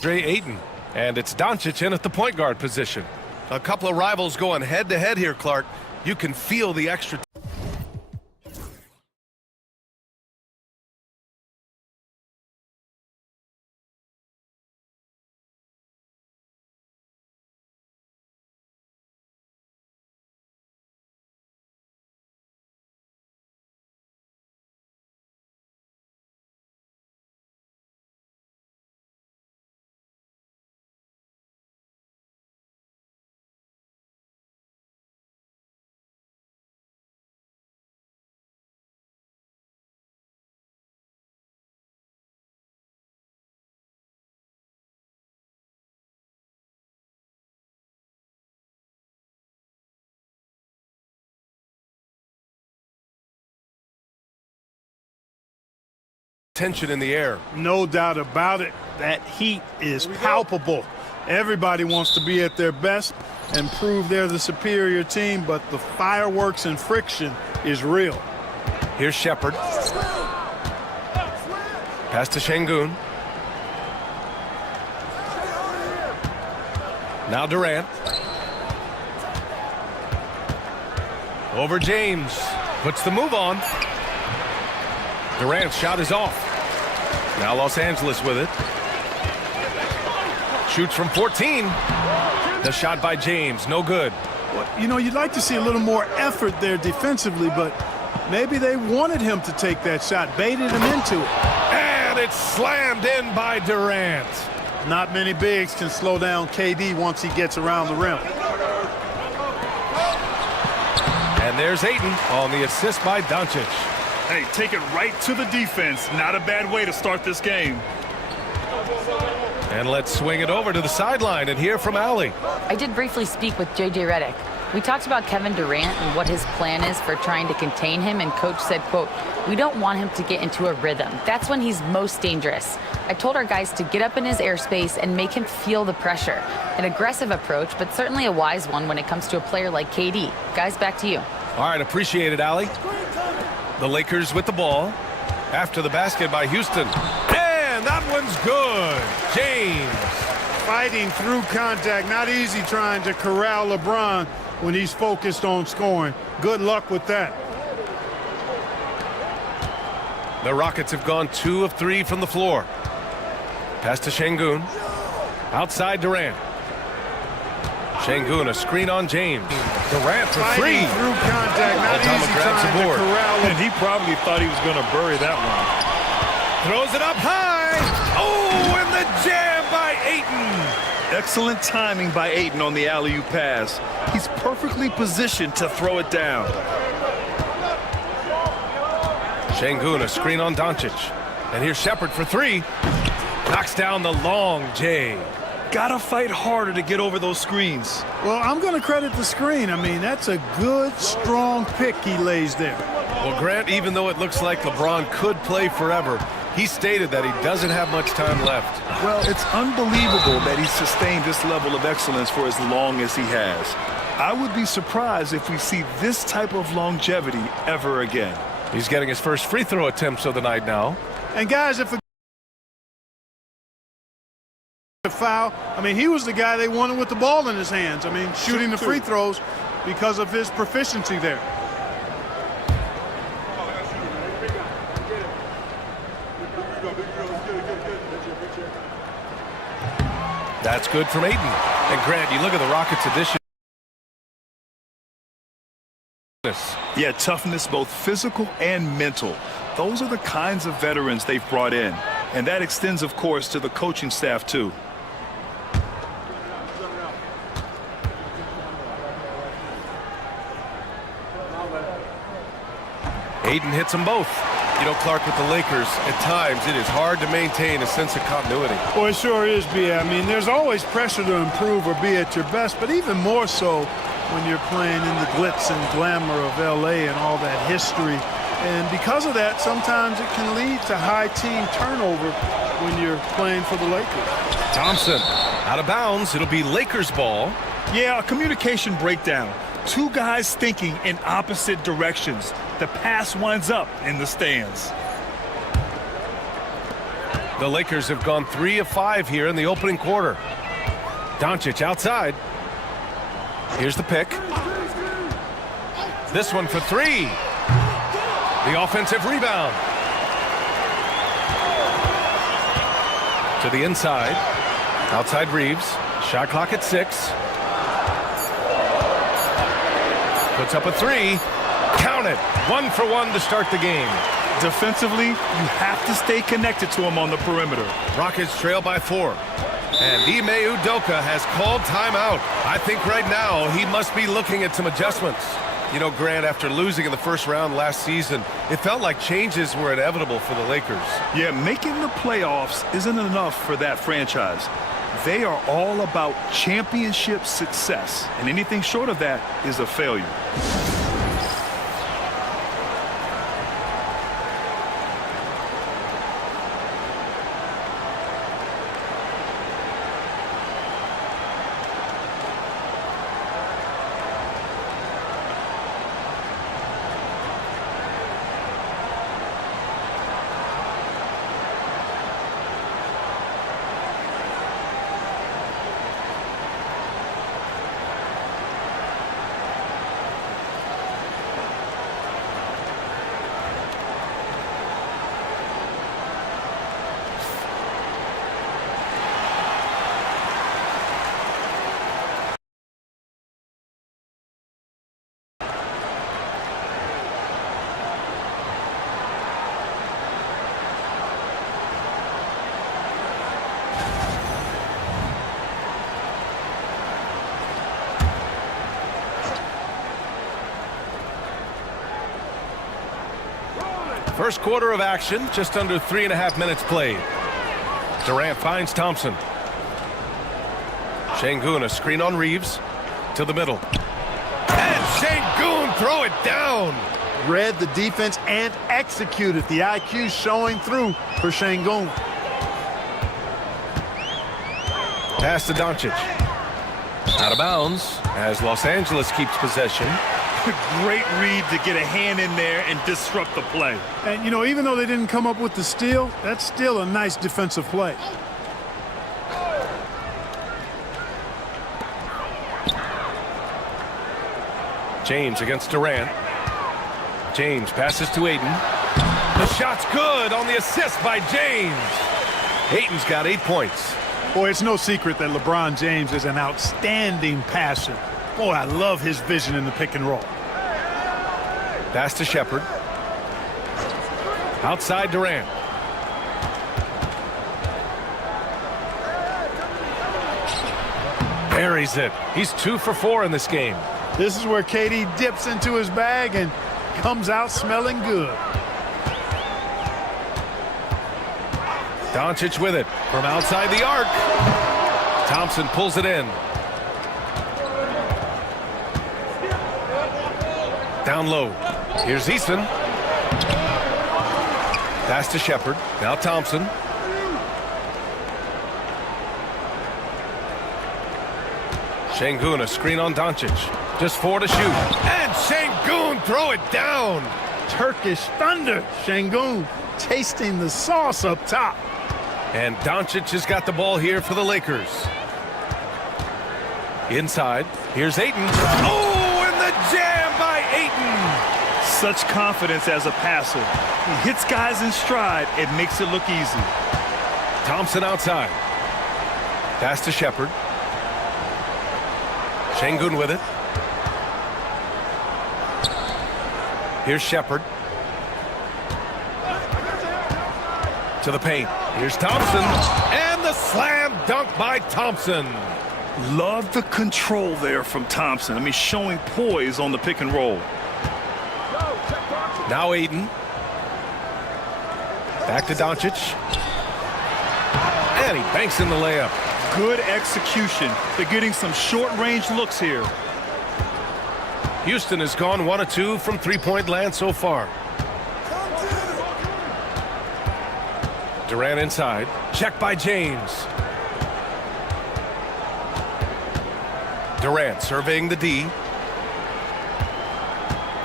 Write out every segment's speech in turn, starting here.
Dre Ayton, and it's Doncic in at the point guard position. A couple of rivals going head-to-head here, Clark. You can feel the extra tension in the air. No doubt about it. That heat is palpable. Everybody wants to be at their best and prove they're the superior team, but the fireworks and friction is real. Here's Shepard. Pass to Şengün. Now Durant. Over James. Puts the move on. Durant's shot is off. Now Los Angeles with it. Shoots from 14. The shot by James, no good. Well, you know, you'd like to see a little more effort there defensively, but maybe they wanted him to take that shot, baited him into it. And it's slammed in by Durant. Not many bigs can slow down KD once he gets around the rim. And there's Ayton on the assist by Doncic. Hey, take it right to the defense. Not a bad way to start this game. And let's swing it over to the sideline and hear from Allie. I did briefly speak with J.J. Redick. We talked about Kevin Durant and what his plan is for trying to contain him, and Coach said, quote, "We don't want him to get into a rhythm. That's when he's most dangerous." I told our guys to get up in his airspace and make him feel the pressure. An aggressive approach, but certainly a wise one when it comes to a player like KD. Guys, back to you. All right, appreciate it, Allie. The Lakers with the ball. After the basket by Houston. And that one's good. James. Fighting through contact. Not easy trying to corral LeBron when he's focused on scoring. Good luck with that. The Rockets have gone 2 of 3 from the floor. Pass to Şengün. Outside Durant. Şengün, a screen on James. Durant for three. Through contact, not easy grabs the trying board. to corral him. And he probably thought he was going to bury that one. Throws it up high. Oh, and the jam by Ayton. Excellent timing by Ayton on the alley-oop pass. He's perfectly positioned to throw it down. Şengün, a screen on Doncic. And here's Shepard for three. Knocks down the long J. Gotta fight harder to get over those screens. Well, I'm going to credit the screen. I mean, that's a good, strong pick he lays there. Well, Grant, even though it looks like LeBron could play forever, he stated that he doesn't have much time left. Well, it's unbelievable that he's sustained this level of excellence for as long as he has. I would be surprised if we see this type of longevity ever again. He's getting his first free throw attempts of the night now. And guys, if a foul, I mean, he was the guy they wanted with the ball in his hands. I mean, shooting the free throws because of his proficiency there. That's good from Ayton. And Grant, you look at the Rockets addition. Yeah, toughness, both physical and mental. Those are the kinds of veterans they've brought in. And that extends, of course, to the coaching staff, too. Ayton hits them both. You know, Clark, with the Lakers, at times it is hard to maintain a sense of continuity. Well, it sure is, B. I mean, there's always pressure to improve or be at your best, but even more so when you're playing in the glitz and glamour of L.A. and all that history. And because of that, sometimes it can lead to high team turnover when you're playing for the Lakers. Thompson, out of bounds. It'll be Lakers ball. Yeah, a communication breakdown. Two guys thinking in opposite directions. The pass winds up in the stands. The Lakers have gone 3 of 5 here in the opening quarter. Doncic outside. Here's the pick. This one for 3. The offensive rebound. To the inside. Outside Reeves. Shot clock at 6. Puts up a 3. Count it. 1 for 1 to start the game. Defensively, you have to stay connected to him on the perimeter. Rockets trail by 4. And Ime Udoka has called timeout. I think right now he must be looking at some adjustments. You know, Grant, after losing in the first round last season, it felt like changes were inevitable for the Lakers. Yeah, making the playoffs isn't enough for that franchise. They are all about championship success, and anything short of that is a failure. First quarter of action, just under 3.5 minutes played. Durant finds Thompson. Şengün, a screen on Reeves. To the middle. And Şengün throw it down. Read the defense and executed. The IQ showing through for Şengün. Pass to Doncic. Out of bounds as Los Angeles keeps possession. Great read to get a hand in there and disrupt the play. And, you know, even though they didn't come up with the steal, that's still a nice defensive play. James against Durant. James passes to Ayton. The shot's good on the assist by James. Ayton's got 8 points. Boy, it's no secret that LeBron James is an outstanding passer. Boy, I love his vision in the pick and roll. Pass to Shepherd. Outside Durant. Buries it. He's 2 for 4 in this game. This is where KD dips into his bag and comes out smelling good. Doncic with it from outside the arc. Thompson pulls it in. Down low. Here's Easton. Pass to Shepherd. Now Thompson. Şengün, a screen on Doncic. Just 4 to shoot. And Şengün throw it down. Turkish thunder. Şengün tasting the sauce up top. And Doncic has got the ball here for the Lakers. Inside. Here's Ayton. Oh, and the jam by Ayton. Such confidence as a passer. He hits guys in stride. It makes it look easy. Thompson outside. Pass to Shepherd. Şengün with it. Here's Shepherd. To the paint. Here's Thompson. And the slam dunk by Thompson. Love the control there from Thompson. I mean, showing poise on the pick and roll. Now Ayton. Back to Doncic. And he banks in the layup. Good execution. They're getting some short-range looks here. Houston has gone 1 of 2 from three-point land so far. Durant inside. Check by James. Durant surveying the D.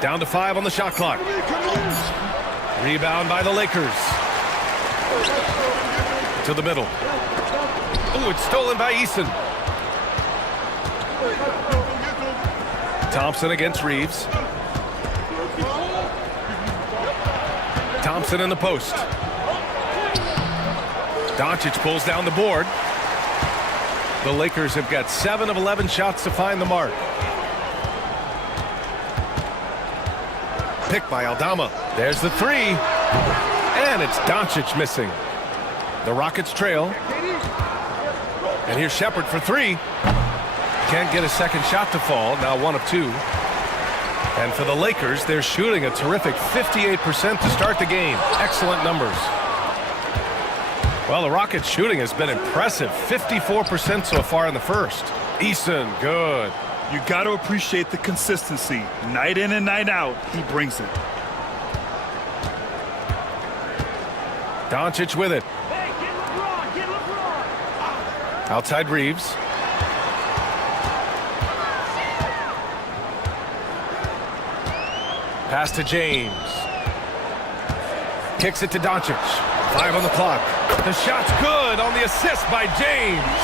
Down to 5 on the shot clock. Rebound by the Lakers. To the middle. Ooh, it's stolen by Eason. Thompson against Reeves. Thompson in the post. Doncic pulls down the board. The Lakers have got 7 of 11 shots to find the mark. Pick by Aldama. There's the three. And it's Doncic missing. The Rockets trail. And here's Shepherd for three. Can't get a second shot to fall. Now 1 of 2. And for the Lakers, they're shooting a terrific 58% to start the game. Excellent numbers. Well, the Rockets' shooting has been impressive. 54% so far in the first. Eason, good. You got to appreciate the consistency. Night in and night out, he brings it. Doncic with it. Outside Reeves. Pass to James. Kicks it to Doncic. 5 on the clock. The shot's good on the assist by James.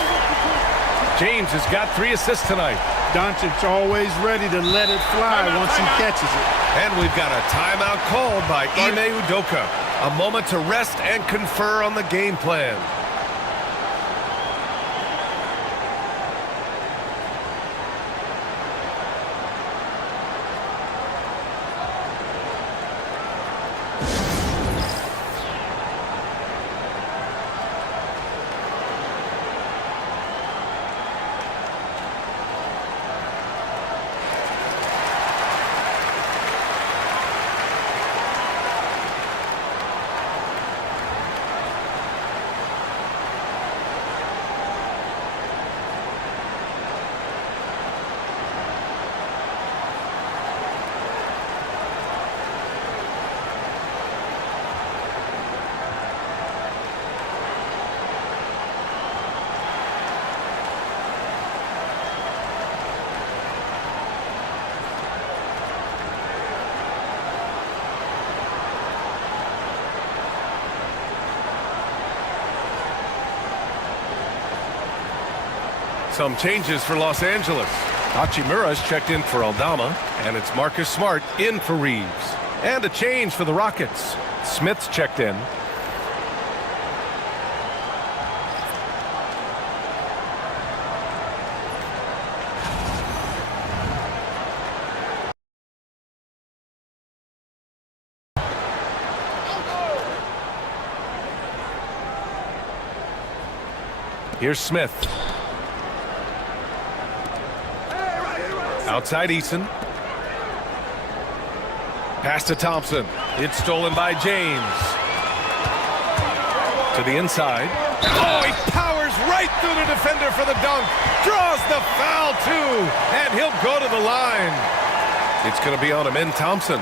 James has got 3 assists tonight. Doncic always ready to let it fly once he catches it. And we've got a timeout called by Ime Udoka. A moment to rest and confer on the game plan. Some changes for Los Angeles. Hachimura's checked in for Aldama, and it's Marcus Smart in for Reeves. And a change for the Rockets. Smith's checked in. Here's Smith. Outside Eason. Pass to Thompson. It's stolen by James. To the inside. Oh, he powers right through the defender for the dunk. Draws the foul, too. And he'll go to the line. It's going to be on him in Thompson.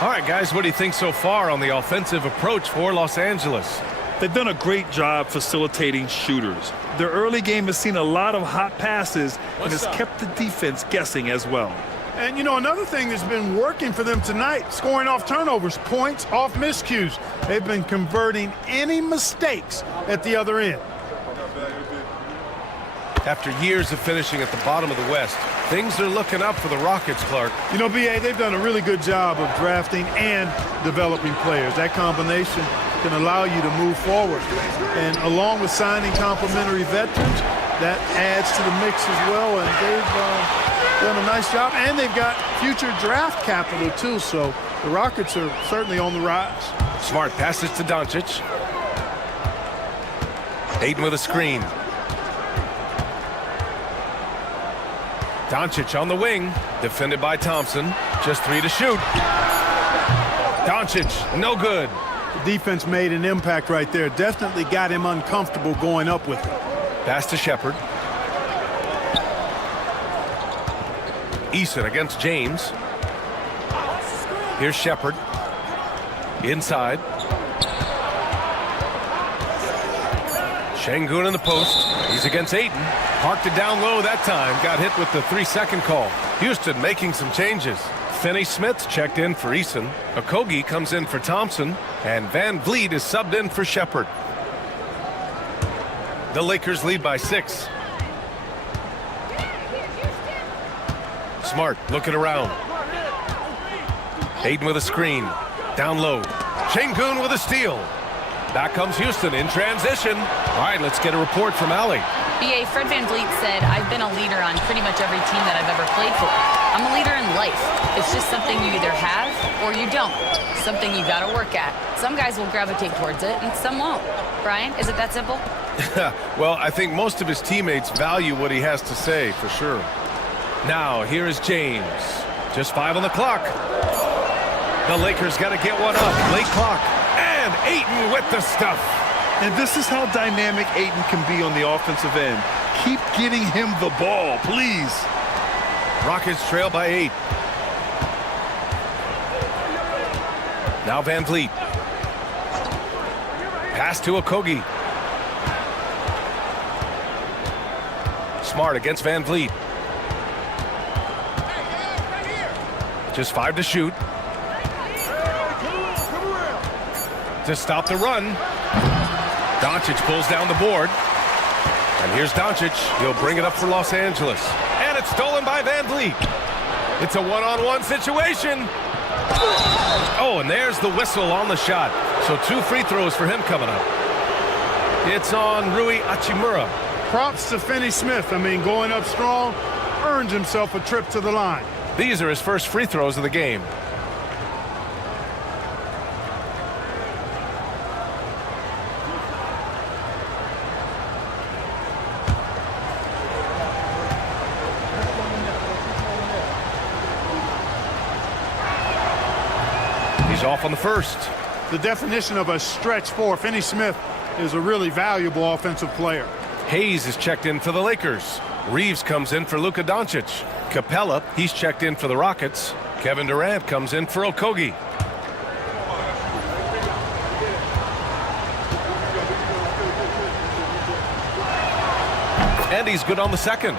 All right, guys, what do you think so far on the offensive approach for Los Angeles? They've done a great job facilitating shooters. Their early game has seen a lot of hot passes and has kept the defense guessing as well. And, you know, another thing that's been working for them tonight, scoring off turnovers, points off miscues. They've been converting any mistakes at the other end. After years of finishing at the bottom of the West, things are looking up for the Rockets, Clark. You know, B.A., they've done a really good job of drafting and developing players. That combination can allow you to move forward. And along with signing complementary veterans, that adds to the mix as well. And they've done a nice job. And they've got future draft capital, too. So the Rockets are certainly on the rise. Smart passes to Doncic. Ayton with a screen. Doncic on the wing, defended by Thompson. Just 3 to shoot. Doncic, no good. The defense made an impact right there. Definitely got him uncomfortable going up with it. Pass to Shepherd. Eason against James. Here's Shepherd. Inside. Şengün in the post. He's against Ayton. Parked it down low that time. Got hit with the 3-second call. Houston making some changes. Finney-Smith's checked in for Eason. Okogie comes in for Thompson. And Van Vliet is subbed in for Shepherd. The Lakers lead by 6. Smart looking around. Hayden with a screen. Down low. Şengün with a steal. Back comes Houston in transition. All right, let's get a report from Allie. BA, Fred VanVleet said, I've been a leader on pretty much every team that I've ever played for. I'm a leader in life. It's just something you either have or you don't. Something you gotta work at. Some guys will gravitate towards it and some won't. Brian, is it that simple? Well, I think most of his teammates value what he has to say, for sure. Now, here is James. Just 5 on the clock. The Lakers got to get one up. Late clock. And Ayton with the stuff. And this is how dynamic Ayton can be on the offensive end. Keep getting him the ball, please. Rockets trail by 8. Now VanVleet. Pass to Okogie. Smart against VanVleet. Just 5 to shoot. To stop the run. Doncic pulls down the board. And here's Doncic. He'll bring it up for Los Angeles. And it's stolen by VanVleet. It's a one-on-one situation. Oh, and there's the whistle on the shot. So 2 free throws for him coming up. It's on Rui Hachimura. Props to Finney Smith. I mean, going up strong, earns himself a trip to the line. These are his first free throws of the game. He's off on the first. The definition of a stretch 4. Finney Smith is a really valuable offensive player. Hayes is checked in for the Lakers. Reeves comes in for Luka Doncic. Capella, he's checked in for the Rockets. Kevin Durant comes in for Okogie. And he's good on the second.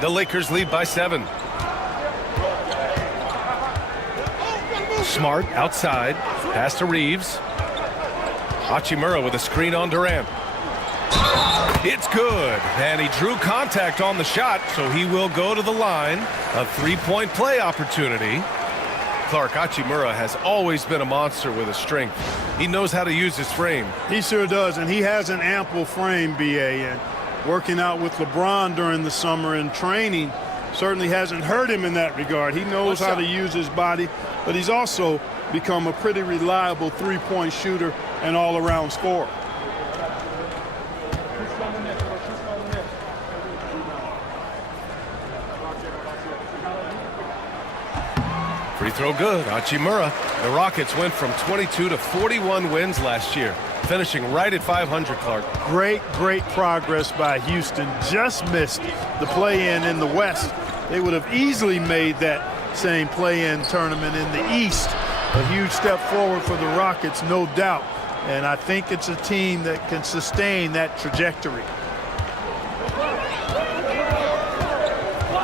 The Lakers lead by 7. Smart outside. Pass to Reeves. Hachimura with a screen on Durant. It's good. And he drew contact on the shot, so he will go to the line. A 3-point play opportunity. Clark, Hachimura has always been a monster with his strength. He knows how to use his frame. He sure does, and he has an ample frame, BA. And working out with LeBron during the summer and training certainly hasn't hurt him in that regard. He knows how to use his body, but he's also become a pretty reliable 3-point shooter and all-around scorer. Free throw good. Hachimura. The Rockets went from 22 to 41 wins last year, finishing right at 500, Clark. Great progress by Houston. Just missed the play-in in the West. They would have easily made that same play-in tournament in the East. A huge step forward for the Rockets, no doubt. And I think it's a team that can sustain that trajectory.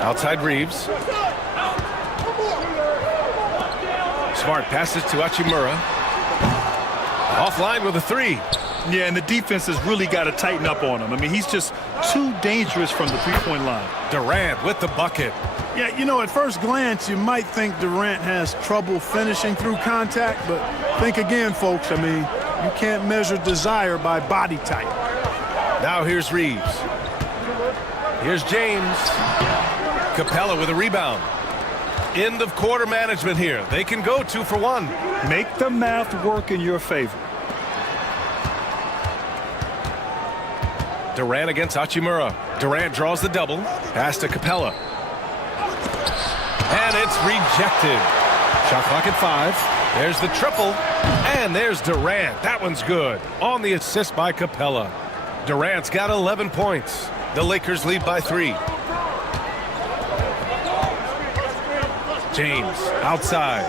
Outside Reeves. Smart passes to Hachimura. Offline with a 3. Yeah, and the defense has really got to tighten up on him. I mean, he's just too dangerous from the 3-point line. Durant with the bucket. Yeah, you know, at first glance, you might think Durant has trouble finishing through contact, but think again, folks. I mean, you can't measure desire by body type. Now here's Reeves. Here's James. Capella with a rebound. End of quarter management here. They can go 2 for 1. Make the math work in your favor. Durant against Hachimura. Durant draws the double. Pass to Capella. And it's rejected. Shot clock at 5. There's the triple. And there's Durant. That one's good. On the assist by Capella. Durant's got 11 points. The Lakers lead by 3. James outside.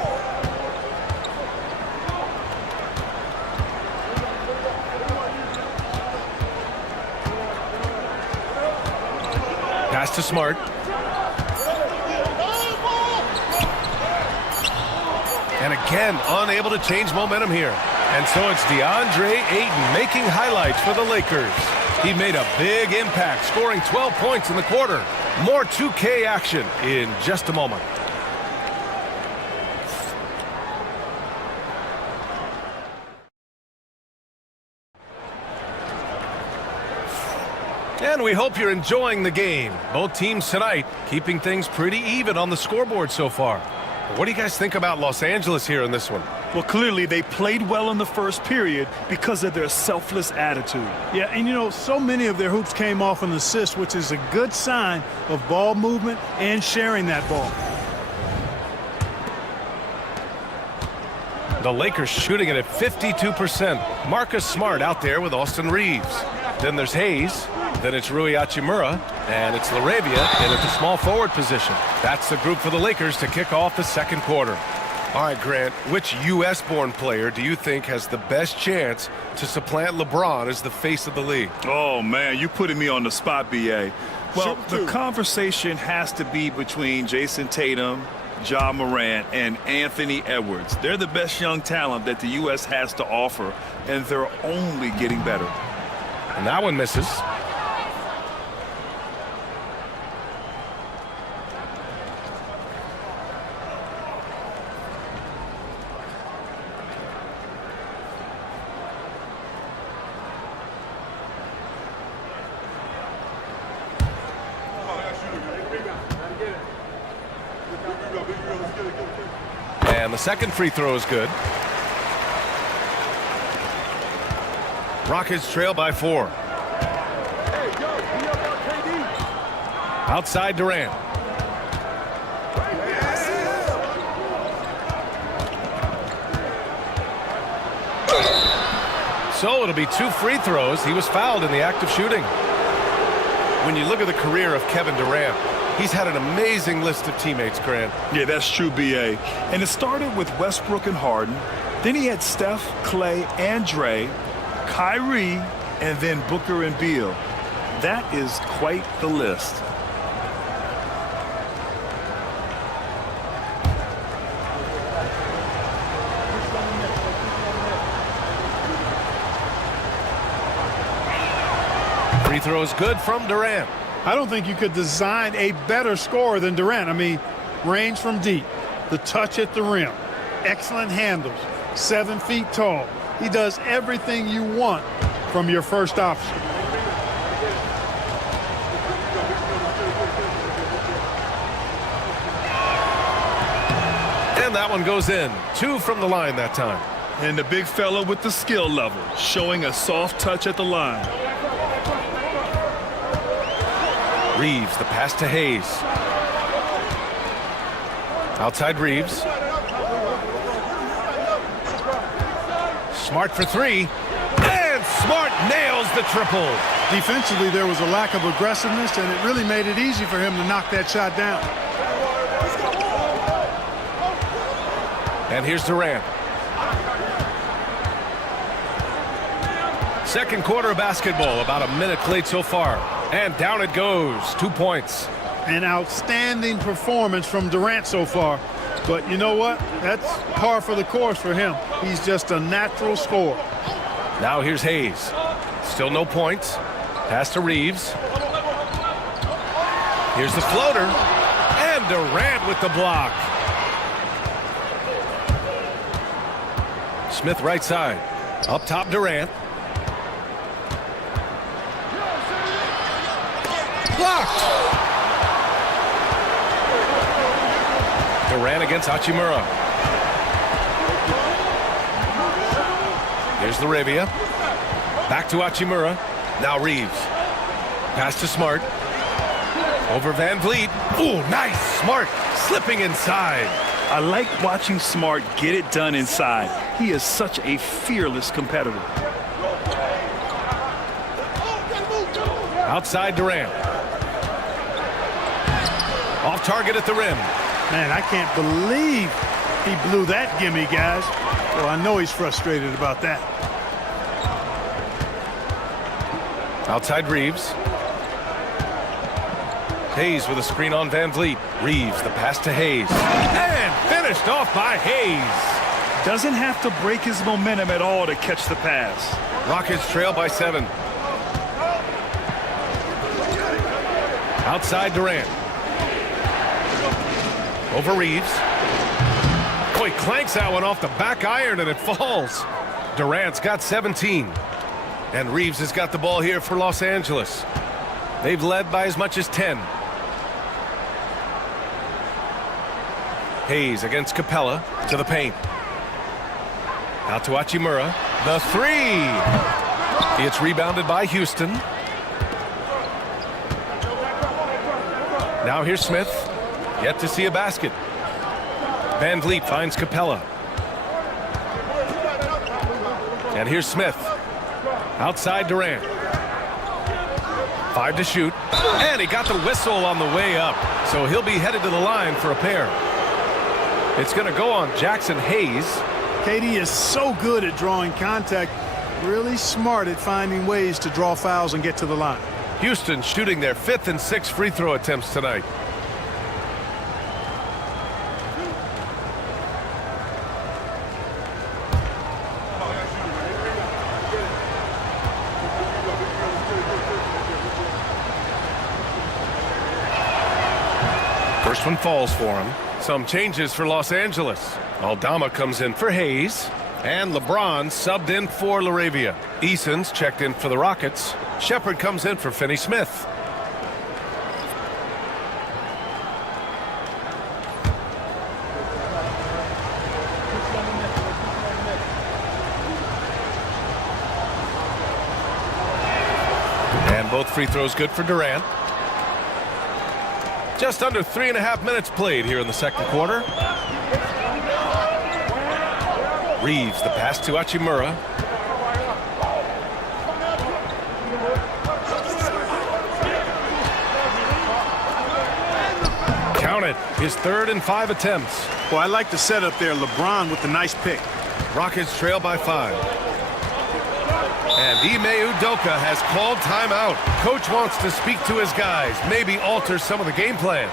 Pass to Smart. And again, unable to change momentum here. And so it's DeAndre Ayton making highlights for the Lakers. He made a big impact, scoring 12 points in the quarter. More 2K action in just a moment. And we hope you're enjoying the game. Both teams tonight keeping things pretty even on the scoreboard so far. What do you guys think about Los Angeles here in this one? Well, clearly they played well in the first period because of their selfless attitude. Yeah, and you know, so many of their hoops came off an assist, which is a good sign of ball movement and sharing that ball. The Lakers shooting it at 52%. Marcus Smart out there with Austin Reeves. Then there's Hayes. Then it's Rui Hachimura. And it's LaRavia in at the small forward position. That's the group for the Lakers to kick off the second quarter. All right, Grant, which U.S.-born player do you think has the best chance to supplant LeBron as the face of the league? Oh, man, you're putting me on the spot, B.A. Well, the conversation has to be between Jason Tatum, Ja Morant, and Anthony Edwards. They're the best young talent that the U.S. has to offer, and they're only getting better. And that one misses. And the second free throw is good. Rockets trail by 4. Outside Durant. So it'll be 2 free throws. He was fouled in the act of shooting. When you look at the career of Kevin Durant, he's had an amazing list of teammates, Grant. Yeah, that's true, B.A. And it started with Westbrook and Harden. Then he had Steph, Clay, and Dre, Kyrie, and then Booker and Beal. That is quite the list. Free throw is good from Durant. I don't think you could design a better scorer than Durant. I mean, range from deep, the touch at the rim, excellent handles, 7 feet tall. He does everything you want from your first option. And that one goes in. 2 from the line that time. And the big fella with the skill level, showing a soft touch at the line. Reeves, the pass to Hayes. Outside Reeves. Smart for 3. And Smart nails the triple. Defensively, there was a lack of aggressiveness, and it really made it easy for him to knock that shot down. And here's Durant. Second quarter of basketball, about a minute played so far. And down it goes, 2 points. An outstanding performance from Durant so far. But you know what? That's par for the course for him. He's just a natural scorer. Now here's Hayes. Still no points. Pass to Reeves. Here's the floater. And Durant with the block. Smith right side. Up top Durant. Blocked. Durant against Hachimura. Here's LaRavia. Back to Hachimura. Now Reeves. Pass to Smart. Over Van Vliet. Ooh, nice. Smart slipping inside. I like watching Smart get it done inside. He is such a fearless competitor. Outside Durant. Off target at the rim. Man, I can't believe he blew that gimme, guys. Well, I know he's frustrated about that. Outside Reeves. Hayes with a screen on Van Vliet. Reeves, the pass to Hayes. And finished off by Hayes. Doesn't have to break his momentum at all to catch the pass. Rockets trail by 7. Outside Durant. Over Reeves. Oh, he clanks that one off the back iron and it falls. Durant's got 17. And Reeves has got the ball here for Los Angeles. They've led by as much as 10. Hayes against Capella to the paint. Out to Hachimura. The 3. It's rebounded by Houston. Now here's Smith. Yet to see a basket. Van Vliet finds Capella. And here's Smith. Outside Durant. 5 to shoot. And he got the whistle on the way up. So he'll be headed to the line for a pair. It's going to go on Jackson Hayes. KD is so good at drawing contact. Really smart at finding ways to draw fouls and get to the line. Houston shooting their 5th and 6th free throw attempts tonight. First one falls for him. Some changes for Los Angeles. Aldama comes in for Hayes. And LeBron subbed in for LaRavia. Eason's checked in for the Rockets. Shepard comes in for Finney Smith. And both free throws good for Durant. Just under 3.5 minutes played here in the second quarter. Reeves, the pass to Hachimura. Count it. His 3rd and 5 attempts. Well, I like the setup there. LeBron with the nice pick. Rockets trail by 5. And Ime Udoka has called timeout. Coach wants to speak to his guys, maybe alter some of the game plan.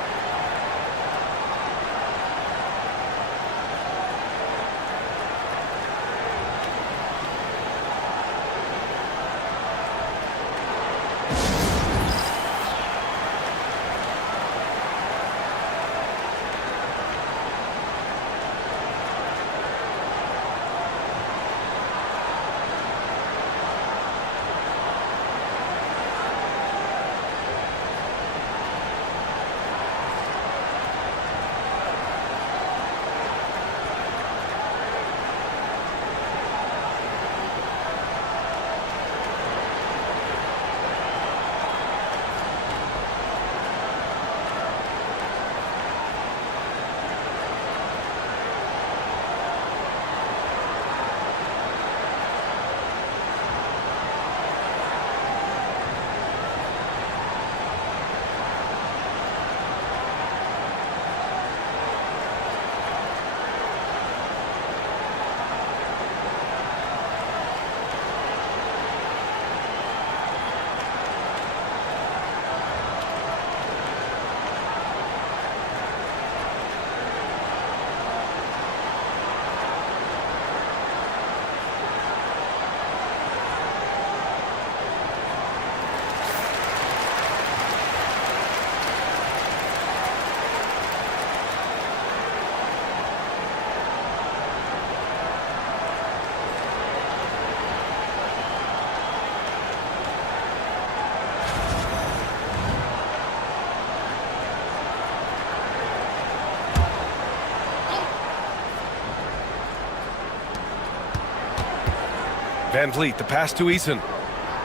Van Vliet, the pass to Eason.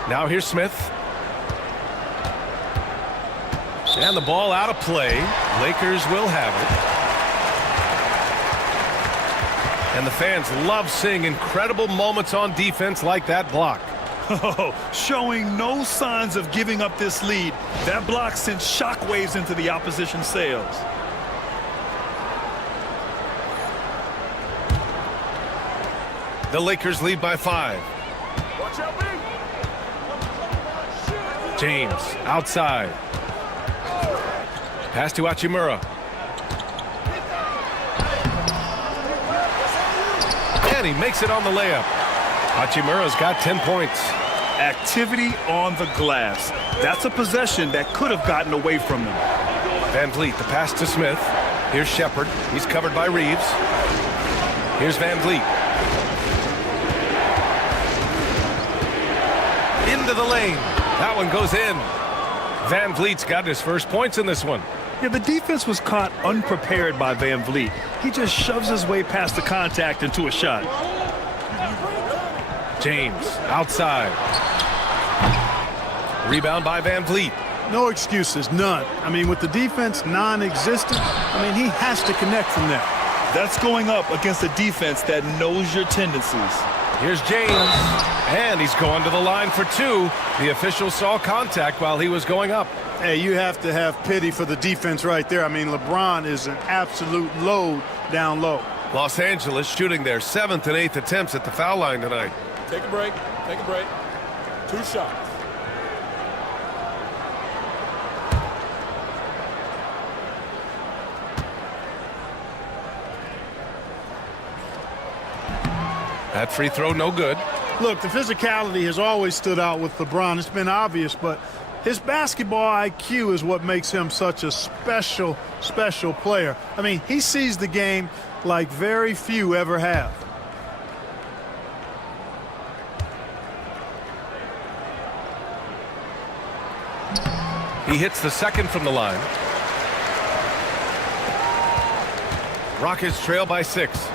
Now here's Smith. And the ball out of play. Lakers will have it. And the fans love seeing incredible moments on defense like that block. Oh, showing no signs of giving up this lead. That block sent shockwaves into the opposition sails. The Lakers lead by 5. James outside. Pass to Hachimura. And he makes it on the layup. Hachimura's got 10 points. Activity on the glass. That's a possession that could have gotten away from them. Van Vliet, the pass to Smith. Here's Shepard. He's covered by Reeves. Here's Van Vliet. Into the lane. That one goes in. Van Vliet's got his first points in this one. Yeah, the defense was caught unprepared by Van Vliet. He just shoves his way past the contact into a shot. James, outside. Rebound by Van Vliet. No excuses, none. I mean, with the defense non-existent, he has to connect from there. That's going up against a defense that knows your tendencies. Here's James, and he's going to the line for two. The official saw contact while he was going up. Hey, you have to have pity for the defense right there. LeBron is an absolute load down low. Los Angeles shooting their 7th and 8th attempts at the foul line tonight. Take a break. Take a break. 2 shots. That free throw, no good. Look, the physicality has always stood out with LeBron. It's been obvious, but his basketball IQ is what makes him such a special player. He sees the game like very few ever have. He hits the second from the line. Rockets trail by 6.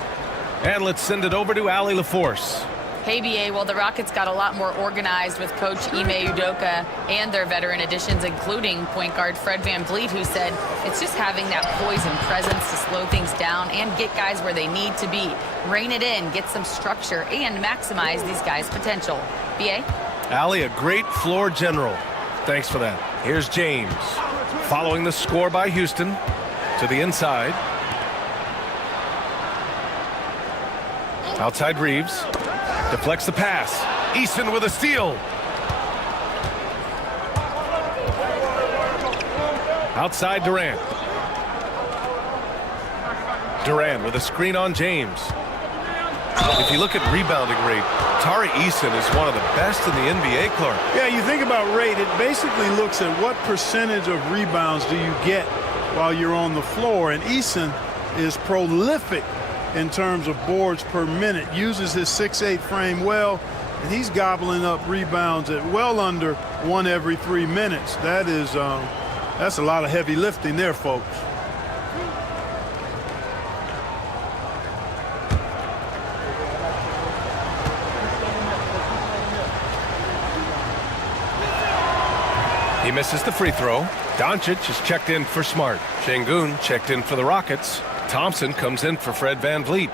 And let's send it over to Allie LaForce. Hey, BA, well, the Rockets got a lot more organized with Coach Ime Udoka and their veteran additions, including point guard Fred VanVleet, who said it's just having that poise and presence to slow things down and get guys where they need to be. Rein it in, get some structure, and maximize these guys' potential. BA? Allie, a great floor general. Thanks for that. Here's James. Following the score by Houston to the inside. Outside Reeves. Deflects the pass. Eason with a steal. Outside Durant. Durant with a screen on James. If you look at rebounding rate, Tari Eason is one of the best in the NBA, Clark. Yeah, you think about rate, it basically looks at what percentage of rebounds do you get while you're on the floor, and Eason is prolific in terms of boards per minute, uses his 6'8" frame well, and he's gobbling up rebounds at well under 1 every 3 minutes. That's a lot of heavy lifting there, folks. He misses the free throw. Doncic is checked in for Smart. Şengün checked in for the Rockets. Thompson comes in for Fred VanVleet.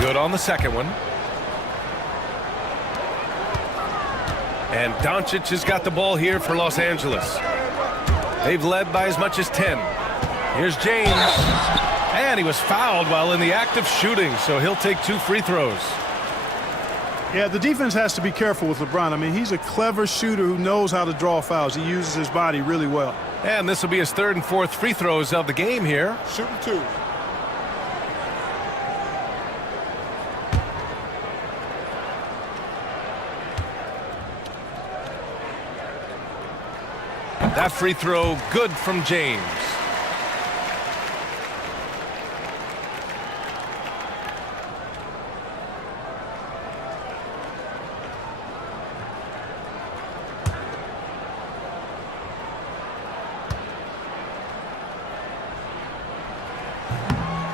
Good on the second one. And Doncic has got the ball here for Los Angeles. They've led by as much as 10. Here's James. And he was fouled while in the act of shooting, so he'll take 2 free throws. Yeah, the defense has to be careful with LeBron. He's a clever shooter who knows how to draw fouls. He uses his body really well. And this will be his 3rd and 4th free throws of the game here. Shooting 2. That free throw good from James.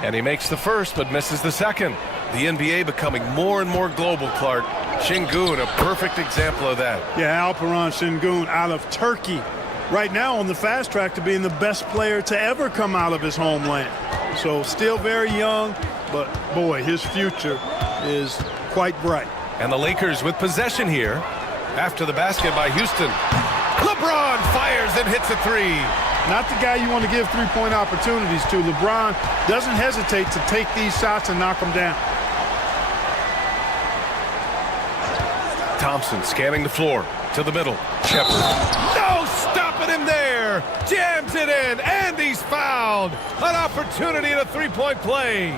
And he makes the first but misses the second. The NBA becoming more and more global, Clark. Şengün, a perfect example of that. Yeah, Alperen Şengün out of Turkey. Right now on the fast track to being the best player to ever come out of his homeland. So still very young, but boy, his future is quite bright. And the Lakers with possession here after the basket by Houston. LeBron fires and hits a 3. not the guy you want to give three-point opportunities to. LeBron doesn't hesitate to take these shots and knock them down. Thompson scanning the floor to the middle. Shepard. No stopping him there. Jams it in, and he's fouled. An opportunity in a three-point play.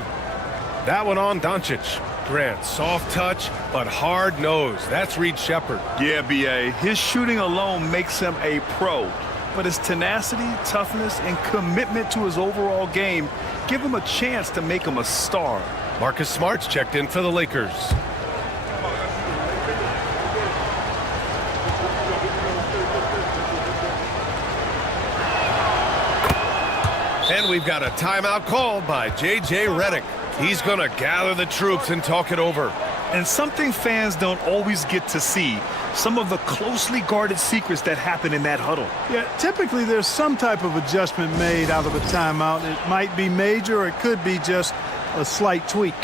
That one on Doncic. Grant, soft touch, but hard nose. That's Reed Shepard. Yeah, B.A. His shooting alone makes him a pro. But his tenacity, toughness, and commitment to his overall game give him a chance to make him a star. Marcus Smart's checked in for the Lakers. And we've got a timeout called by J.J. Redick. He's going to gather the troops and talk it over. And something fans don't always get to see, some of the closely guarded secrets that happen in that huddle. Yeah, typically there's some type of adjustment made out of a timeout. It might be major, or it could be just a slight tweak.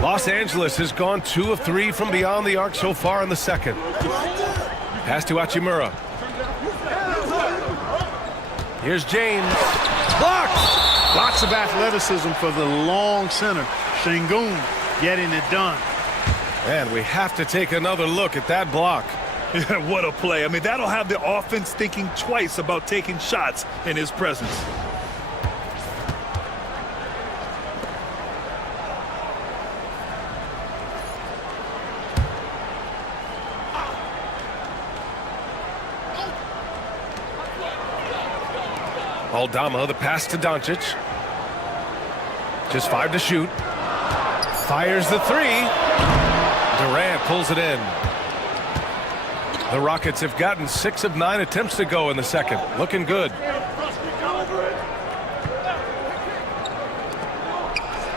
Los Angeles has gone 2 of 3 from beyond the arc so far in the second. Pass to Hachimura. Here's James. Blocked! Lots of athleticism for the long center. Sengun getting it done. And we have to take another look at that block. What a play. I mean, that'll have the offense thinking twice about taking shots in his presence. Aldama, the pass to Doncic. Just 5 to shoot. Fires the 3. Durant pulls it in. The Rockets have gotten 6 of 9 attempts to go in the second. Looking good.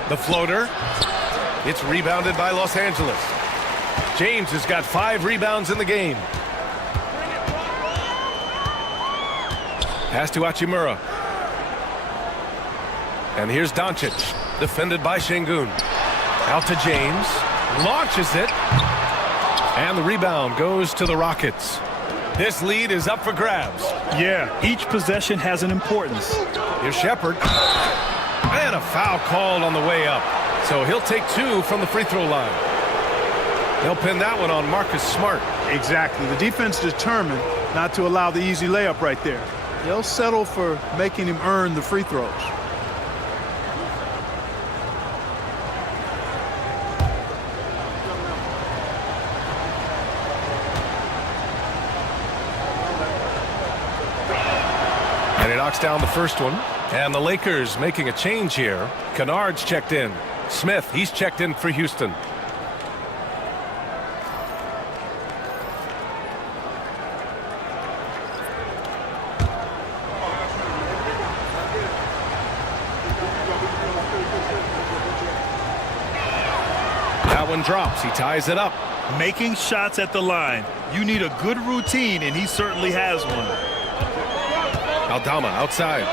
The floater. It's rebounded by Los Angeles. James has got 5 rebounds in the game. Pass to Hachimura. And here's Doncic, defended by Sengun. Out to James. Launches it. And the rebound goes to the Rockets. This lead is up for grabs. Yeah, each possession has an importance. Here's Shepard. And a foul called on the way up. So he'll take 2 from the free throw line. They'll pin that one on Marcus Smart. Exactly. The defense determined not to allow the easy layup right there. They'll settle for making him earn the free throws. And he knocks down the first one. And the Lakers making a change here. Kennard's checked in. Smith, he's checked in for Houston. That one drops. He ties it up. Making shots at the line. You need a good routine, and he certainly has one. Aldama outside.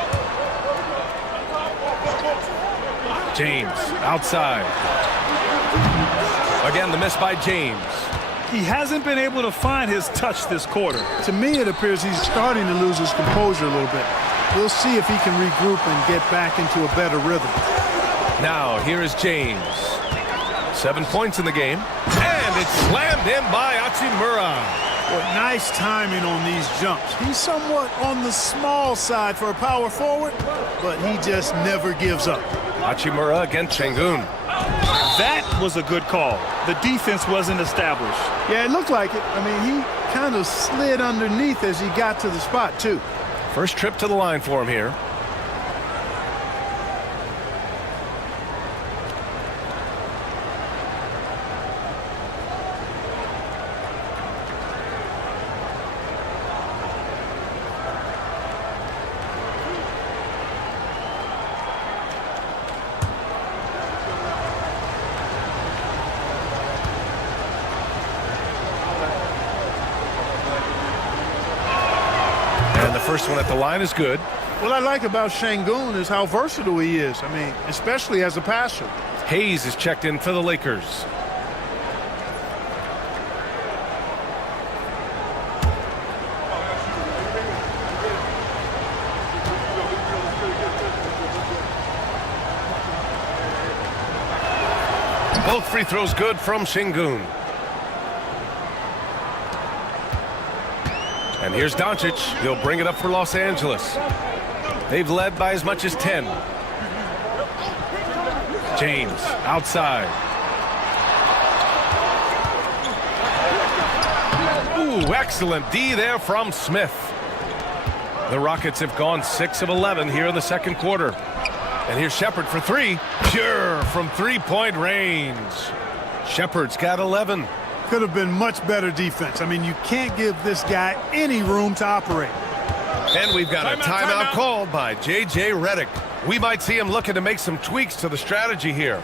James outside. Again, the miss by James. He hasn't been able to find his touch this quarter. To me, it appears he's starting to lose his composure a little bit. We'll see if he can regroup and get back into a better rhythm. Now, here is James. 7 points in the game. And it's slammed in by Hachimura. Well, nice timing on these jumps. He's somewhat on the small side for a power forward, but he just never gives up. Hachimura against Şengün. That was a good call. The defense wasn't established. Yeah, it looked like it. I mean, he kind of slid underneath as he got to the spot, too. First trip to the line for him here. First one at the line is good. What I like about Şengün is how versatile he is. I mean, especially as a passer. Hayes is checked in for the Lakers. Both free throws good from Şengün. And here's Doncic. He'll bring it up for Los Angeles. They've led by as much as 10. James outside. Ooh, excellent D there from Smith. The Rockets have gone 6 of 11 here in the second quarter. And here's Shepherd for three. Pure from three-point range. Shepherd's got 11. Could have been much better defense. I mean, you can't give this guy any room to operate. And we've got a timeout called by J.J. Redick. We might see him looking to make some tweaks to the strategy here.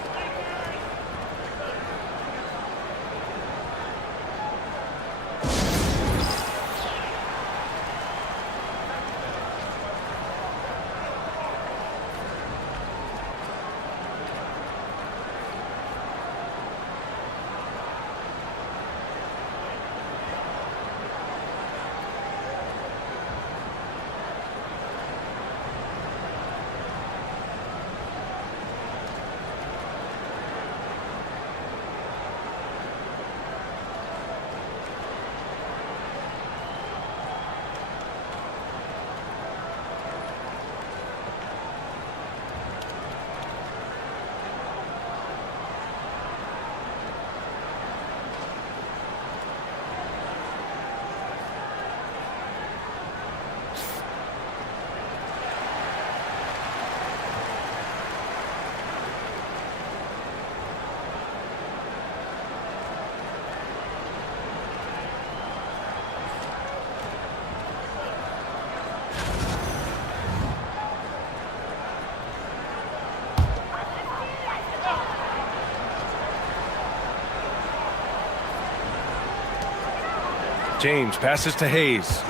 James passes to Hayes.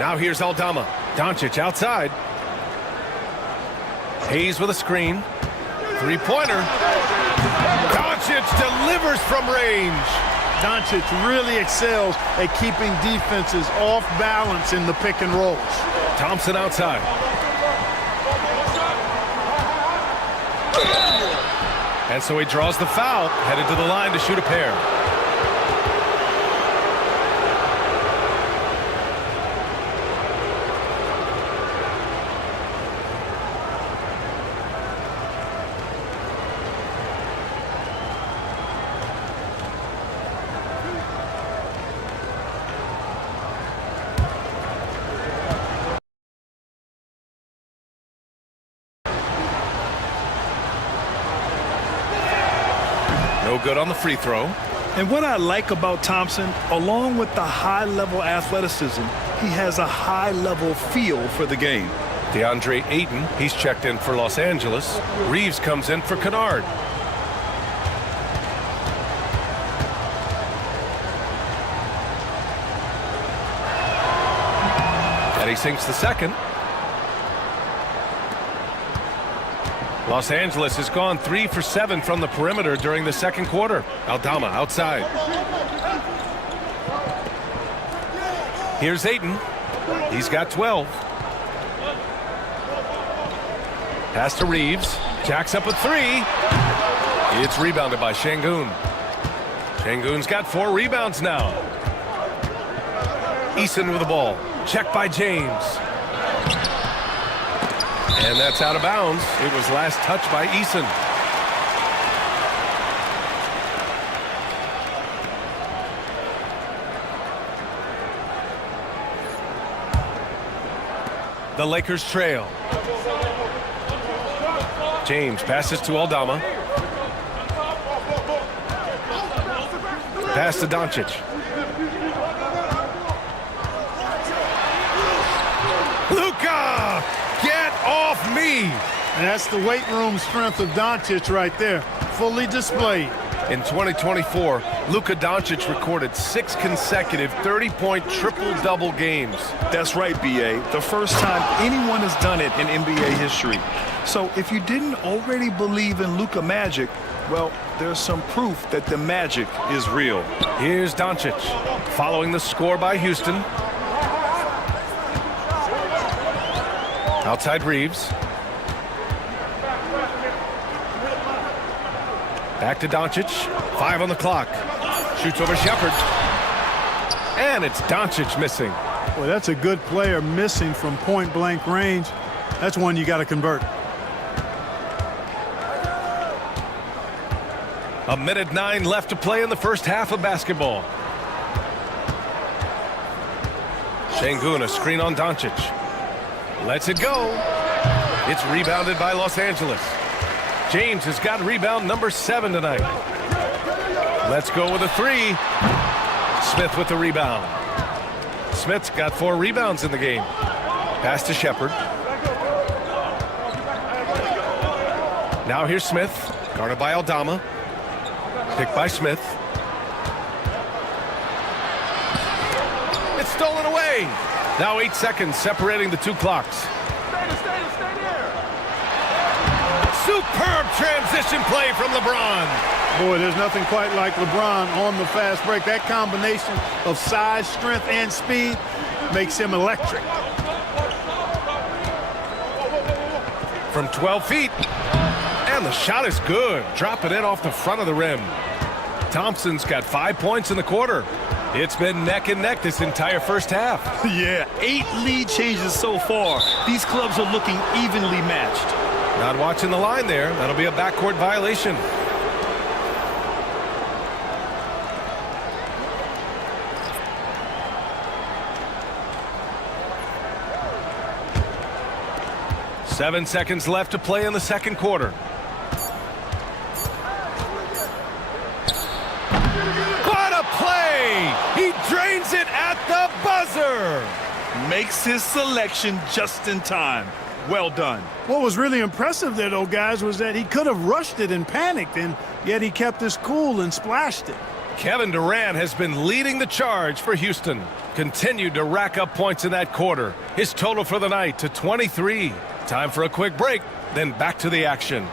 Now here's Aldama. Doncic outside. Hayes with a screen. Three-pointer. Doncic delivers from range. Doncic really excels at keeping defenses off balance in the pick and rolls. Thompson outside. And so he draws the foul, headed to the line to shoot a pair. No good on the free throw. And what I like about Thompson, along with the high-level athleticism, he has a high-level feel for the game. DeAndre Ayton, he's checked in for Los Angeles. Reeves comes in for Kennard. he sinks the second. Los Angeles has gone 3 for 7 from the perimeter during the second quarter. Aldama outside. Here's Ayton. He's got 12. Pass to Reeves. Jacks up a 3. It's rebounded by Şengün. Şengün's got 4 rebounds now. Eason with the ball. Checked by James. And that's out of bounds. It was last touched by Eason. The Lakers trail. James passes to Aldama. Pass to Doncic. Luka! Get off me! And that's the weight room strength of Doncic right there. Fully displayed. In 2024, Luka Doncic recorded 6 consecutive 30-point triple-double games. That's right, B.A. The first time anyone has done it in NBA history. So if you didn't already believe in Luka magic, well, there's some proof that the magic is real. Here's Doncic, following the score by Houston. Outside Reeves. Back to Doncic. 5 on the clock. Shoots over Shepherd. And it's Doncic missing. Boy, that's a good player missing from point-blank range. That's one you got to convert. 1:09 left to play in the first half of basketball. Şengün, a screen on Doncic. Lets it go. It's rebounded by Los Angeles. James has got rebound number 7 tonight. Let's go with a 3. Smith with the rebound. Smith's got 4 rebounds in the game. Pass to Shepherd. Now here's Smith, guarded by Aldama. Picked by Smith. It's stolen away. Now 8 seconds separating the 2 clocks. Superb transition play from LeBron. Boy, there's nothing quite like LeBron on the fast break. That combination of size, strength, and speed makes him electric. From 12 feet. And the shot is good. Dropping it off the front of the rim. Thompson's got 5 points in the quarter. It's been neck and neck this entire first half. Yeah, 8 lead changes so far. These clubs are looking evenly matched. Not watching the line there. That'll be a backcourt violation. Seven seconds left to play in the second quarter. What a play! He drains it at the buzzer! Makes his selection just in time. Well done. What was really impressive there, though, guys, was that he could have rushed it and panicked, and yet he kept his cool and splashed it. Kevin Durant has been leading the charge for Houston. Continued to rack up points in that quarter. His total for the night to 23. Time for a quick break, then back to the action.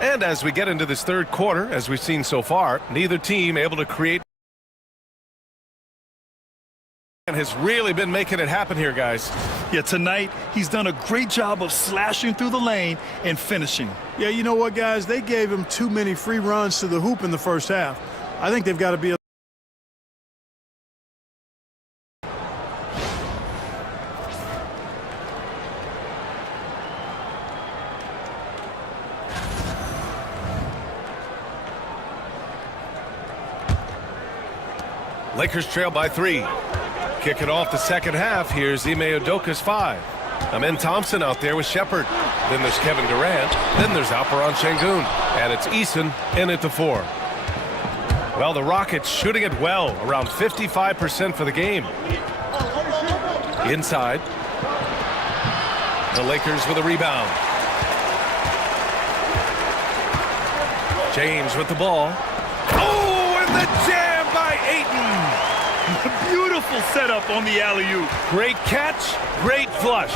And as we get into this third quarter, as we've seen so far, neither team able to create and has really been making it happen here, guys. Yeah, tonight he's done a great job of slashing through the lane and finishing. Yeah, you know what, guys? They gave him too many free runs to the hoop in the first half. I think they've got to be Lakers trail by 3. Kick it off the second half. Here's Ime Udoka's 5. Amen Thompson out there with Shepard. Then there's Kevin Durant. Then there's Alperen Şengün. And it's Eason in at the 4. Well, the Rockets shooting it well, around 55% for the game. Inside. The Lakers with a rebound. James with the ball. Oh, and the jam by Ayton. Beautiful setup on the alley-oop. Great catch, great flush.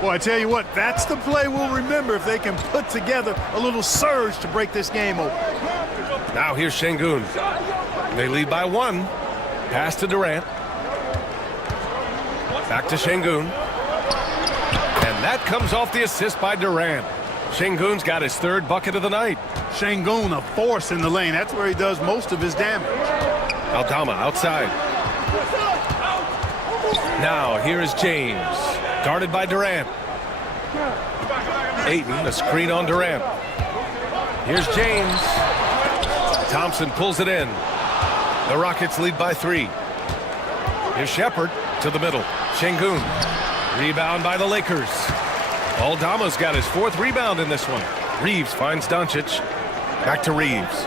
Well, I tell you what, that's the play we'll remember if they can put together a little surge to break this game open. Now here's Şengün. They lead by 1. Pass to Durant. Back to Şengün. And that comes off the assist by Durant. Şengün's got his 3rd bucket of the night. Şengün, a force in the lane. That's where he does most of his damage. Aldama outside. Now here is James, guarded by Durant. Ayton, a screen on Durant. Here's James. Thompson pulls it in. The Rockets lead by 3. Here's Shepard to the middle. Şengün, rebound by the Lakers. Aldama's got his 4th rebound in this one. Reeves finds Doncic. Back to Reeves.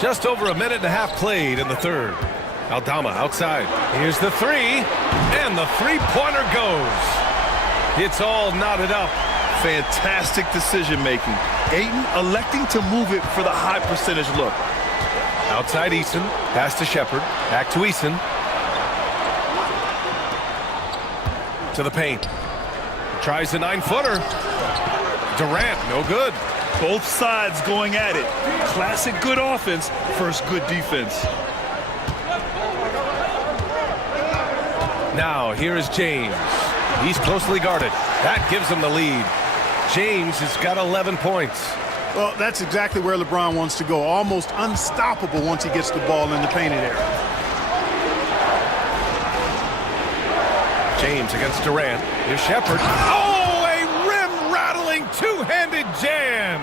Just over a minute and a half played in the 3rd. Aldama outside. Here's the 3. And the 3-pointer goes. It's all knotted up. Fantastic decision-making. Ayton electing to move it for the high percentage look. Outside Eason. Pass to Shepard. Back to Eason. To the paint. Tries a 9-footer. Durant, no good. Both sides going at it. Classic good offense versus good defense. Now, here is James. He's closely guarded. That gives him the lead. James has got 11 points. Well, that's exactly where LeBron wants to go. Almost unstoppable once he gets the ball in the painted area. James against Durant. Here's Shepard. Oh, a rim-rattling two-handed jam.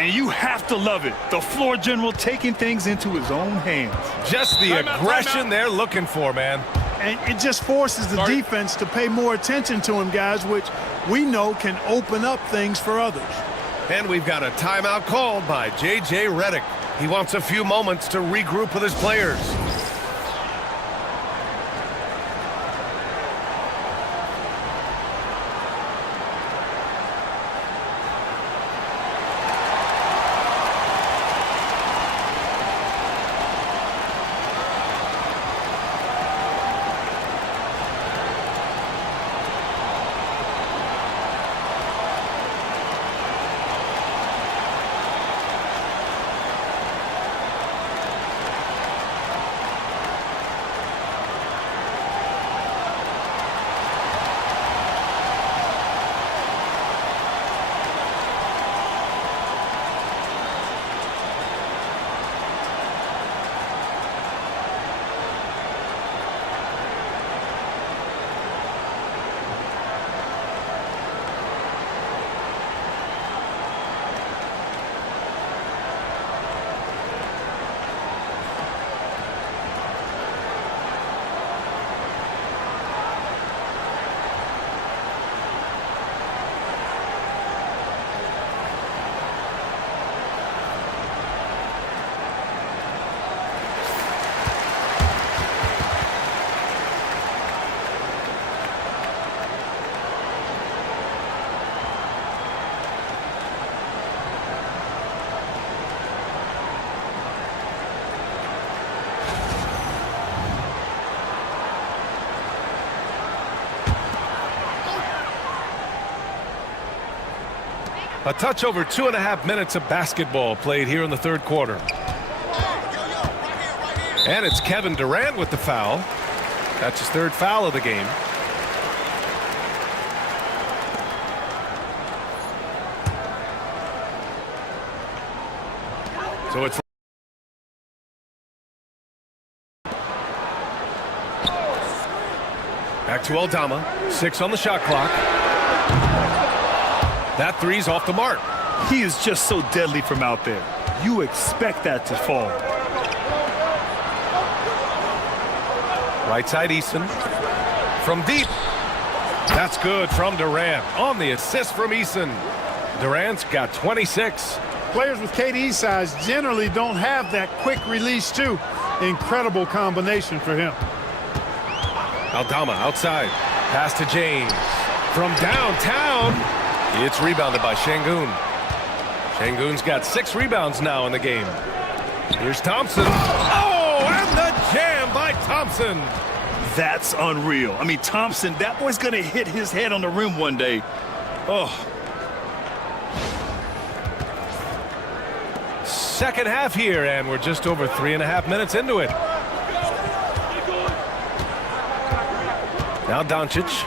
And you have to love it. The floor general taking things into his own hands. Just the aggression they're looking for, man. And it just forces the defense to pay more attention to him, guys, which we know can open up things for others. And we've got a timeout called by J.J. Redick. He wants a few moments to regroup with his players. A touch over 2.5 minutes of basketball played here in the third quarter. And it's Kevin Durant with the foul. That's his third foul of the game. So it's back to Aldama. 6 on the shot clock. That three's off the mark. He is just so deadly from out there. You expect that to fall. Right side Eason. From deep. That's good from Durant. On the assist from Eason. Durant's got 26. Players with KD's size generally don't have that quick release too. Incredible combination for him. Aldama outside. Pass to James. From downtown. It's rebounded by Şengün. Şengün's got 6 rebounds now in the game. Here's Thompson. Oh, and the jam by Thompson. That's unreal. I mean, Thompson, that boy's going to hit his head on the rim one day. Oh. Second half here, and we're just over 3.5 minutes into it. Now Doncic.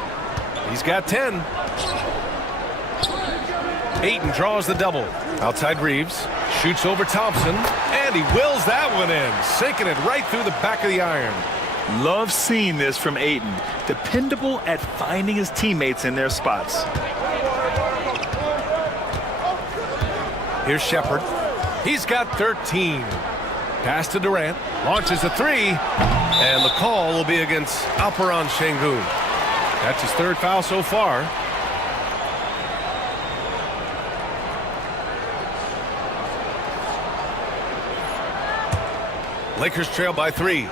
He's got 10. Ayton draws the double. Outside Reeves. Shoots over Thompson. And he wills that one in. Sinking it right through the back of the iron. Love seeing this from Ayton. Dependable at finding his teammates in their spots. Here's Shepherd. He's got 13. Pass to Durant. Launches a 3. And the call will be against Alperen Şengün. That's his third foul so far. Lakers trail by 3.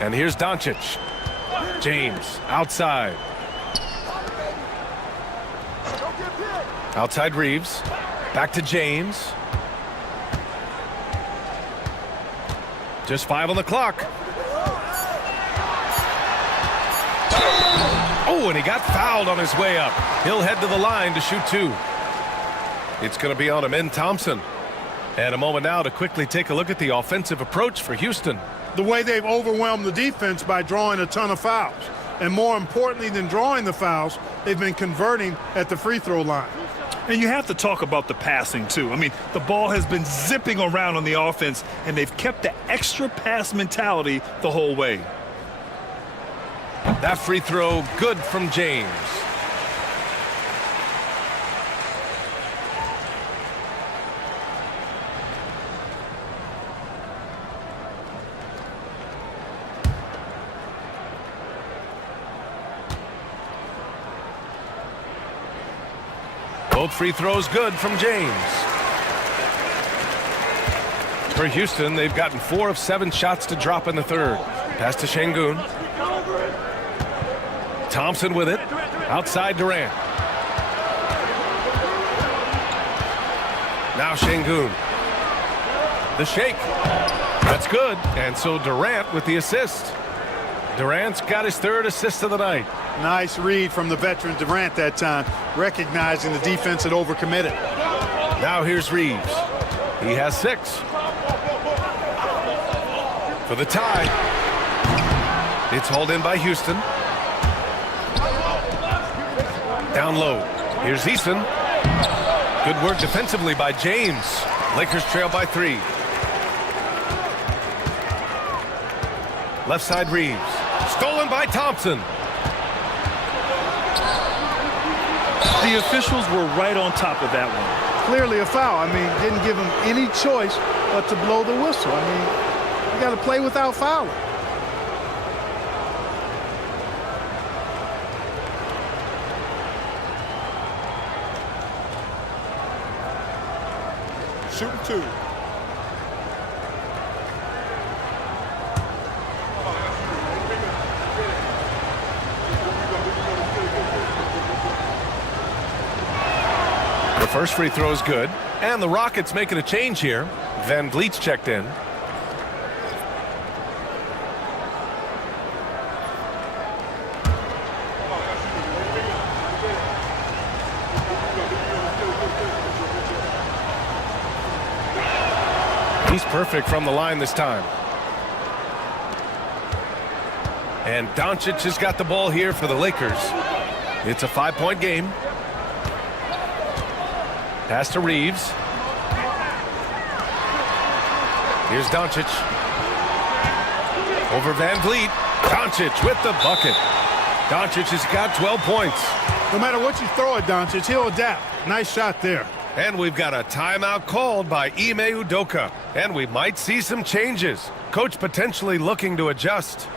And here's Doncic. James outside. Outside Reeves. Back to James. Just 5 on the clock. Oh, and he got fouled on his way up. He'll head to the line to shoot 2. It's going to be on Amin Thompson. And a moment now to quickly take a look at the offensive approach for Houston. The way they've overwhelmed the defense by drawing a ton of fouls. And more importantly than drawing the fouls, they've been converting at the free throw line. And you have to talk about the passing, too. I mean, the ball has been zipping around on the offense, and they've kept the extra pass mentality the whole way. That free throw good from James. Both free throws good from James. For Houston, they've gotten 4 of 7 shots to drop in the third. Pass to Şengün. Thompson with it. Outside Durant. Now Şengün. The shake. That's good. And so Durant with the assist. Durant's got his 3rd assist of the night. Nice read from the veteran Durant that time, recognizing the defense had overcommitted. Now here's Reeves. He has 6. For the tie. It's hauled in by Houston. Down low. Here's Eason. Good work defensively by James. Lakers trail by 3. Left side Reeves. Stolen by Thompson. The officials were right on top of that one. Clearly a foul. I mean, didn't give him any choice but to blow the whistle. I mean, you got to play without fouling. Shooting 2. The first free throw is good. And the Rockets making a change here. Van Vliet's checked in. He's perfect from the line this time. And Doncic has got the ball here for the Lakers. It's a 5-point game. Pass to Reeves. Here's Doncic. Over Van Vliet. Doncic with the bucket. Doncic has got 12 points. No matter what you throw at Doncic, he'll adapt. Nice shot there. And we've got a timeout called by Ime Udoka. And we might see some changes. Coach potentially looking to adjust.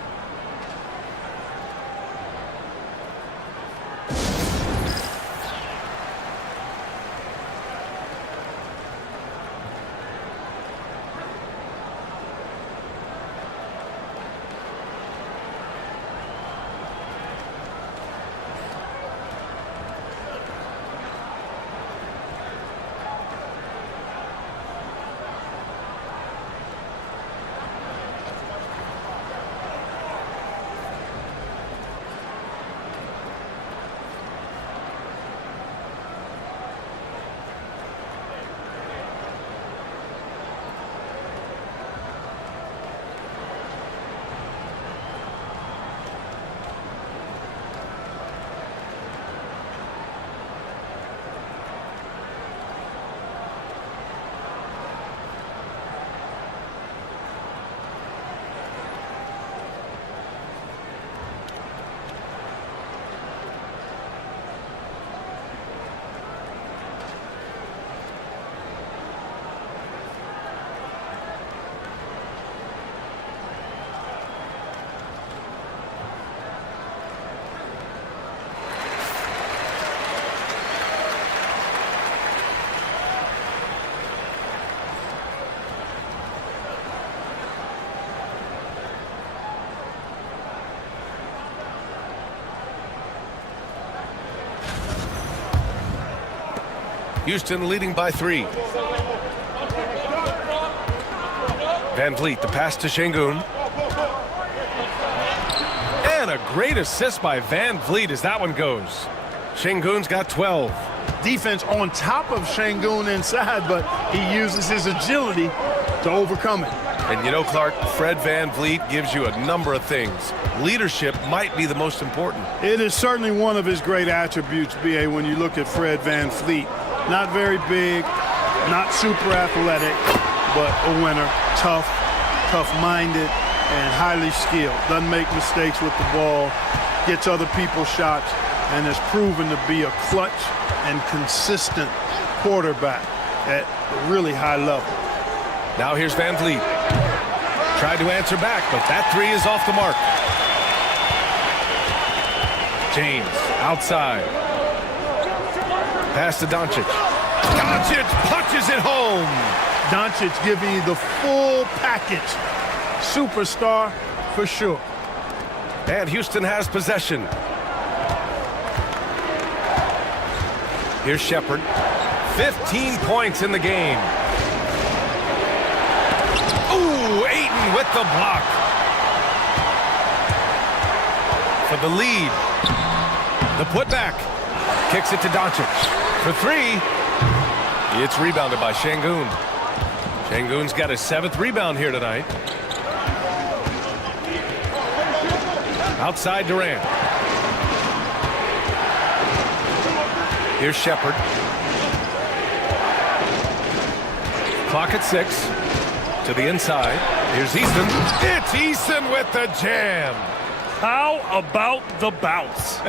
Houston leading by 3. Van Vliet, the pass to Şengün. And a great assist by Van Vliet as that one goes. Şengün's got 12. Defense on top of Şengün inside, but he uses his agility to overcome it. And you know, Clark, Fred Van Vliet gives you a number of things. Leadership might be the most important. It is certainly one of his great attributes, B.A., when you look at Fred Van Vliet. Not very big, not super athletic, but a winner. Tough, tough-minded, and highly skilled. Doesn't make mistakes with the ball, gets other people's shots, and has proven to be a clutch and consistent quarterback at a really high level. Now here's Van Vliet. Tried to answer back, but that 3 is off the mark. James outside. Pass to Doncic. Doncic punches it home. Doncic giving you the full package. Superstar for sure. And Houston has possession. Here's Shepherd. 15 points in the game. Ooh, Ayton with the block. For the lead. The putback. Kicks it to Doncic. For 3. It's rebounded by Şengün. Şengün's got his 7th rebound here tonight. Outside Durant. Here's Shepherd. Clock at 6. To the inside. Here's Easton. It's Easton with the jam. How about the bounce?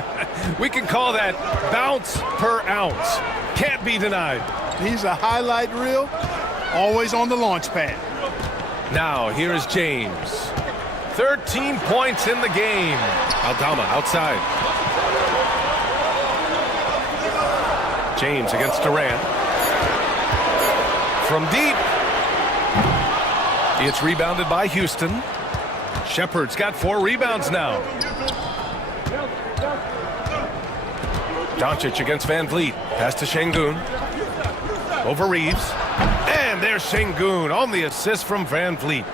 We can call that bounce per ounce. Can't be denied. He's a highlight reel, always on the launch pad. Now, here is James. 13 points in the game. Aldama outside. James against Durant. From deep. It's rebounded by Houston. Shepherd's got 4 rebounds now. Doncic against Van Vliet. Pass to Şengün. Over Reeves. And there's Şengün on the assist from Van Vliet.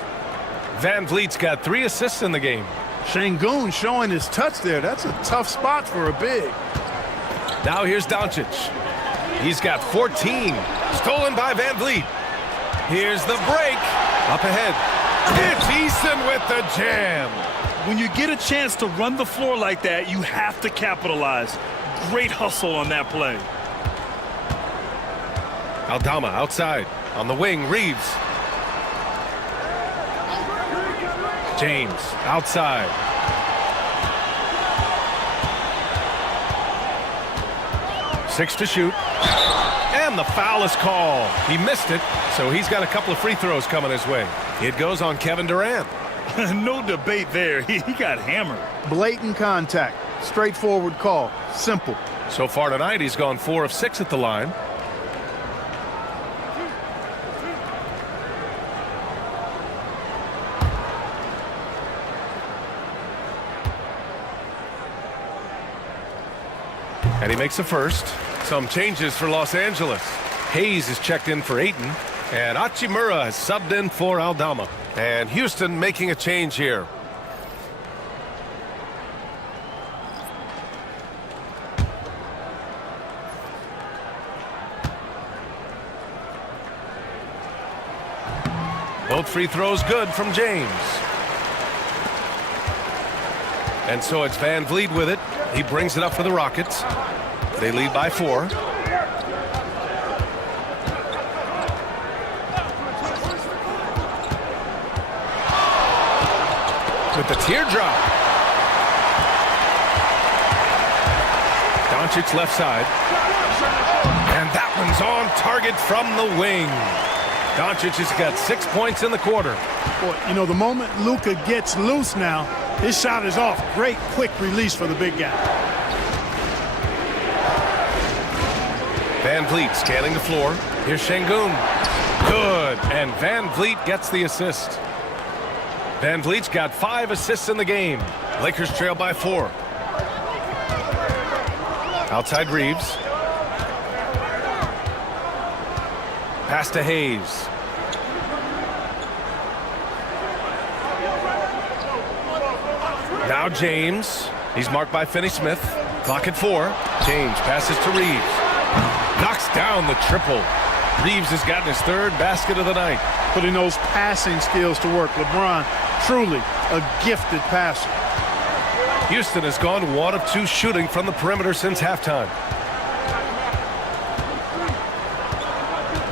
Van Vliet's got 3 assists in the game. Şengün showing his touch there. That's a tough spot for a big. Now here's Doncic. He's got 14. Stolen by Van Vliet. Here's the break. Up ahead. It's Easton with the jam. When you get a chance to run the floor like that, you have to capitalize. Great hustle on that play. Aldama outside. On the wing, Reeves. James outside. Six to shoot. And the foul is called. He missed it, so he's got a couple of free throws coming his way. It goes on Kevin Durant. No debate there. He got hammered. Blatant contact. Straightforward call. Simple. So far tonight, he's gone 4 of 6 at the line. And he makes a first. Some changes for Los Angeles. Hayes is checked in for Ayton. And Hachimura has subbed in for Aldama. And Houston making a change here. Both free throws good from James. And so it's Van Vliet with it. He brings it up for the Rockets. They lead by 4. With the teardrop. Doncic left side. And that one's on target from the wing. Doncic has got 6 points in the quarter. Boy, you know, the moment Luka gets loose now, his shot is off. Great quick release for the big guy. Van Vliet scanning the floor. Here's Şengün. Good. And Van Vliet gets the assist. Van Vliet's got 5 assists in the game. Lakers trail by 4. Outside Reeves. Pass to Hayes. Now James. He's marked by Finney-Smith. Clock at 4. James passes to Reeves. Knocks down the triple. Reeves has gotten his 3rd basket of the night. Putting those passing skills to work. LeBron, truly a gifted passer. Houston has gone 1 of 2 shooting from the perimeter since halftime.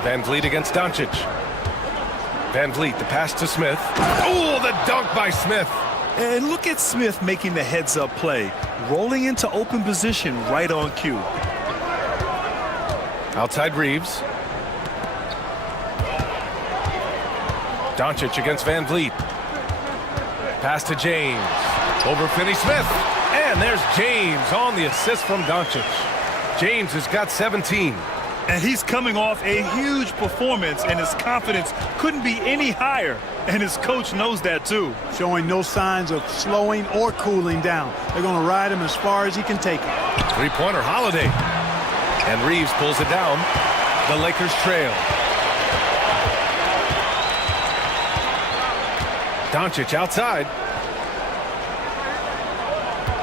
Van Vliet against Doncic. Van Vliet, the pass to Smith. Oh, the dunk by Smith. And look at Smith making the heads-up play, rolling into open position right on cue. Outside Reeves. Doncic against Van Vliet. Pass to James. Over Finney-Smith. And there's James on the assist from Doncic. James has got 17. And he's coming off a huge performance, and his confidence couldn't be any higher. And his coach knows that, too. Showing no signs of slowing or cooling down. They're going to ride him as far as he can take him. Three-pointer Holiday. And Reeves pulls it down. The Lakers trail. Doncic outside.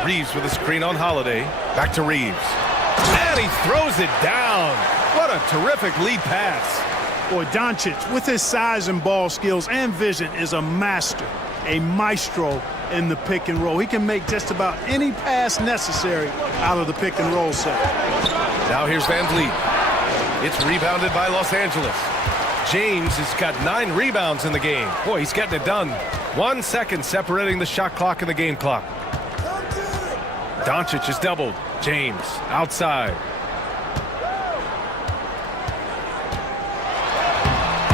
Reeves with a screen on Holiday. Back to Reeves. And he throws it down. What a terrific lead pass. Boy, Doncic, with his size and ball skills and vision, is a master, a maestro in the pick and roll. He can make just about any pass necessary out of the pick and roll set. Now here's Van Vliet. It's rebounded by Los Angeles. James has got 9 rebounds in the game. Boy, he's getting it done. 1 second separating the shot clock and the game clock. Doncic is doubled. James outside.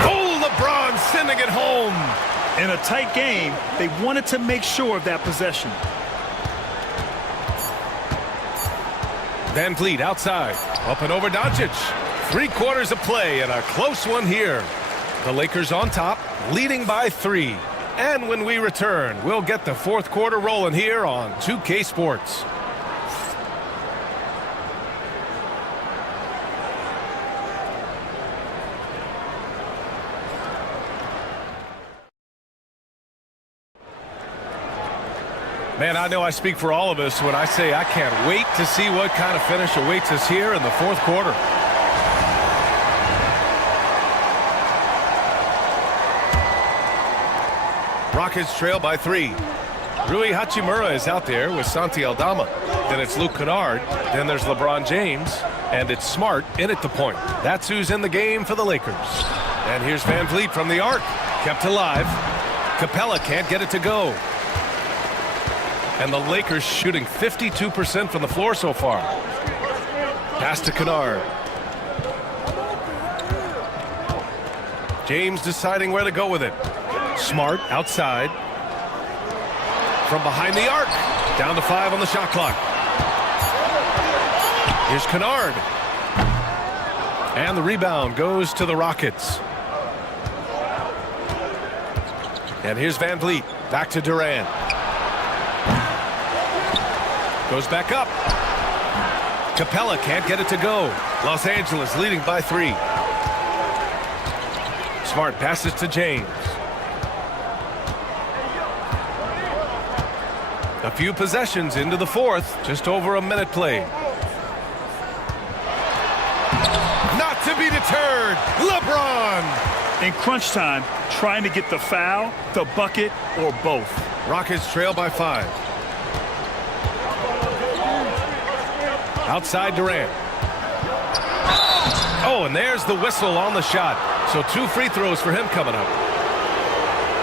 Oh, LeBron sending it home. In a tight game, they wanted to make sure of that possession. Van Vliet outside. Up and over Doncic. 3/4 of play and a close one here. The Lakers on top, leading by 3. And when we return, we'll get the 4th quarter rolling here on 2K Sports. Man, I know I speak for all of us when I say I can't wait to see what kind of finish awaits us here in the 4th quarter. Rockets trail by 3. Rui Hachimura is out there with Santi Aldama. Then it's Luke Kennard. Then there's LeBron James. And it's Smart in at the point. That's who's in the game for the Lakers. And here's Van Vliet from the arc. Kept alive. Capella can't get it to go. And the Lakers shooting 52% from the floor so far. Pass to Kennard. James deciding where to go with it. Smart outside. From behind the arc. Down to 5 on the shot clock. Here's Kennard. And the rebound goes to the Rockets. And here's Van Vliet. Back to Durant. Goes back up. Capella can't get it to go. Los Angeles leading by 3. Smart passes to James. A few possessions into the fourth. Just over a minute played. Not to be deterred. LeBron. In crunch time, trying to get the foul, the bucket, or both. Rockets trail by 5. Outside Durant. Oh, and there's the whistle on the shot. So 2 free throws for him coming up.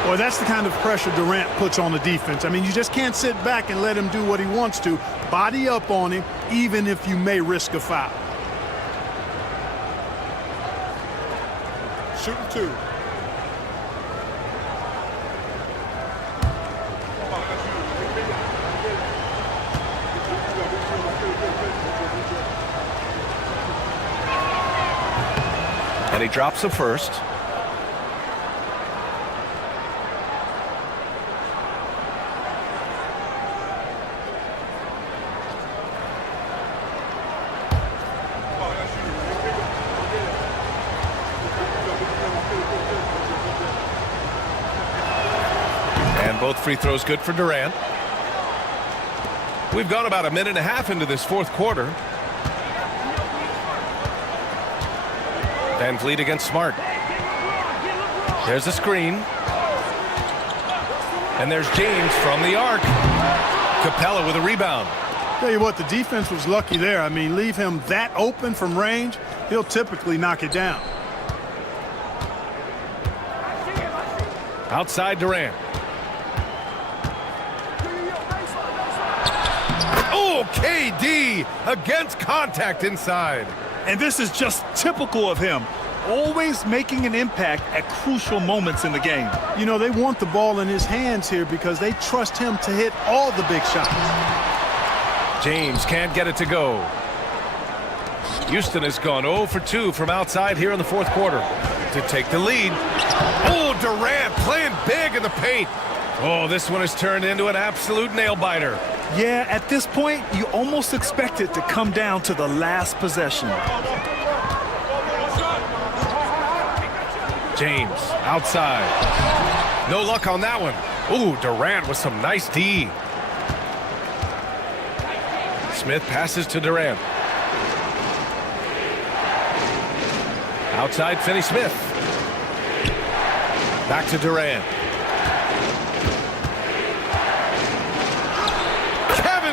Well, that's the kind of pressure Durant puts on the defense. I mean, you just can't sit back and let him do what he wants to. Body up on him, even if you may risk a foul. Shooting 2. And he drops the first. And both free throws good for Durant. We've gone about a minute and a half into this fourth quarter. Van Vliet against Smart. There's a screen. And there's James from the arc. Capella with a rebound. Tell you what, the defense was lucky there. I mean, leave him that open from range, he'll typically knock it down. Outside Durant. Oh, KD against contact inside. And this is just typical of him. Always making an impact at crucial moments in the game. You know, they want the ball in his hands here because they trust him to hit all the big shots. James can't get it to go. Houston has gone 0 for 2 from outside here in the fourth quarter to take the lead. Oh, Durant playing big in the paint. Oh, this one has turned into an absolute nail-biter. Yeah, at this point, you almost expect it to come down to the last possession. James outside. No luck on that one. Ooh, Durant with some nice D. Smith passes to Durant. Outside Finney-Smith. Back to Durant.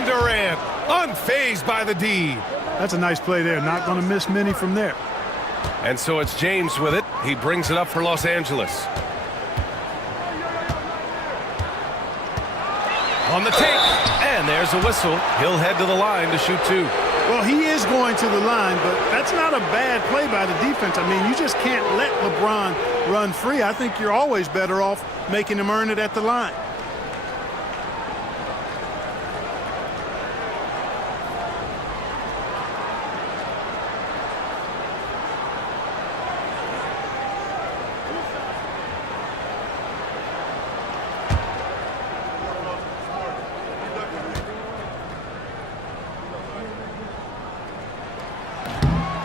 Durant, unfazed by the D. That's a nice play there. Not going to miss many from there. And so it's James with it. He brings it up for Los Angeles. On the take. And there's a whistle. He'll head to the line to shoot 2. Well, he is going to the line, but that's not a bad play by the defense. I mean, you just can't let LeBron run free. I think you're always better off making him earn it at the line.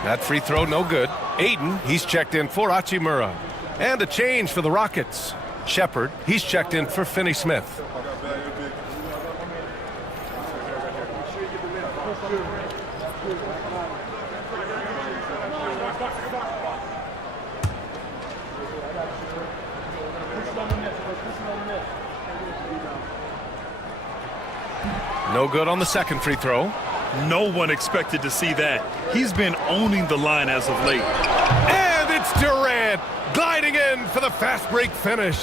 That free throw no good. Aiden, he's checked in for Hachimura. And a change for the Rockets. Shepard, he's checked in for Finney-Smith. No good on the second free throw. No one expected to see that. He's been owning the line as of late. And it's Durant gliding in for the fast break finish.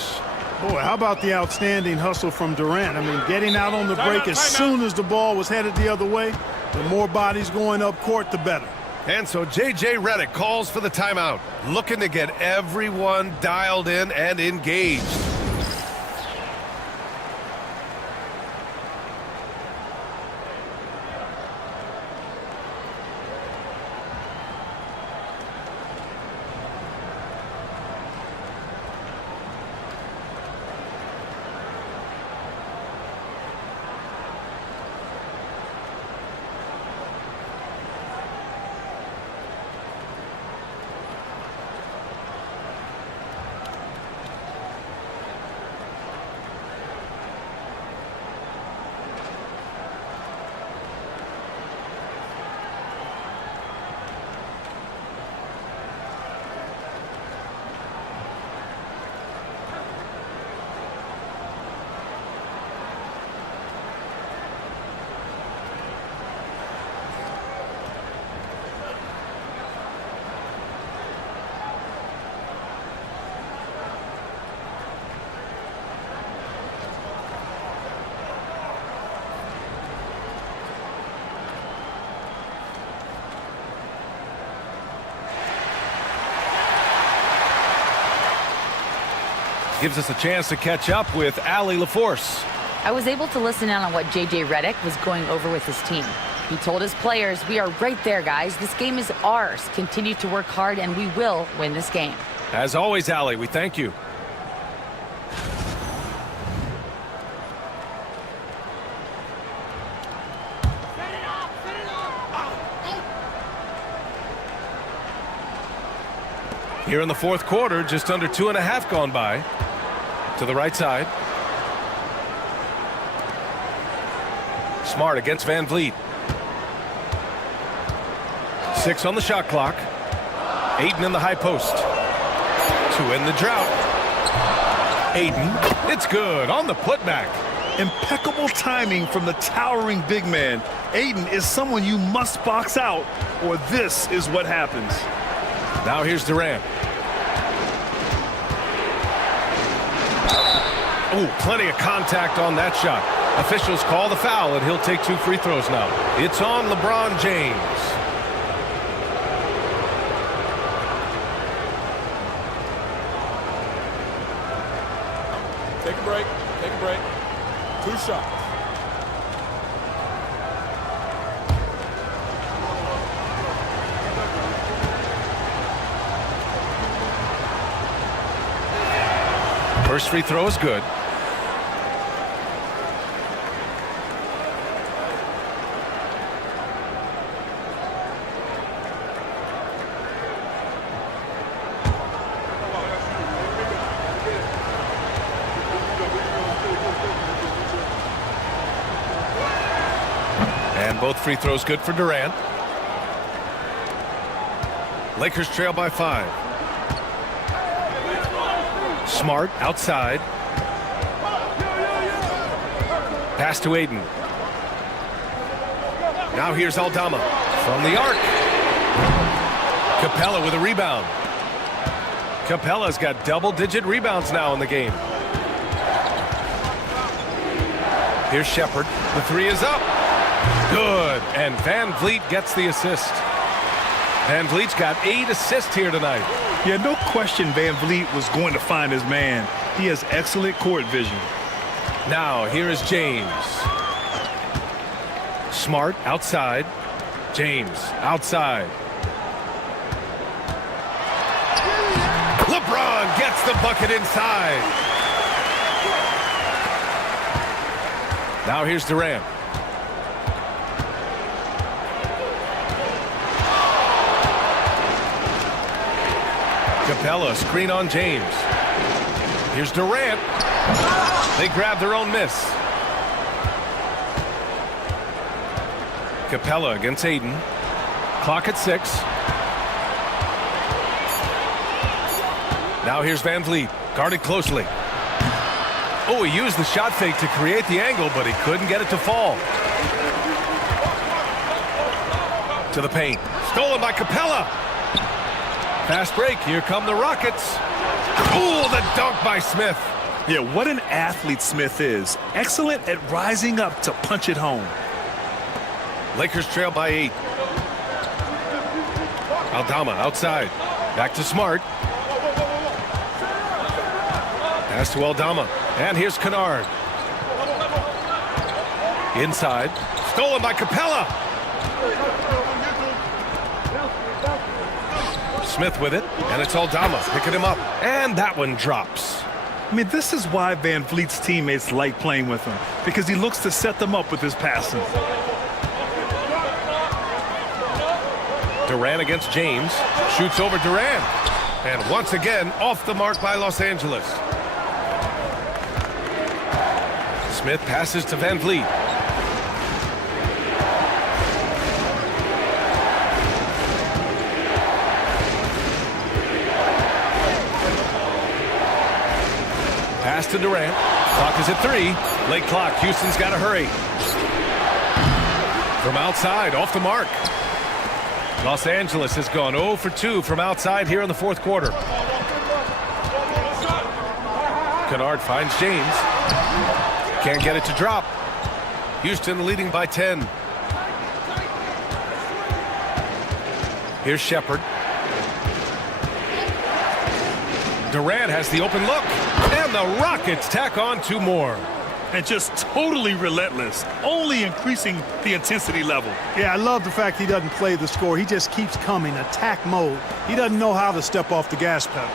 Boy, how about the outstanding hustle from Durant? I mean, getting out on the break as soon as the ball was headed the other way. The more bodies going up court, the better. And so J.J. Redick calls for the timeout, looking to get everyone dialed in and engaged. Gives us a chance to catch up with Allie LaForce. I was able to listen in on what J.J. Redick was going over with his team. He told his players, we are right there, guys. This game is ours. Continue to work hard, and we will win this game. As always, Allie, we thank you. Here in the fourth quarter, just under 2.5 gone by. To the right side. Smart against Van Vliet. 6 on the shot clock. Ayton in the high post. 2 in the drought. Ayton, it's good on the putback. Impeccable timing from the towering big man. Ayton is someone you must box out, or this is what happens. Now here's Durant. Ooh, plenty of contact on that shot. Officials call the foul, and he'll take 2 free throws now. It's on LeBron James. Take a break. Take a break. 2 shots. First free throw is good. And both free throws good for Durant. Lakers trail by 5. Smart outside. Pass to Ayton. Now here's Aldama from the arc. Capella with a rebound. Capella's got double-digit rebounds now in the game. Here's Shepherd. The 3 is up. Good. And Van Vliet gets the assist. Van Vliet's got 8 assists here tonight. Yeah, no question Van Vliet was going to find his man. He has excellent court vision. Now, here is James. Smart outside. James outside. LeBron gets the bucket inside. Now here's Durant. Capella, screen on James. Here's Durant. They grab their own miss. Capella against Ayton. Clock at 6. Now here's Van Vliet, guarded closely. Oh, he used the shot fake to create the angle, but he couldn't get it to fall. To the paint. Stolen by Capella. Fast break. Here come the Rockets. Oh, the dunk by Smith. Yeah, what an athlete Smith is. Excellent at rising up to punch it home. Lakers trail by 8. Aldama outside. Back to Smart. Pass to Aldama. And here's Kennard. Inside. Stolen by Capella. Smith with it. And it's Aldama picking him up. And that one drops. I mean, this is why Van Vliet's teammates like playing with him, because he looks to set them up with his passing. Durant against James. Shoots over Durant. And once again, off the mark by Los Angeles. Smith passes to Van Vliet. Pass to Durant. Clock is at 3. Late clock. Houston's got to hurry. From outside, off the mark. Los Angeles has gone 0 for 2 from outside here in the fourth quarter. Kennard finds James. Can't get it to drop. Houston leading by 10. Here's Shepard. Durant has the open look. And the Rockets tack on 2 more. And just totally relentless, only increasing the intensity level. Yeah, I love the fact he doesn't play the score. He just keeps coming, attack mode. He doesn't know how to step off the gas pedal.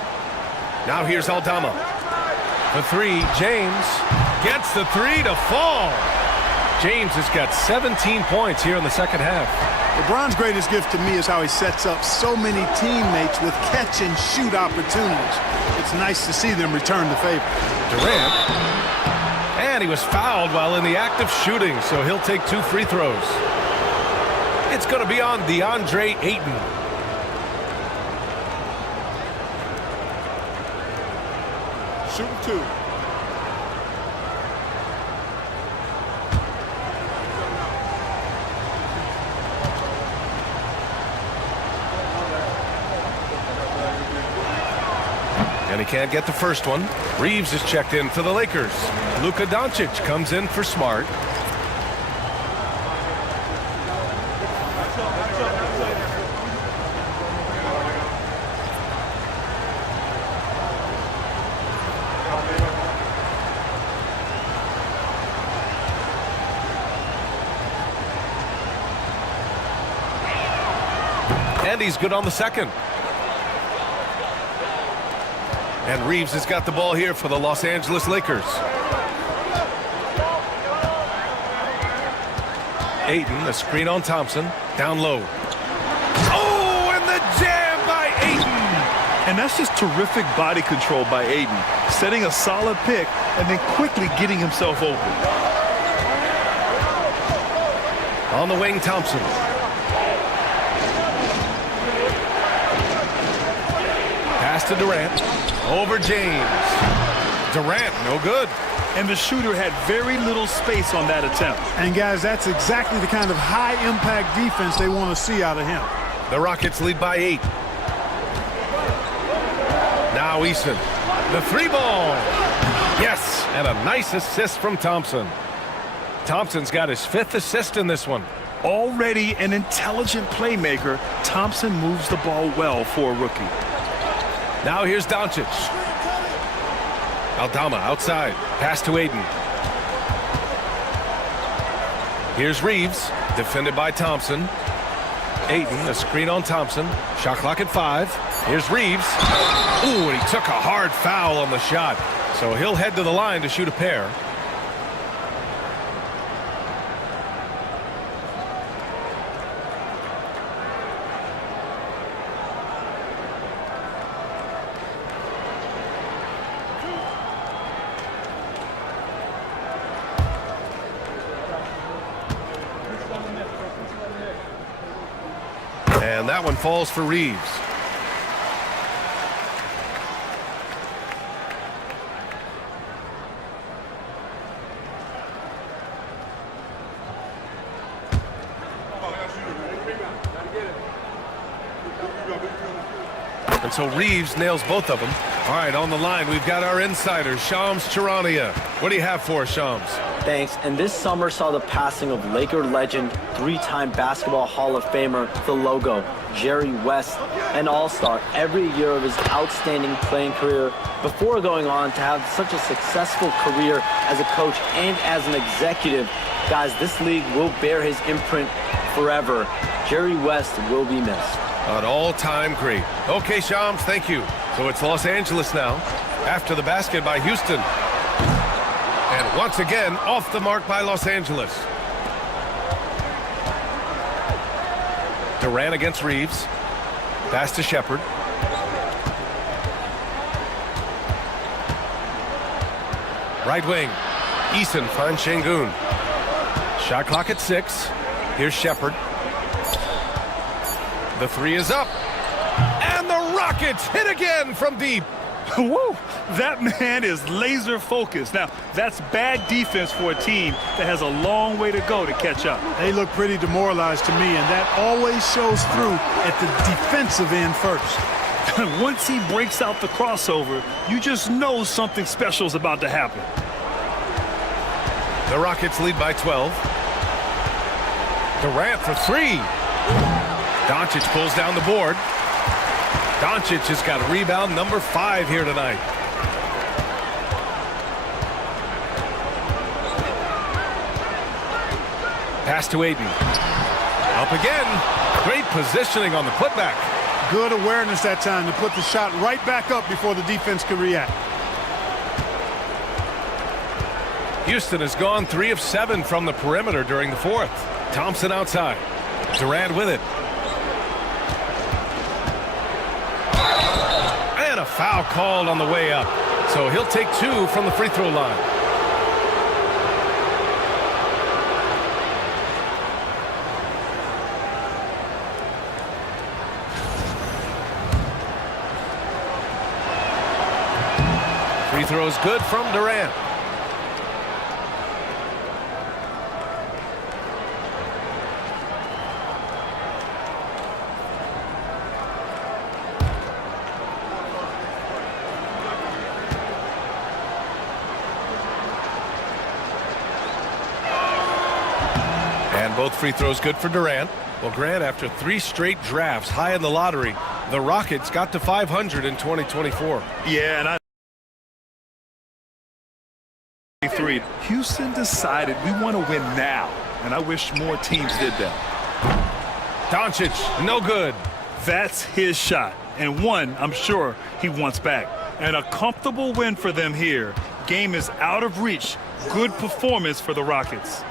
Now here's Aldama. The 3, James gets the 3 to fall. James has got 17 points here in the second half. LeBron's greatest gift to me is how he sets up so many teammates with catch and shoot opportunities. It's nice to see them return the favor. Durant. And he was fouled while in the act of shooting, so he'll take 2 free throws. It's going to be on DeAndre Ayton. Shooting 2. And he can't get the first one. Reeves is checked in for the Lakers. Luka Doncic comes in for Smart. And he's good on the second. And Reeves has got the ball here for the Los Angeles Lakers. Ayton, a screen on Thompson. Down low. Oh, and the jam by Ayton! And that's just terrific body control by Ayton, setting a solid pick and then quickly getting himself open. On the wing, Thompson. Pass to Durant. Over James. Durant, no good. And the shooter had very little space on that attempt. And guys, that's exactly the kind of high-impact defense they want to see out of him. The Rockets lead by 8. Now Eason. The 3 ball. Yes, and a nice assist from Thompson. Thompson's got his 5th assist in this one. Already an intelligent playmaker, Thompson moves the ball well for a rookie. Now here's Doncic. Aldama outside. Pass to Ayton. Here's Reeves. Defended by Thompson. Ayton, a screen on Thompson. Shot clock at 5. Here's Reeves. Ooh, and he took a hard foul on the shot. So he'll head to the line to shoot a pair. And that one falls for Reeves. And so Reeves nails both of them. All right, on the line, we've got our insider, Shams Charania. What do you have for us, Shams? Thanks. And this summer saw the passing of Laker legend, three-time Basketball Hall of Famer, the logo, Jerry West, an all-star every year of his outstanding playing career before going on to have such a successful career as a coach and as an executive. Guys, this league will bear his imprint forever. Jerry West will be missed. An all-time great. Okay, Shams, thank you. So it's Los Angeles now, after the basket by Houston. And once again, off the mark by Los Angeles. Durant against Reeves. Pass to Shepard. Right wing. Eason finds Şengün. Shot clock at 6. Here's Shepard. The three is up. And the Rockets hit again from deep. Woo! That man is laser focused. Now, that's bad defense for a team that has a long way to go to catch up. They look pretty demoralized to me, and that always shows through at the defensive end first. Once he breaks out the crossover, you just know something special is about to happen. The Rockets lead by 12. Durant for 3. Doncic pulls down the board. Doncic has got rebound number 5 here tonight. Pass to Ayton. Up again. Great positioning on the putback. Good awareness that time to put the shot right back up before the defense could react. Houston has gone 3 of 7 from the perimeter during the 4th. Thompson outside. Durant with it. And a foul called on the way up. So he'll take 2 from the free throw line. Free throws good from Durant. And both free throws good for Durant. Well, Grant, after 3 straight drafts high in the lottery, the Rockets got to 500 in 2024. Yeah, and Houston decided we want to win now, and I wish more teams did that. Doncic, no good. That's his shot, and one I'm sure he wants back. And a comfortable win for them here. Game is out of reach. Good performance for the Rockets.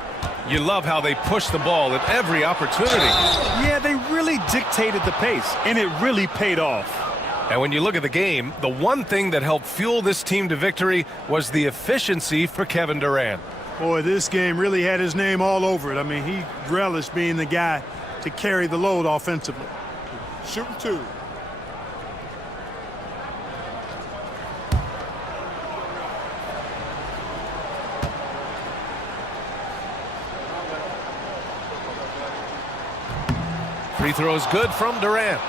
You love how they push the ball at every opportunity. Yeah, they really dictated the pace, and it really paid off. And when you look at the game, the one thing that helped fuel this team to victory was the efficiency for Kevin Durant. Boy, this game really had his name all over it. I mean, he relished being the guy to carry the load offensively. Shooting 2. Free throws good from Durant.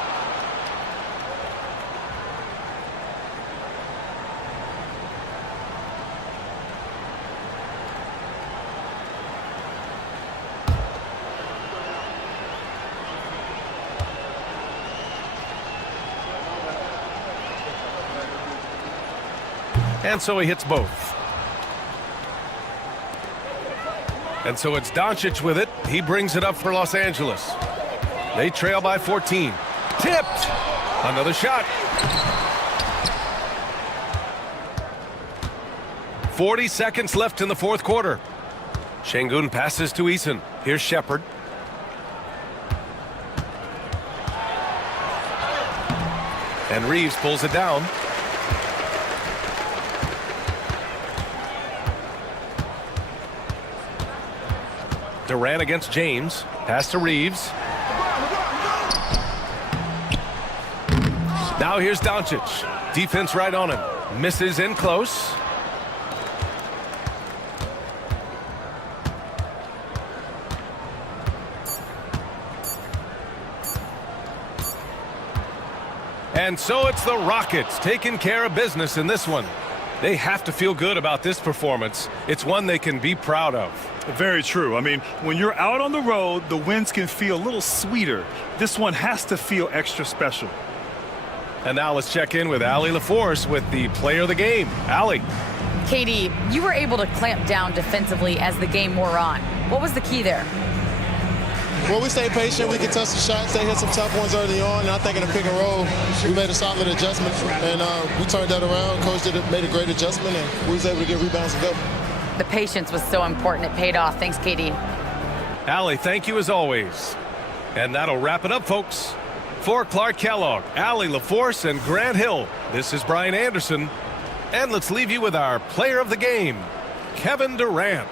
And so he hits both. And so it's Doncic with it. He brings it up for Los Angeles. They trail by 14. Tipped. Another shot. 40 seconds left in the 4th quarter. Şengün passes to Eason. Here's Shepard. And Reeves pulls it down. Durant against James. Pass to Reeves. Now here's Doncic. Defense right on him. Misses in close. And so it's the Rockets taking care of business in this one. They have to feel good about this performance. It's one they can be proud of. Very true. I mean, when you're out on the road, the wins can feel a little sweeter. This one has to feel extra special. And now let's check in with Allie LaForce with the player of the game. Allie. KD, you were able to clamp down defensively as the game wore on. What was the key there? Well, we stayed patient. We could touch the shots. They hit some tough ones early on. And I think in the pick and roll, we made a solid adjustment. And we turned that around. Coach made a great adjustment, and we was able to get rebounds and go. The patience was so important. It paid off. Thanks, KD. Allie, thank you as always. And that'll wrap it up, folks. For Clark Kellogg, Allie LaForce, and Grant Hill, this is Brian Anderson. And let's leave you with our player of the game, Kevin Durant.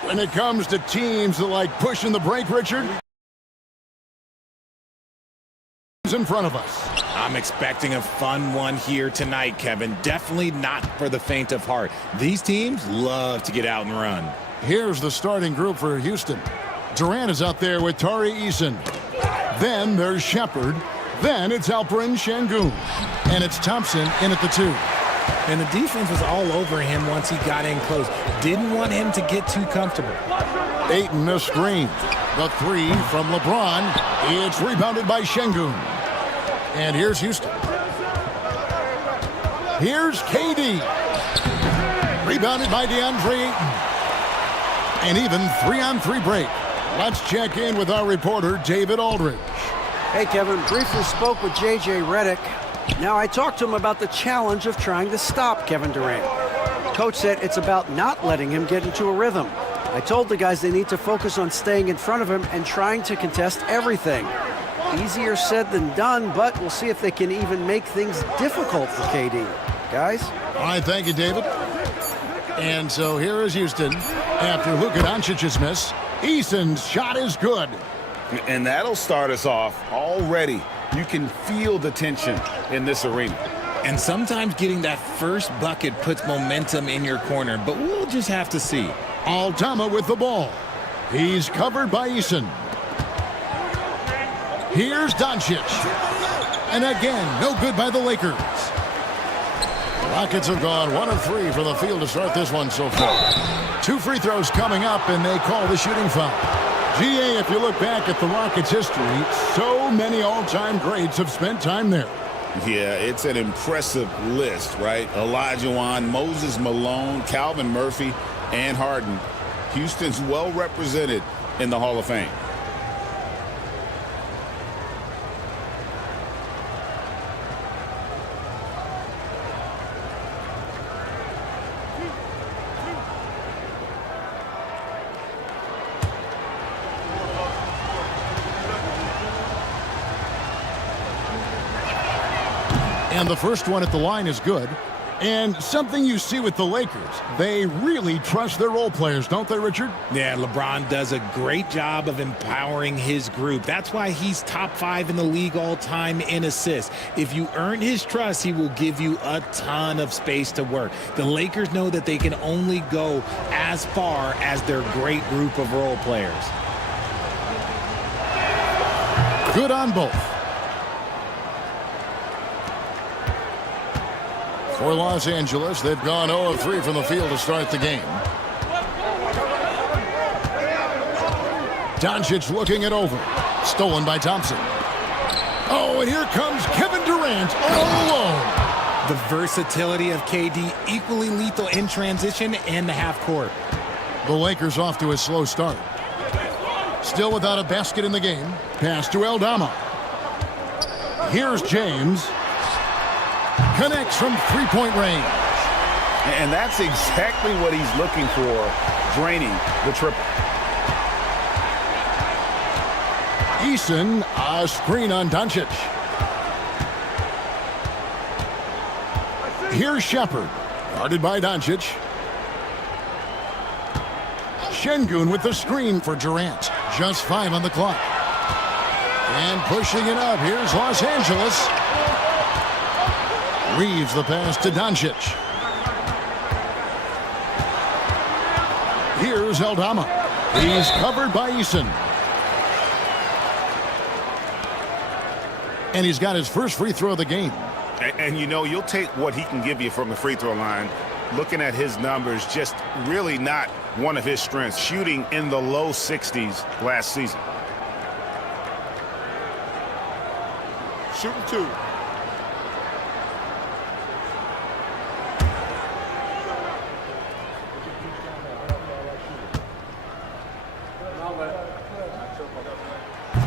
When it comes to teams that like pushing the break, Richard, in front of us. I'm expecting a fun one here tonight, Kevin. Definitely not for the faint of heart. These teams love to get out and run. Here's the starting group for Houston. Durant is out there with Tari Eason. Then there's Shepard. Then it's Alperen Şengün. And it's Thompson in at the 2. And the defense was all over him once he got in close. Didn't want him to get too comfortable. Ayton a screen. The 3 from LeBron. It's rebounded by Şengün. And here's Houston. Here's KD. Rebounded by DeAndre Ayton. And even 3-on-3 break. Let's check in with our reporter, David Aldridge. Hey, Kevin. Briefly spoke with J.J. Redick. Now, I talked to him about the challenge of trying to stop Kevin Durant. Coach said it's about not letting him get into a rhythm. I told the guys they need to focus on staying in front of him and trying to contest everything. Easier said than done, but we'll see if they can even make things difficult for KD. Guys? All right, thank you, David. And so here is Houston. After Luka Doncic's miss, Eason's shot is good. And that'll start us off already. You can feel the tension in this arena. And sometimes getting that first bucket puts momentum in your corner, but we'll just have to see. Aldama with the ball. He's covered by Eason. Here's Doncic. And again, no good by the Lakers. Rockets have gone 1 of 3 from the field to start this one so far. 2 free throws coming up, and they call the shooting foul. GA, if you look back at the Rockets' history, so many all-time greats have spent time there. Yeah, it's an impressive list, right? Olajuwon, Moses Malone, Calvin Murphy, and Harden. Houston's well represented in the Hall of Fame. And the first one at the line is good. And something you see with the Lakers, they really trust their role players, don't they, Richard? Yeah, LeBron does a great job of empowering his group. That's why he's top 5 in the league all time in assists. If you earn his trust, he will give you a ton of space to work. The Lakers know that they can only go as far as their great group of role players. Good on both. For Los Angeles, they've gone 0 of 3 from the field to start the game. Doncic looking it over. Stolen by Thompson. Oh, and here comes Kevin Durant all alone. The versatility of KD, equally lethal in transition and the half court. The Lakers off to a slow start. Still without a basket in the game. Pass to Aldama. Here's James. Connects from three-point range. And that's exactly what he's looking for, draining the triple. Eason, a screen on Doncic. Here's Shepard, guarded by Doncic. Şengün with the screen for Durant. Just 5 on the clock. And pushing it up, here's Los Angeles. Reeves the pass to Doncic. Here's Aldama. He's covered by Eason. And he's got his first free throw of the game. And you know, you'll take what he can give you from the free throw line. Looking at his numbers, just really not one of his strengths. Shooting in the low 60s last season. Shooting 2.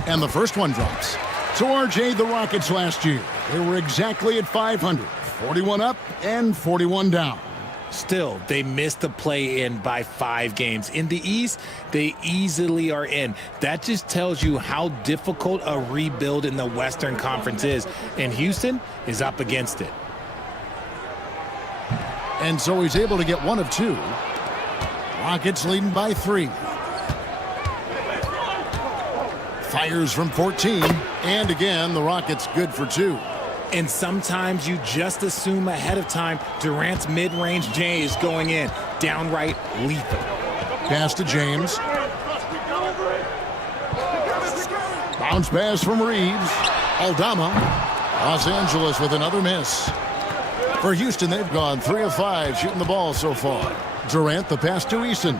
And the first one drops. So RJ, the Rockets last year, they were exactly at 500. 41 up and 41 down. Still, they missed the play-in by 5 games. In the East, they easily are in. That just tells you how difficult a rebuild in the Western Conference is. And Houston is up against it. And so he's able to get 1 of 2. Rockets leading by 3. Fires from 14. And again, the Rockets good for 2. And sometimes you just assume ahead of time Durant's mid-range J is going in. Downright lethal. Pass to James. Bounce pass from Reeves. Aldama. Los Angeles with another miss. For Houston, they've gone 3 of 5 shooting the ball so far. Durant the pass to Eason.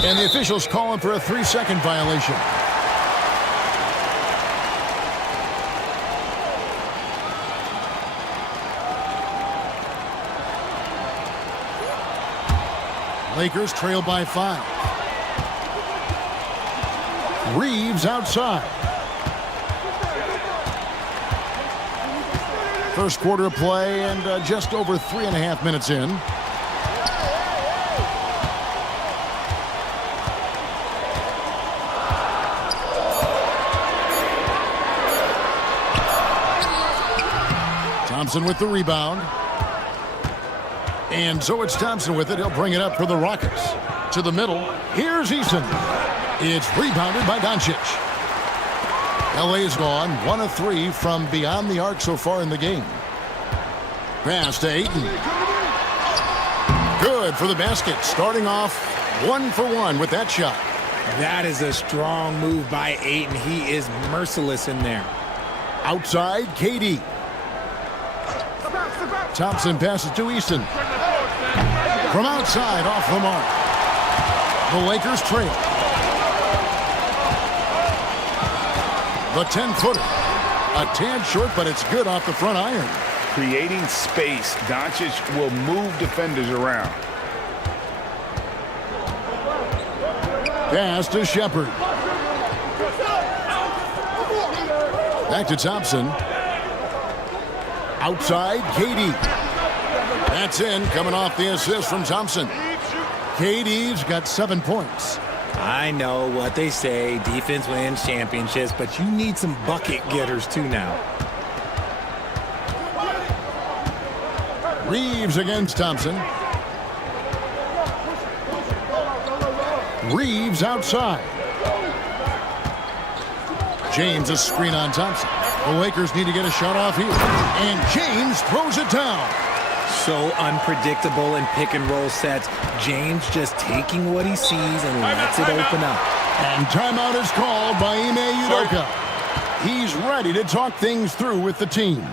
And the officials calling for a 3-second violation. Lakers trail by 5. Reeves outside. First quarter of play and just over 3.5 minutes in. Thompson with the rebound. And so it's Thompson with it. He'll bring it up for the Rockets. To the middle. Here's Eason. It's rebounded by Doncic. LA's gone 1 of 3 from beyond the arc so far in the game. Pass to Ayton. Good for the basket. Starting off 1 for 1 with that shot. That is a strong move by Ayton. He is merciless in there. Outside, KD. Thompson passes to Eason. From outside, off the mark. The Lakers trail. The 10-footer. A tad short, but it's good off the front iron. Creating space, Doncic will move defenders around. Pass to Shepard. Back to Thompson. Outside, KD. That's in, coming off the assist from Thompson. KD's got 7 points. I know what they say, defense wins championships, but you need some bucket getters too now. Reeves against Thompson. Reeves outside. James a screen on Thompson. The Lakers need to get a shot off here. And James throws it down. So unpredictable in pick and roll sets. James just taking what he sees and lets it open up. And timeout is called by Ime Udoka. He's ready to talk things through with the team.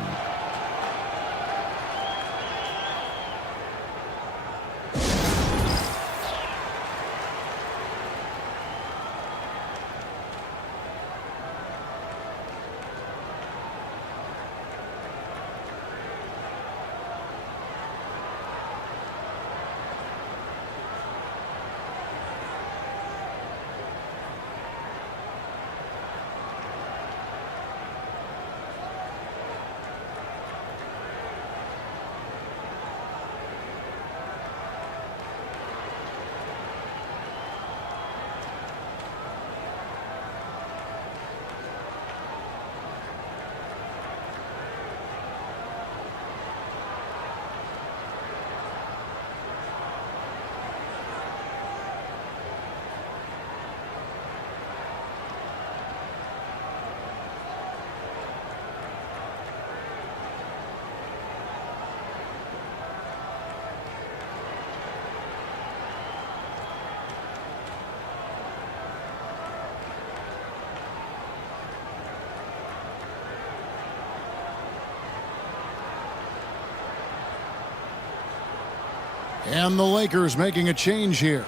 And the Lakers making a change here.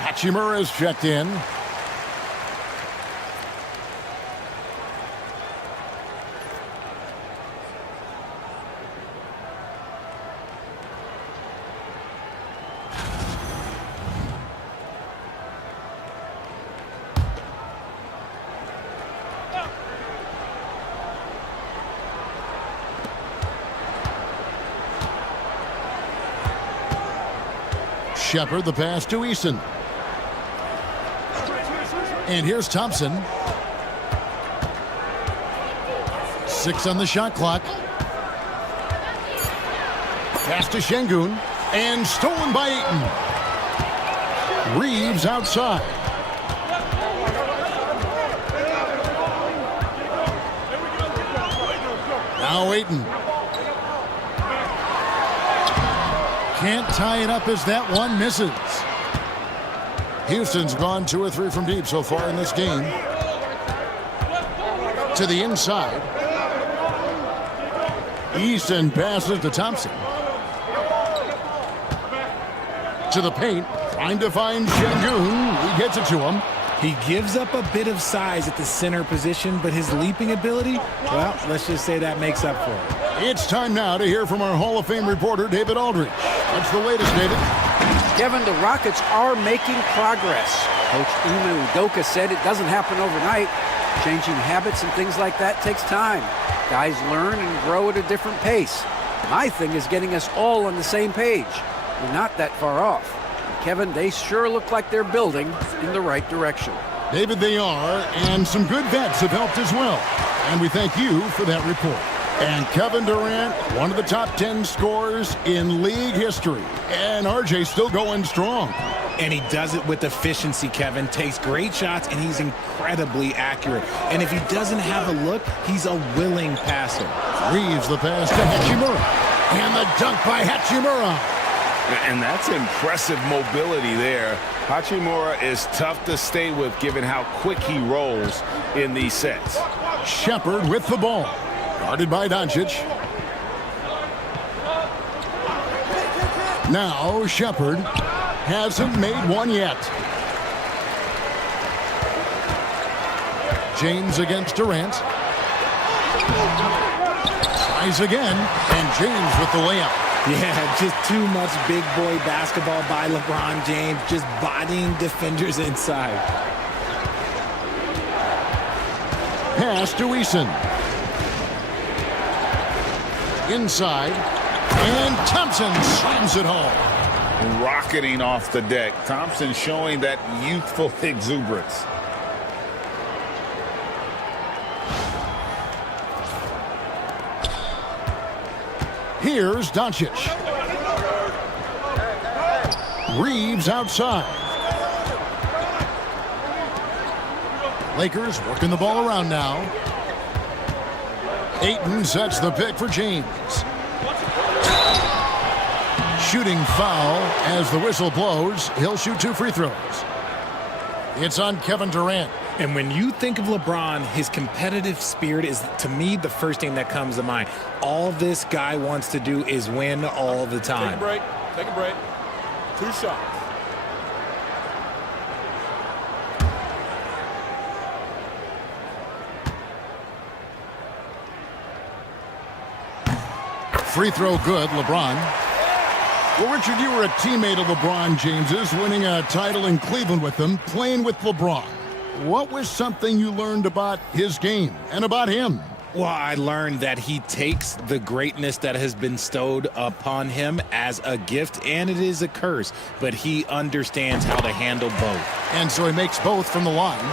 Hachimura's checked in. Shepard, the pass to Easton. And here's Thompson. 6 on the shot clock. Pass to Şengün. And stolen by Ayton. Reeves outside. Now Ayton. Can't tie it up as that one misses. Houston's gone 2 or 3 from deep so far in this game. To the inside. Easton passes to Thompson. To the paint. Trying to find Şengün. He gets it to him. He gives up a bit of size at the center position, but his leaping ability, well, let's just say that makes up for it. It's time now to hear from our Hall of Fame reporter, David Aldridge. What's the latest, David? Kevin, the Rockets are making progress. Coach Ime Udoka said it doesn't happen overnight. Changing habits and things like that takes time. Guys learn and grow at a different pace. My thing is getting us all on the same page. We're not that far off. Kevin, they sure look like they're building in the right direction. David, they are, and some good vets have helped as well. And we thank you for that report. And Kevin Durant, one of the top 10 scorers in league history. And RJ's still going strong. And he does it with efficiency, Kevin. Takes great shots, and he's incredibly accurate. And if he doesn't have a look, he's a willing passer. Reeves the pass to Hachimura. And the dunk by Hachimura. And that's impressive mobility there. Hachimura is tough to stay with given how quick he rolls in these sets. Shepard with the ball. Guarded by Doncic. Now Shepard hasn't made one yet. James against Durant. Tries again, and James with the layup. Yeah, just too much big boy basketball by LeBron James, just bodying defenders inside. Pass to Eason. Inside, and Thompson slams it home. Rocketing off the deck. Thompson showing that youthful exuberance. Here's Doncic. Reeves outside. Lakers working the ball around now. Ayton sets the pick for James. Shooting foul as the whistle blows. He'll shoot 2 free throws. It's on Kevin Durant. And when you think of LeBron, his competitive spirit is, to me, the first thing that comes to mind. All this guy wants to do is win all the time. Take a break. Take a break. 2 shots. Free throw good, LeBron. Well, Richard, you were a teammate of LeBron James's, winning a title in Cleveland with him, playing with LeBron. What was something you learned about his game and about him? Well, I learned that he takes the greatness that has been bestowed upon him as a gift, and it is a curse, but he understands how to handle both. And so he makes both from the line.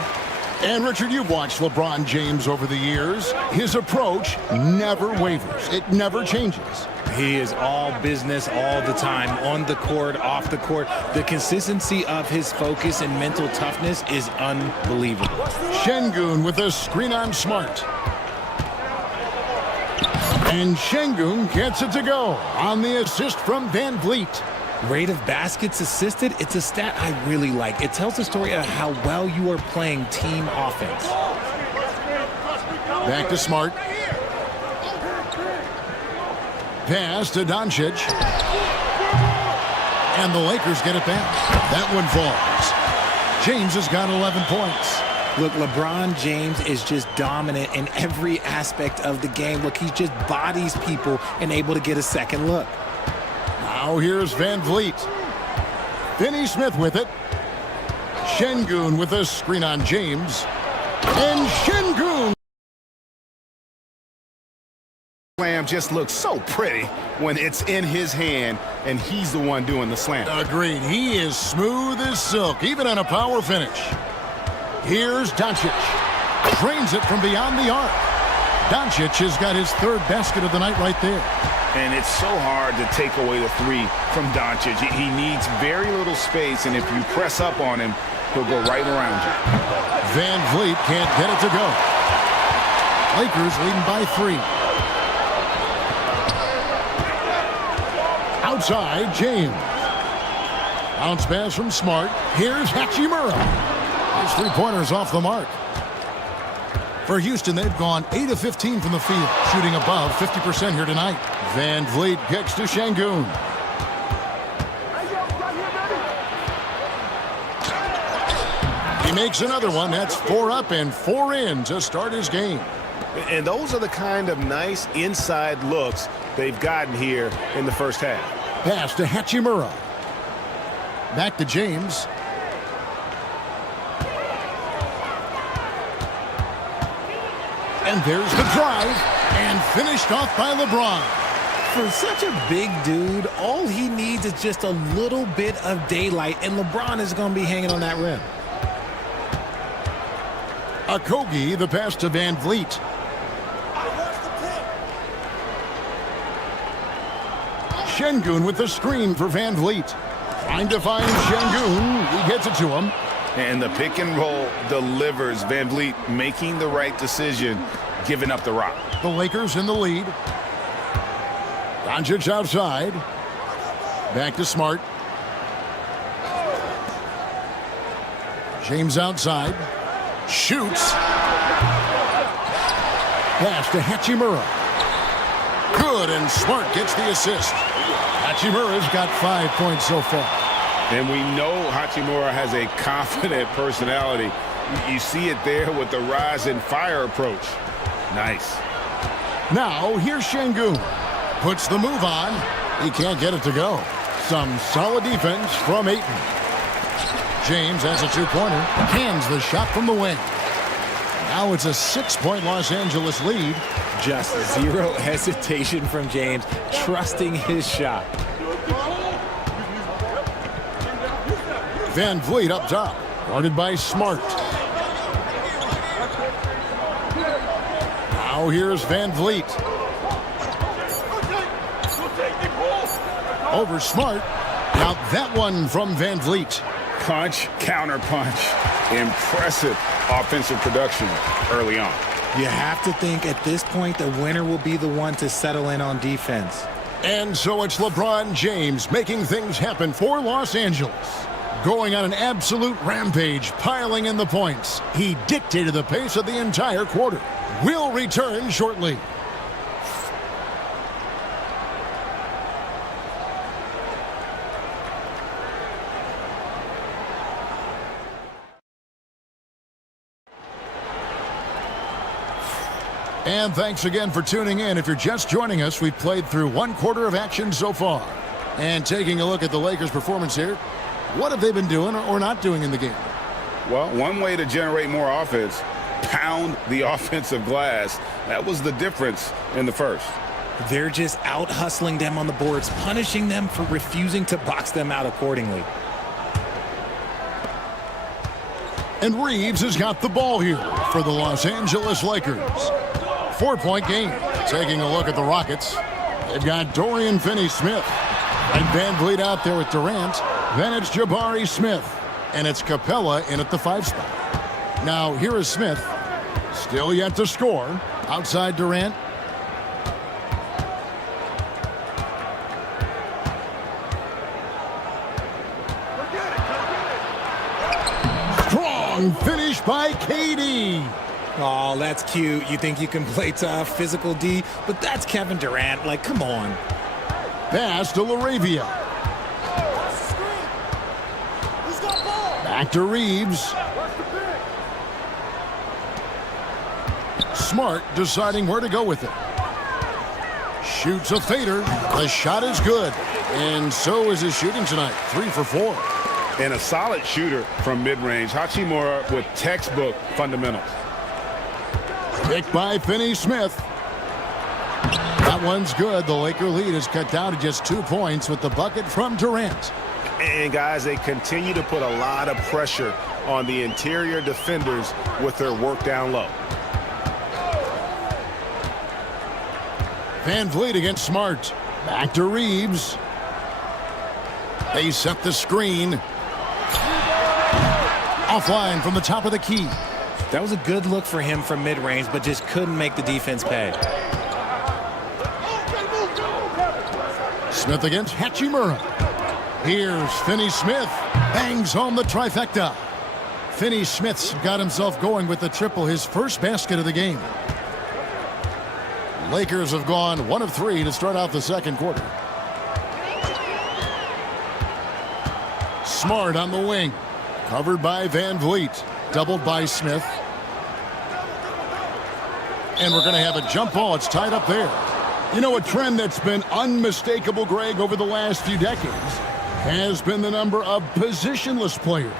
And Richard, you've watched LeBron James over the years. His approach never wavers. It never changes. He is all business all the time, on the court, off the court. The consistency of his focus and mental toughness is unbelievable. Şengün with a screen on Smart. And Şengün gets it to go on the assist from Van Vliet. Rate of baskets assisted, it's a stat I really like. It tells the story of how well you are playing team offense. Back to Smart. Pass to Doncic. And the Lakers get it back. That one falls. James has got 11 points. Look, LeBron James is just dominant in every aspect of the game. Look, he just bodies people and able to get a second look. Now here's Van Vliet. Finney Smith with it. Şengün with a screen on James. And Şengün. Slam just looks so pretty when it's in his hand and he's the one doing the slam. Agreed. He is smooth as silk, even on a power finish. Here's Doncic. Drains it from beyond the arc. Doncic has got his third basket of the night right there. And it's so hard to take away the three from Doncic. He needs very little space, and if you press up on him, he'll go right around you. Van Vliet can't get it to go. Lakers leading by 3. Outside, James. Bounce pass from Smart. Here's Hachimura. His three-pointers off the mark. For Houston, they've gone 8 of 15 from the field, shooting above 50% here tonight. Van Vliet kicks to Şengün. He makes another one. That's 4 up and 4 in to start his game. And those are the kind of nice inside looks they've gotten here in the first half. Pass to Hachimura. Back to James. And there's the drive. And finished off by LeBron. For such a big dude, all he needs is just a little bit of daylight, and LeBron is going to be hanging on that rim. Okogie, the pass to Van Vliet. Şengün with the screen for Van Vliet. Trying to find Şengün. He gets it to him. And the pick and roll delivers. Van Vliet making the right decision, giving up the rock. The Lakers in the lead. Doncic outside. Back to Smart. James outside. Shoots. Pass to Hachimura. Good, and Smart gets the assist. Hachimura's got 5 points so far. And we know Hachimura has a confident personality. You see it there with the rise and fire approach. Nice. Now, here's Şengün. Puts the move on. He can't get it to go. Some solid defense from Ayton. James has a two-pointer. Hands the shot from the wing. Now it's a 6-point Los Angeles lead. Just zero hesitation from James, trusting his shot. Van Vliet up top, guarded by Smart. Now here's Van Vliet. Over Smart. Now that one from Van Vliet. Punch, counter punch. Impressive offensive production early on. You have to think at this point the winner will be the one to settle in on defense. And so it's LeBron James making things happen for Los Angeles. Going on an absolute rampage, piling in the points. He dictated the pace of the entire quarter. We'll return shortly. And thanks again for tuning in. If you're just joining us, we've played through 1 quarter of action so far. And taking a look at the Lakers' performance here, what have they been doing or not doing in the game? Well, one way to generate more offense, pound the offensive glass. That was the difference in the first. They're just out hustling them on the boards, punishing them for refusing to box them out accordingly. And Reeves has got the ball here for the Los Angeles Lakers. 4-point game. Taking a look at the Rockets. They've got Dorian Finney-Smith. And Van Vliet out there with Durant. Then it's Jabari Smith. And it's Capella in at the 5 spot. Now here is Smith. Still yet to score. Outside Durant. Strong finish by KD. Oh, that's cute. You think you can play tough, physical D, but that's Kevin Durant. Like, come on. Pass to LaRavia. Back to Reeves. Smart deciding where to go with it. Shoots a fader. The shot is good. And so is his shooting tonight. 3 for 4. And a solid shooter from mid-range. Hachimura with textbook fundamentals. Picked by Finney-Smith. That one's good. The Laker lead is cut down to just 2 points with the bucket from Durant. And guys, they continue to put a lot of pressure on the interior defenders with their work down low. Van Vliet against Smart. Back to Reeves. They set the screen. Offline from the top of the key. That was a good look for him from mid-range, but just couldn't make the defense pay. Smith against Hachimura. Here's Finney-Smith. Bangs home the trifecta. Finney-Smith's got himself going with the triple, his first basket of the game. Lakers have gone 1 of 3 to start out the second quarter. Smart on the wing. Covered by Van Vliet. Doubled by Smith. And we're going to have a jump ball. It's tied up there. You know, a trend that's been unmistakable, Greg, over the last few decades has been the number of positionless players.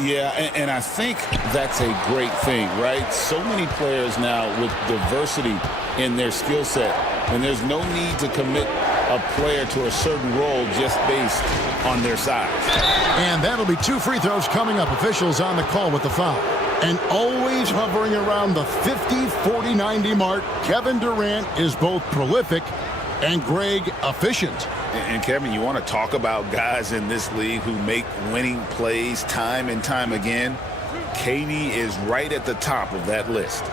Yeah, and I think that's a great thing, right? So many players now with diversity in their skill set, and there's no need to commit a player to a certain role just based on their size. And that'll be 2 free throws coming up. Officials on the call with the foul. And always hovering around the 50, 40, 90 mark, Kevin Durant is both prolific and, Greg, efficient. And Kevin, you want to talk about guys in this league who make winning plays time and time again? KD is right at the top of that list.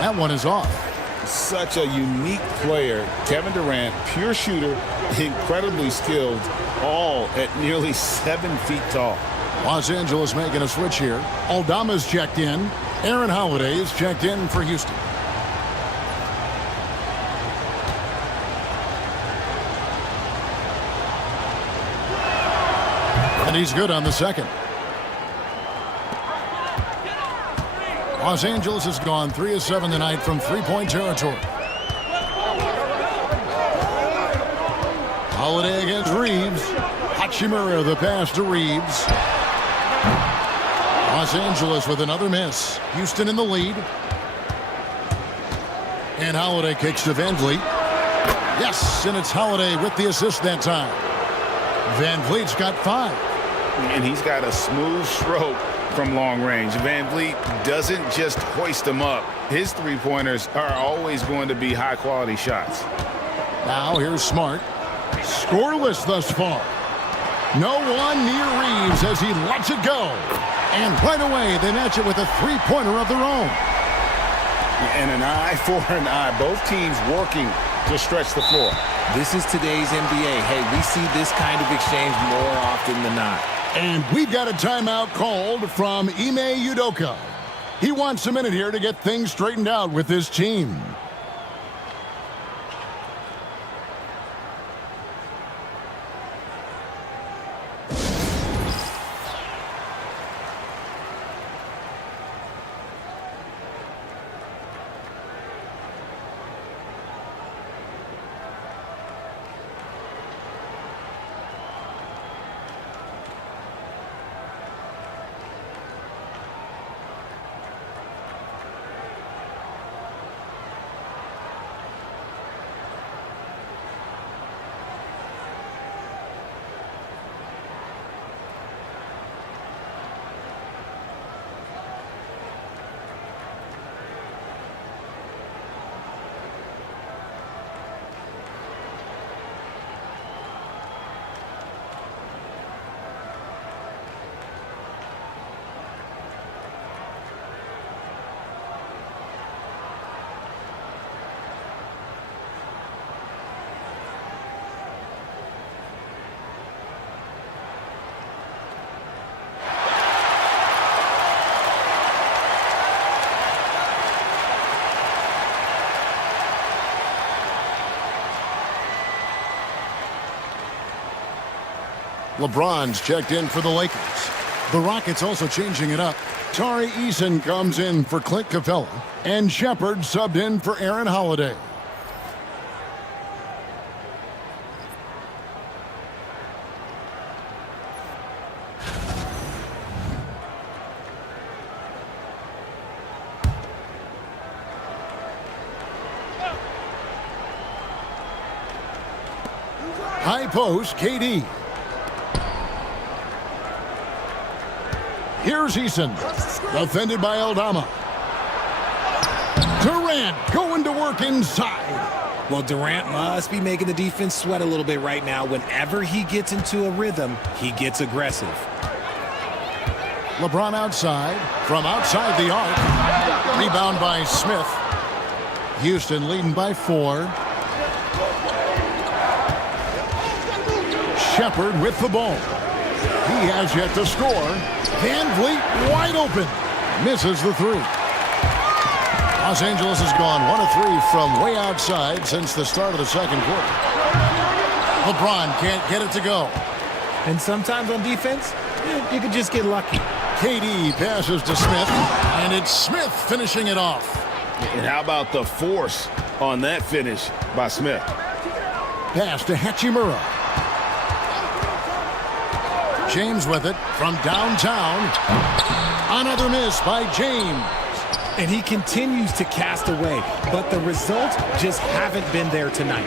That one is off. Such a unique player. Kevin Durant, pure shooter, incredibly skilled, all at nearly 7 feet tall. Los Angeles making a switch here. Aldama's checked in. Aaron Holiday is checked in for Houston. And he's good on the second. Los Angeles has gone 3 of 7 tonight from three-point territory. Holiday against Reeves. Hachimura the pass to Reeves. Los Angeles with another miss. Houston in the lead. And Holiday kicks to Van Vliet. Yes, and it's Holiday with the assist that time. Van Vliet's got 5. And he's got a smooth stroke from long range. Van Vliet doesn't just hoist them up. His three-pointers are always going to be high-quality shots. Now here's Smart. Scoreless thus far. No one near Reeves as he lets it go. And right away, they match it with a three-pointer of their own. And an eye for an eye. Both teams working to stretch the floor. This is today's NBA. Hey, we see this kind of exchange more often than not. And we've got a timeout called from Ime Udoka. He wants a minute here to get things straightened out with his team. LeBron's checked in for the Lakers. The Rockets also changing it up. Tari Eason comes in for Clint Capella. And Shepard subbed in for Aaron Holiday. High post, KD. Here's Eason. Defended by Aldama. Durant going to work inside. Well, Durant must be making the defense sweat a little bit right now. Whenever he gets into a rhythm, he gets aggressive. LeBron outside. From outside the arc. Rebound by Smith. Houston leading by 4. Shepard with the ball. He has yet to score. Van Vliet wide open. Misses the 3. Los Angeles has gone 1 of 3 from way outside since the start of the second quarter. LeBron can't get it to go. And sometimes on defense, you could just get lucky. KD passes to Smith, and it's Smith finishing it off. And how about the force on that finish by Smith? Pass to Hachimura. James with it from downtown. Another miss by James. And he continues to cast away, but the results just haven't been there tonight.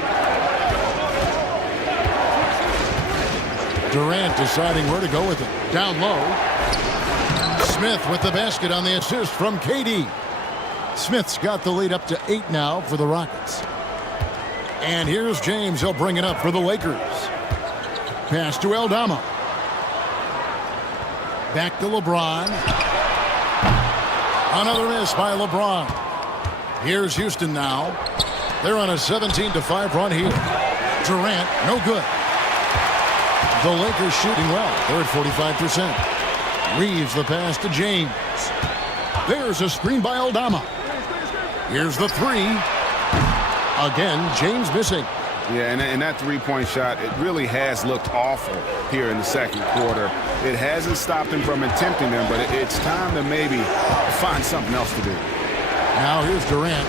Durant deciding where to go with it. Down low. Smith with the basket on the assist from KD. Smith's got the lead up to 8 now for the Rockets. And here's James. He'll bring it up for the Lakers. Pass to Aldama. Back to LeBron. Another miss by LeBron. Here's Houston now. They're on a 17-5 run here. Durant, no good. The Lakers shooting well. They're at 45%. Reeves the pass to James. There's a screen by Aldama. Here's the 3. Again, James missing. Yeah, and that three-point shot, it really has looked awful here in the second quarter. It hasn't stopped him from attempting them, but it's time to maybe find something else to do. Now here's Durant.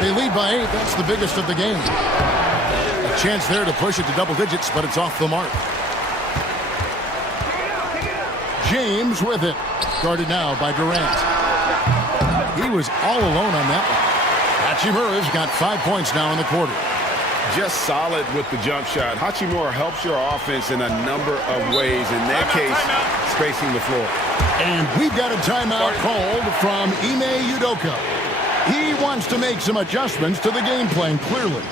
They lead by 8. That's the biggest of the game. A chance there to push it to double digits, but it's off the mark. James with it. Guarded now by Durant. He was all alone on that one. Hachimura's got 5 points now in the quarter. Just solid with the jump shot. Hachimura helps your offense in a number of ways. In that case, spacing the floor. And we've got a timeout called from Ime Udoka. He wants to make some adjustments to the game plan, clearly.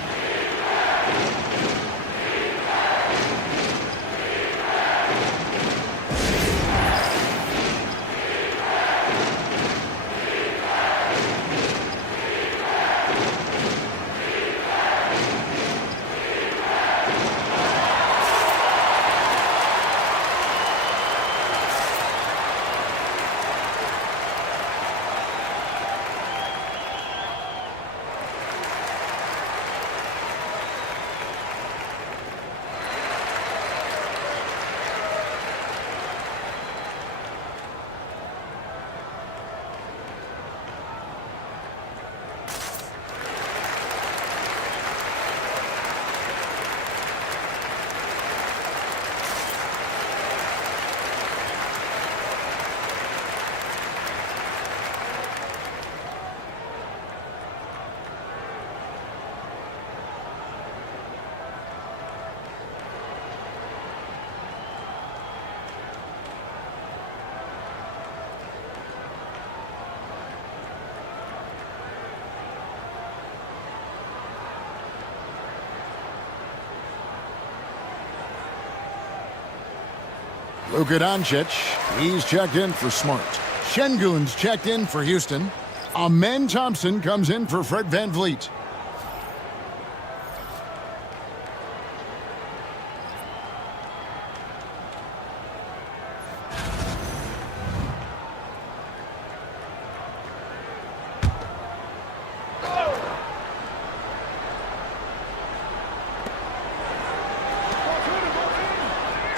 Luka Doncic, he's checked in for Smart. Şengün's checked in for Houston. Amen Thompson comes in for Fred VanVleet.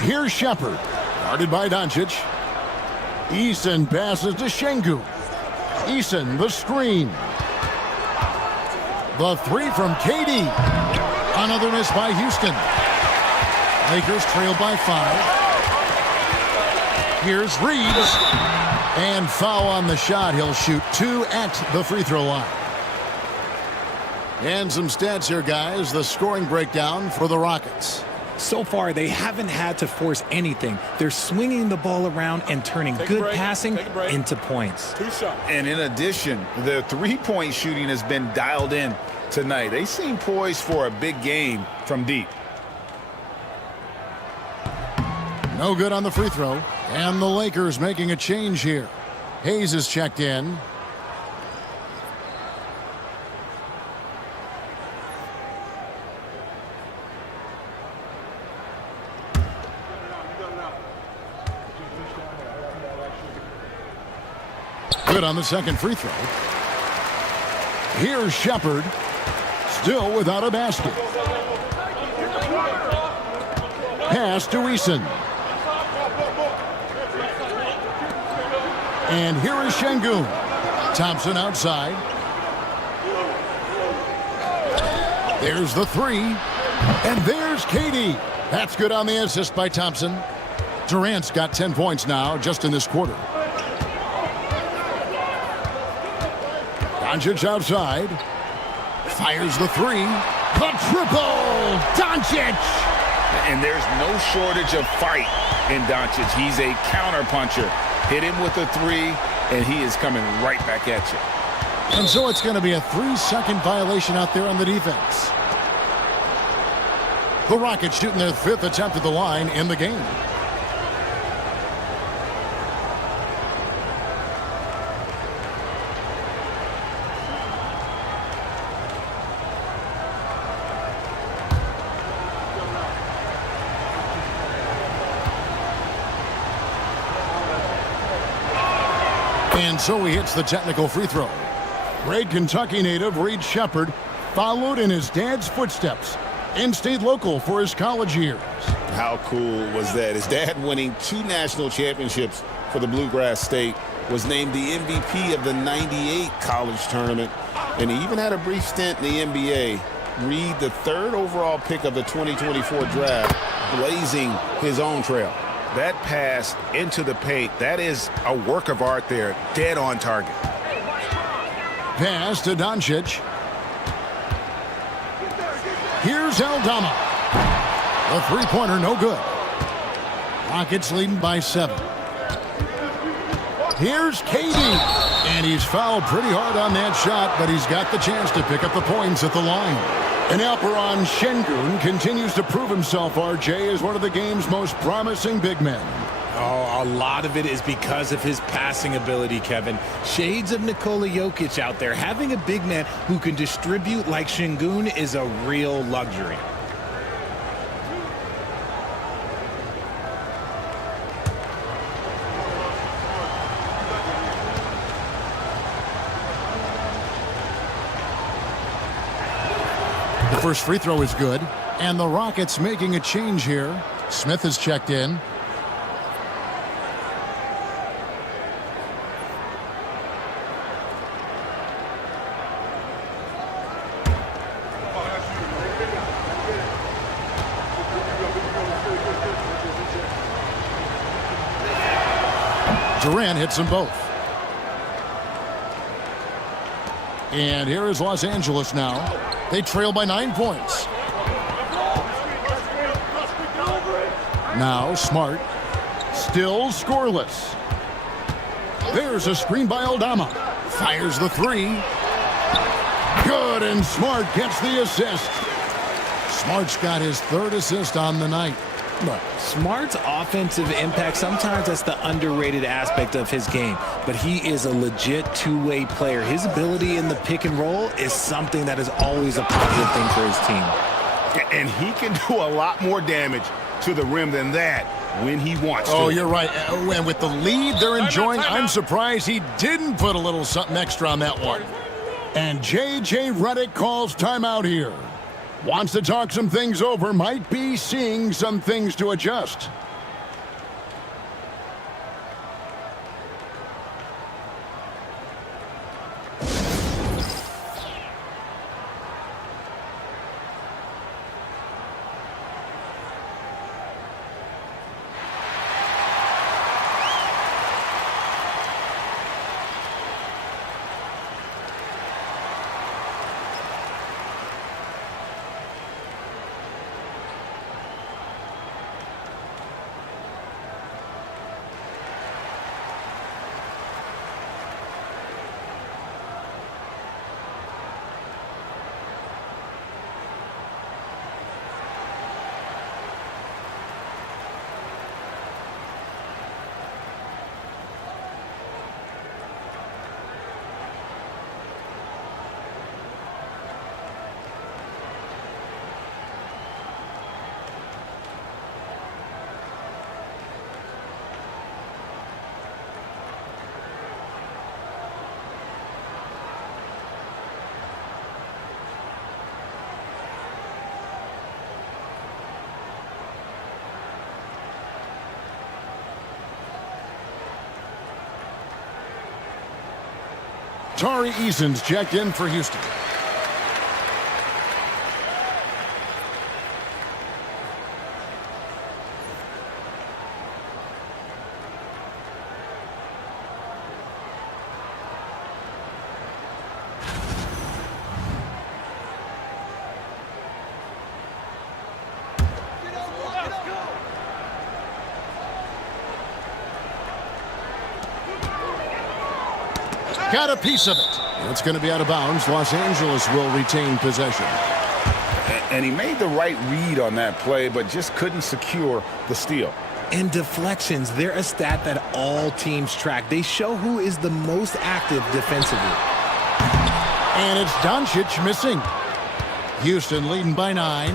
Here's Shepard, guarded by Doncic. Eason passes to Şengün. Eason, the screen. The three from KD. Another miss by Houston. Lakers trail by 5. Here's Reeves. And foul on the shot. He'll shoot 2 at the free throw line. And some stats here, guys. The scoring breakdown for the Rockets. So far, they haven't had to force anything. They're swinging the ball around and turning good passing into points. 2 shots. And in addition, the three-point shooting has been dialed in tonight. They seem poised for a big game from deep. No good on the free throw. And the Lakers making a change here. Hayes is checked in. Good on the second free throw. Here's Shepard, still without a basket. Pass to Eason. And here is Şengün. Thompson outside. There's the three. And there's KD. That's good on the assist by Thompson. Durant's got 10 points now just in this quarter. Doncic outside. Fires the three. The triple! Doncic! And there's no shortage of fight in Doncic. He's a counterpuncher. Hit him with a three, and he is coming right back at you. And so it's going to be a 3-second violation out there on the defense. The Rockets shooting their 5th attempt at the line in the game. And so he hits the technical free throw. Great Kentucky native Reed Shepard followed in his dad's footsteps and stayed local for his college years. How cool was that? His dad, winning 2 national championships for the Bluegrass State, was named the MVP of the '98 college tournament, and he even had a brief stint in the NBA. Reed, the 3rd overall pick of the 2024 draft, blazing his own trail. That pass into the paint, that is a work of art there. Dead on target. Pass to Doncic. Here's Aldama. The three-pointer no good. Rockets leading by 7. Here's KD. And he's fouled pretty hard on that shot, but he's got the chance to pick up the points at the line. And Alperon Şengün continues to prove himself, RJ, as one of the game's most promising big men. Oh, a lot of it is because of his passing ability, Kevin. Shades of Nikola Jokic out there. Having a big man who can distribute like Şengün is a real luxury. The first free throw is good, and the Rockets making a change here. Smith is checked in. Durant hits them both. And here is Los Angeles now. They trail by 9 points. Now Smart. Still scoreless. There's a screen by Aldama. Fires the three. Good, and Smart gets the assist. Smart's got his 3rd assist on the night. Look, Smart's offensive impact, sometimes that's the underrated aspect of his game, but he is a legit two-way player. His ability in the pick and roll is something that is always a positive thing for his team. And he can do a lot more damage to the rim than that when he wants to. Oh, you're right. And with the lead they're enjoying, I'm surprised he didn't put a little something extra on that one. And J.J. Redick calls timeout here. Wants to talk some things over, might be seeing some things to adjust. Tari Eason's checked in for Houston. Got a piece of it. It's going to be out of bounds. Los Angeles will retain possession. And he made the right read on that play, but just couldn't secure the steal. And deflections, they're a stat that all teams track. They show who is the most active defensively. And it's Doncic missing. Houston leading by 9.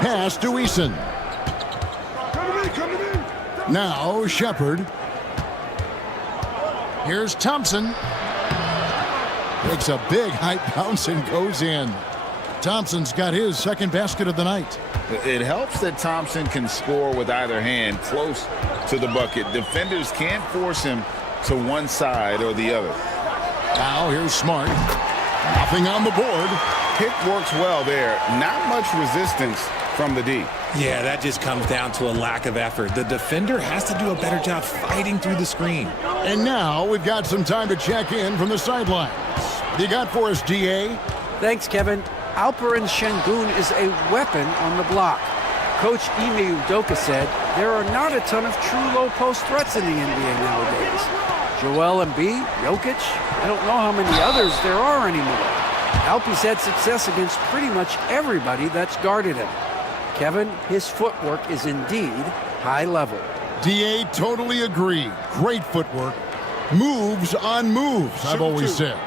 Pass to Eason. Now Shepard. Here's Thompson. Makes a big high bounce and goes in. Thompson's got his second basket of the night. It helps that Thompson can score with either hand close to the bucket. Defenders can't force him to one side or the other. Now here's Smart. Nothing on the board. Pick works well there. Not much resistance from the D. Yeah, that just comes down to a lack of effort. The defender has to do a better job fighting through the screen. And now we've got some time to check in from the sidelines. What do you got for us, DA? Thanks, Kevin. Alperen Şengün is a weapon on the block. Coach Ime Udoka said there are not a ton of true low-post threats in the NBA nowadays. Joel Embiid, Jokic, I don't know how many others there are anymore. Alpe's had success against pretty much everybody that's guarded him. Kevin, his footwork is indeed high level. DA, totally agree. Great footwork. Moves on moves, I've always said.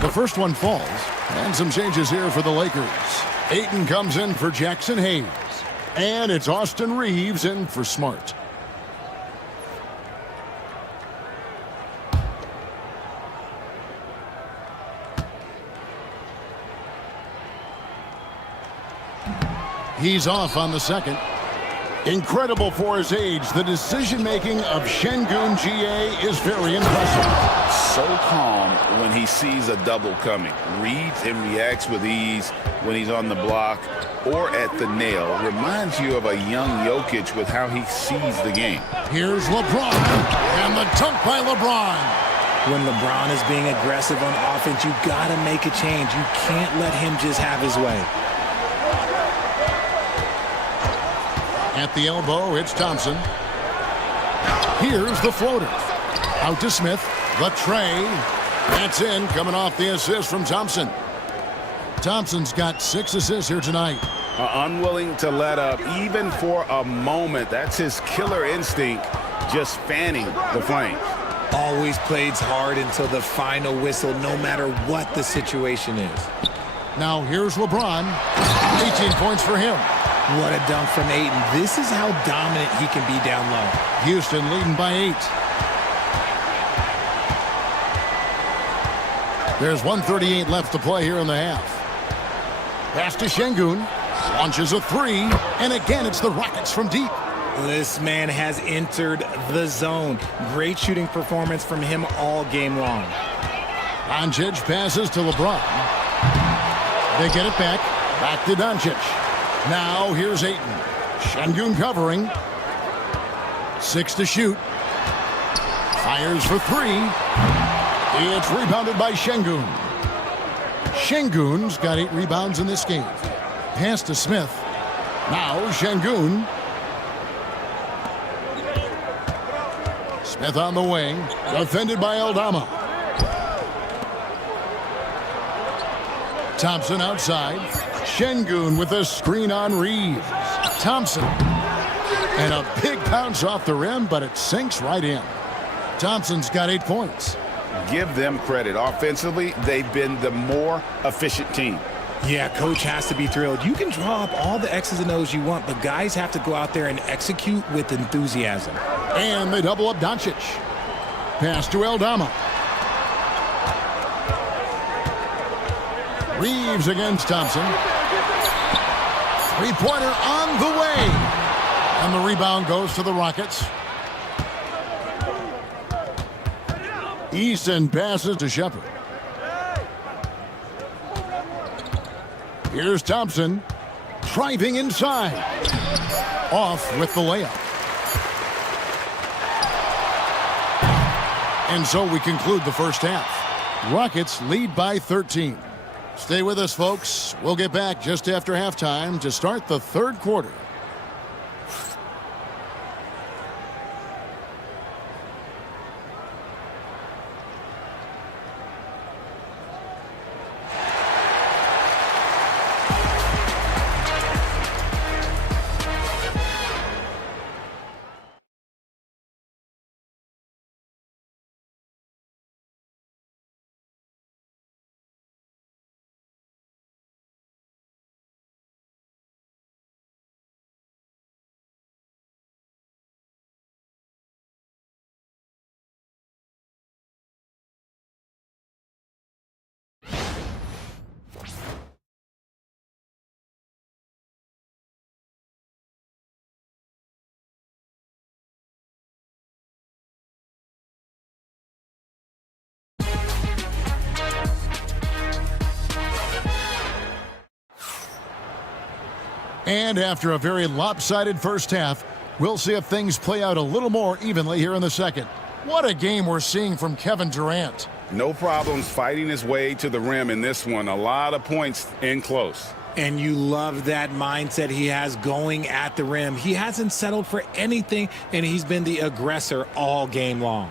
The first one falls, and some changes here for the Lakers. Ayton comes in for Jackson Hayes, and it's Austin Reeves in for Smart. He's off on the second. Incredible for his age. The decision-making of Şengün GA is very impressive. So calm when he sees a double coming. Reads and reacts with ease when he's on the block or at the nail. Reminds you of a young Jokic with how he sees the game. Here's LeBron, and the dunk by LeBron. When LeBron is being aggressive on offense, you got to make a change. You can't let him just have his way. At the elbow, it's Thompson. Here's the floater. Out to Smith. The tray. That's in, coming off the assist from Thompson. Thompson's got 6 assists here tonight. Unwilling to let up, even for a moment. That's his killer instinct, just fanning the flames. Always plays hard until the final whistle, no matter what the situation is. Now here's LeBron. 18 points for him. What a dunk from Ayton. This is how dominant he can be down low. Houston leading by 8. There's 1:38 left to play here in the half. Pass to Şengün. Launches a 3. And again, it's the Rockets from deep. This man has entered the zone. Great shooting performance from him all game long. Doncic passes to LeBron. They get it back. Back to Doncic. Now here's Ayton. Şengün covering. 6 to shoot. Fires for 3. It's rebounded by Şengün. Şengün's got 8 rebounds in this game. Pass to Smith. Now Şengün. Smith on the wing. Defended by Aldama. Thompson outside. Şengün with a screen on Reeves. Thompson. And a big bounce off the rim, but it sinks right in. Thompson's got 8 points. Give them credit. Offensively, they've been the more efficient team. Yeah, coach has to be thrilled. You can draw up all the X's and O's you want, but guys have to go out there and execute with enthusiasm. And they double up Doncic. Pass to Aldama. Reeves against Thompson. Three-pointer on the way. And the rebound goes to the Rockets. Easton passes to Shepard. Here's Thompson. Driving inside. Off with the layup. And so we conclude the first half. Rockets lead by 13. Stay with us, folks. We'll get back just after halftime to start the third quarter. And after a very lopsided first half, we'll see if things play out a little more evenly here in the second. What a game we're seeing from Kevin Durant. No problems fighting his way to the rim in this one. A lot of points in close. And you love that mindset he has going at the rim. He hasn't settled for anything, and he's been the aggressor all game long.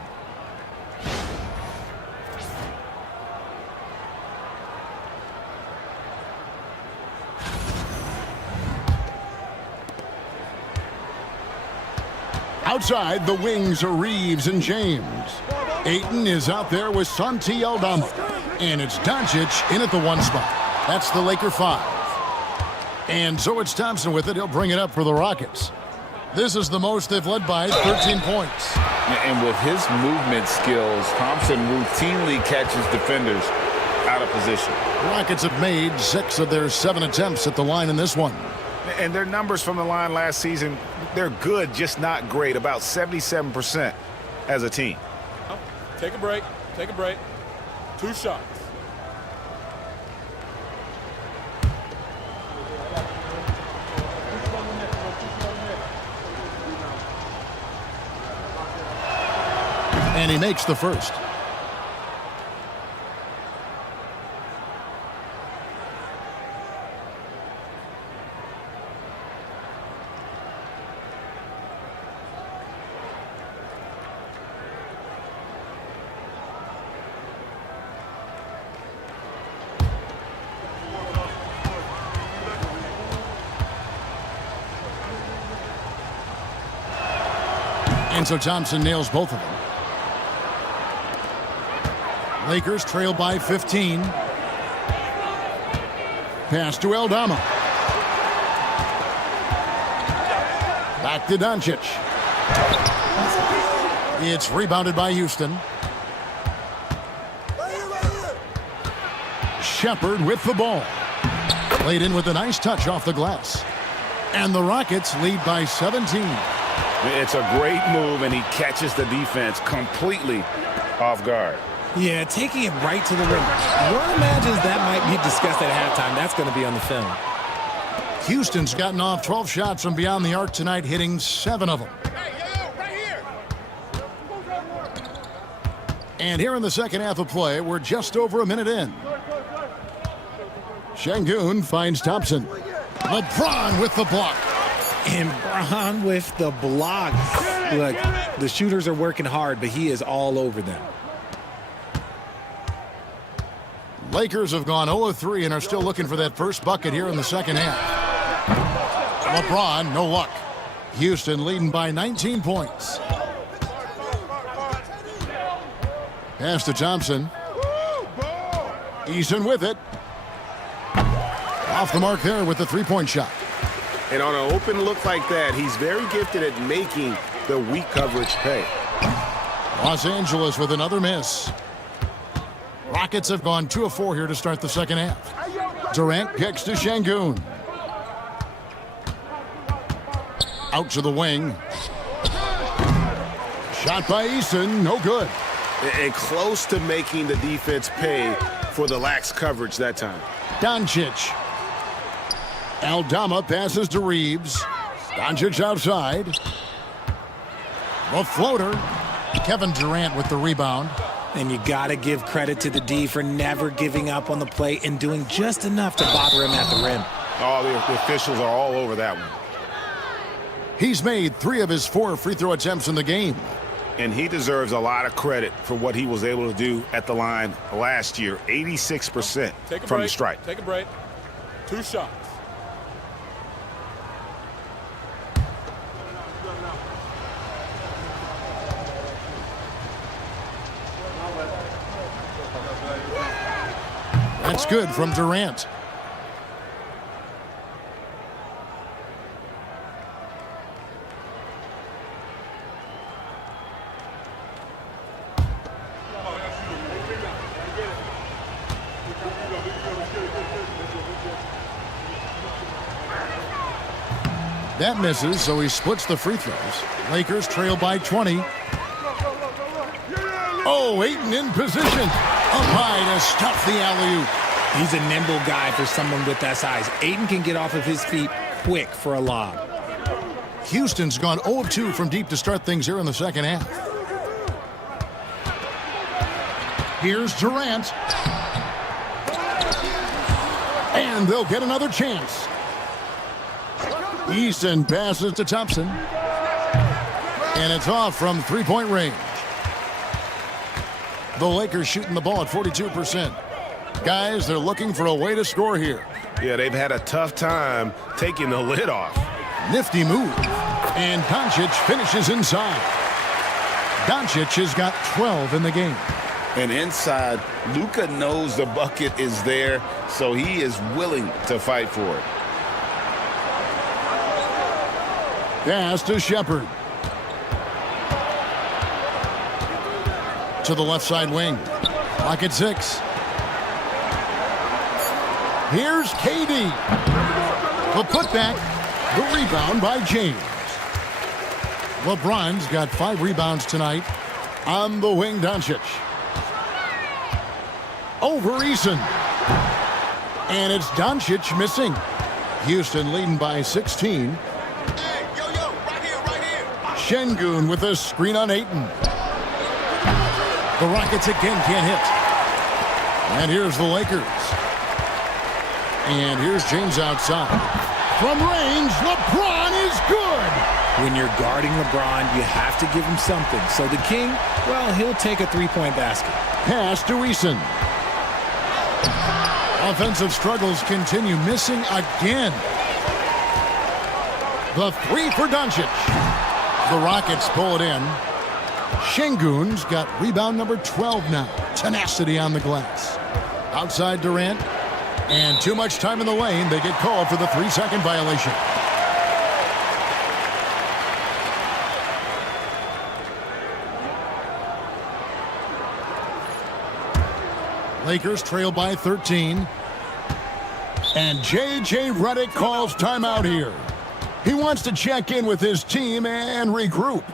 Outside, the wings are Reeves and James. Ayton is out there with Santi Aldama. And it's Doncic in at the one spot. That's the Laker 5. And so it's Thompson with it. He'll bring it up for the Rockets. This is the most they've led by 13 points. And with his movement skills, Thompson routinely catches defenders out of position. The Rockets have made 6 of their 7 attempts at the line in this one. And their numbers from the line last season, they're good, just not great. About 77% as a team. Take a break. Take a break. 2 shots. And he makes the first. And so Thompson nails both of them. Lakers trail by 15. Pass to Aldama. Back to Doncic. It's rebounded by Houston. Shepard with the ball. Played in with a nice touch off the glass. And the Rockets lead by 17. It's a great move, and he catches the defense completely off guard. Yeah, taking it right to the rim. One imagines that might be discussed at halftime. That's going to be on the film. Houston's gotten off 12 shots from beyond the arc tonight, hitting 7 of them. And here in the second half of play, we're just over a minute in. Şengün finds Thompson. LeBron with the block. And Bron with the block. Look, the shooters are working hard, but he is all over them. Lakers have gone 0-3 and are still looking for that first bucket here in the second half. LeBron, no luck. Houston leading by 19 points. Pass to Thompson. Easton with it. Off the mark there with the three-point shot. And on an open look like that, he's very gifted at making the weak coverage pay. Los Angeles with another miss. Rockets have gone 2 of 4 here to start the second half. Durant kicks to Şengün. Out to the wing. Shot by Eason, no good. And close to making the defense pay for the lax coverage that time. Doncic. Aldama passes to Reeves. Doncic outside. The floater. Kevin Durant with the rebound. And you got to give credit to the D for never giving up on the play and doing just enough to bother him at the rim. Oh, the officials are all over that one. He's made 3 of his 4 free throw attempts in the game. And he deserves a lot of credit for what he was able to do at the line last year. 86% from the stripe. Take a break. 2 shots. That's good from Durant. That misses, so he splits the free throws. Lakers trail by 20. Oh, Ayton in position. Up high to stuff the alley-oop. He's a nimble guy for someone with that size. Ayton can get off of his feet quick for a lob. Houston's gone 0-2 from deep to start things here in the second half. Here's Durant. And they'll get another chance. Easton passes to Thompson. And it's off from three-point range. The Lakers shooting the ball at 42%. Guys, they're looking for a way to score here. Yeah, they've had a tough time taking the lid off. Nifty move. And Doncic finishes inside. Doncic has got 12 in the game. And inside, Luka knows the bucket is there, so he is willing to fight for it. Pass to Shepard. To the left side wing. Clock at 6. Here's KD. The putback. The rebound by James. LeBron's got 5 rebounds tonight. On the wing, Doncic. Over Eason. And it's Doncic missing. Houston leading by 16. Şengün with a screen on Ayton. The Rockets again can't hit. And here's the Lakers. And here's James outside. From range, LeBron is good. When you're guarding LeBron, you have to give him something. So the King, well, he'll take a three-point basket. Pass to Eason. Offensive struggles continue, missing again. The 3 for Doncic. The Rockets pull it in. Şengün's got rebound number 12 now. Tenacity on the glass. Outside Durant. And too much time in the lane. They get called for the 3-second violation. Lakers trail by 13. And J.J. Redick calls timeout here. He wants to check in with his team and regroup.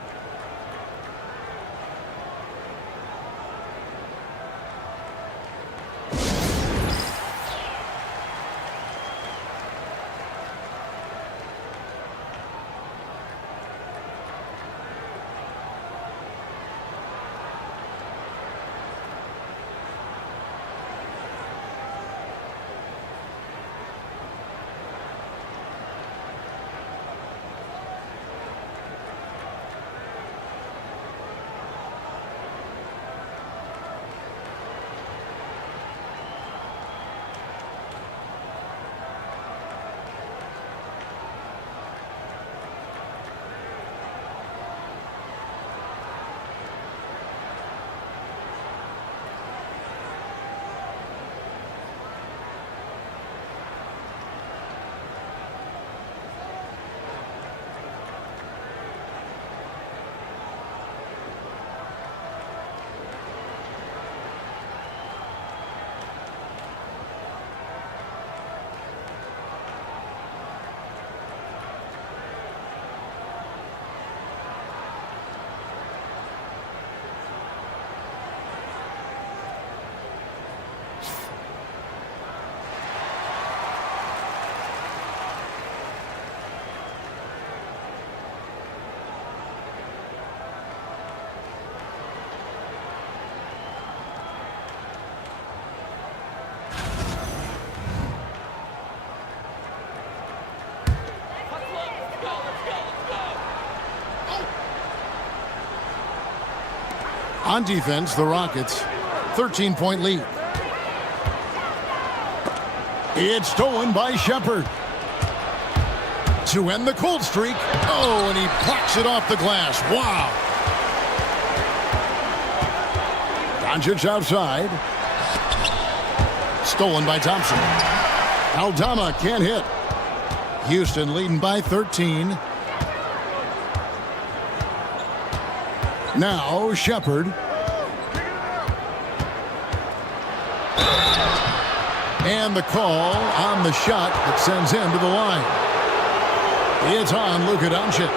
On defense, the Rockets, 13-point lead. It's stolen by Shepard. To end the cold streak. Oh, and he blocks it off the glass. Wow. Doncic outside. Stolen by Thompson. Aldama can't hit. Houston leading by 13. Now Shepard. And the call on the shot that sends him to the line. It's on Luka Doncic.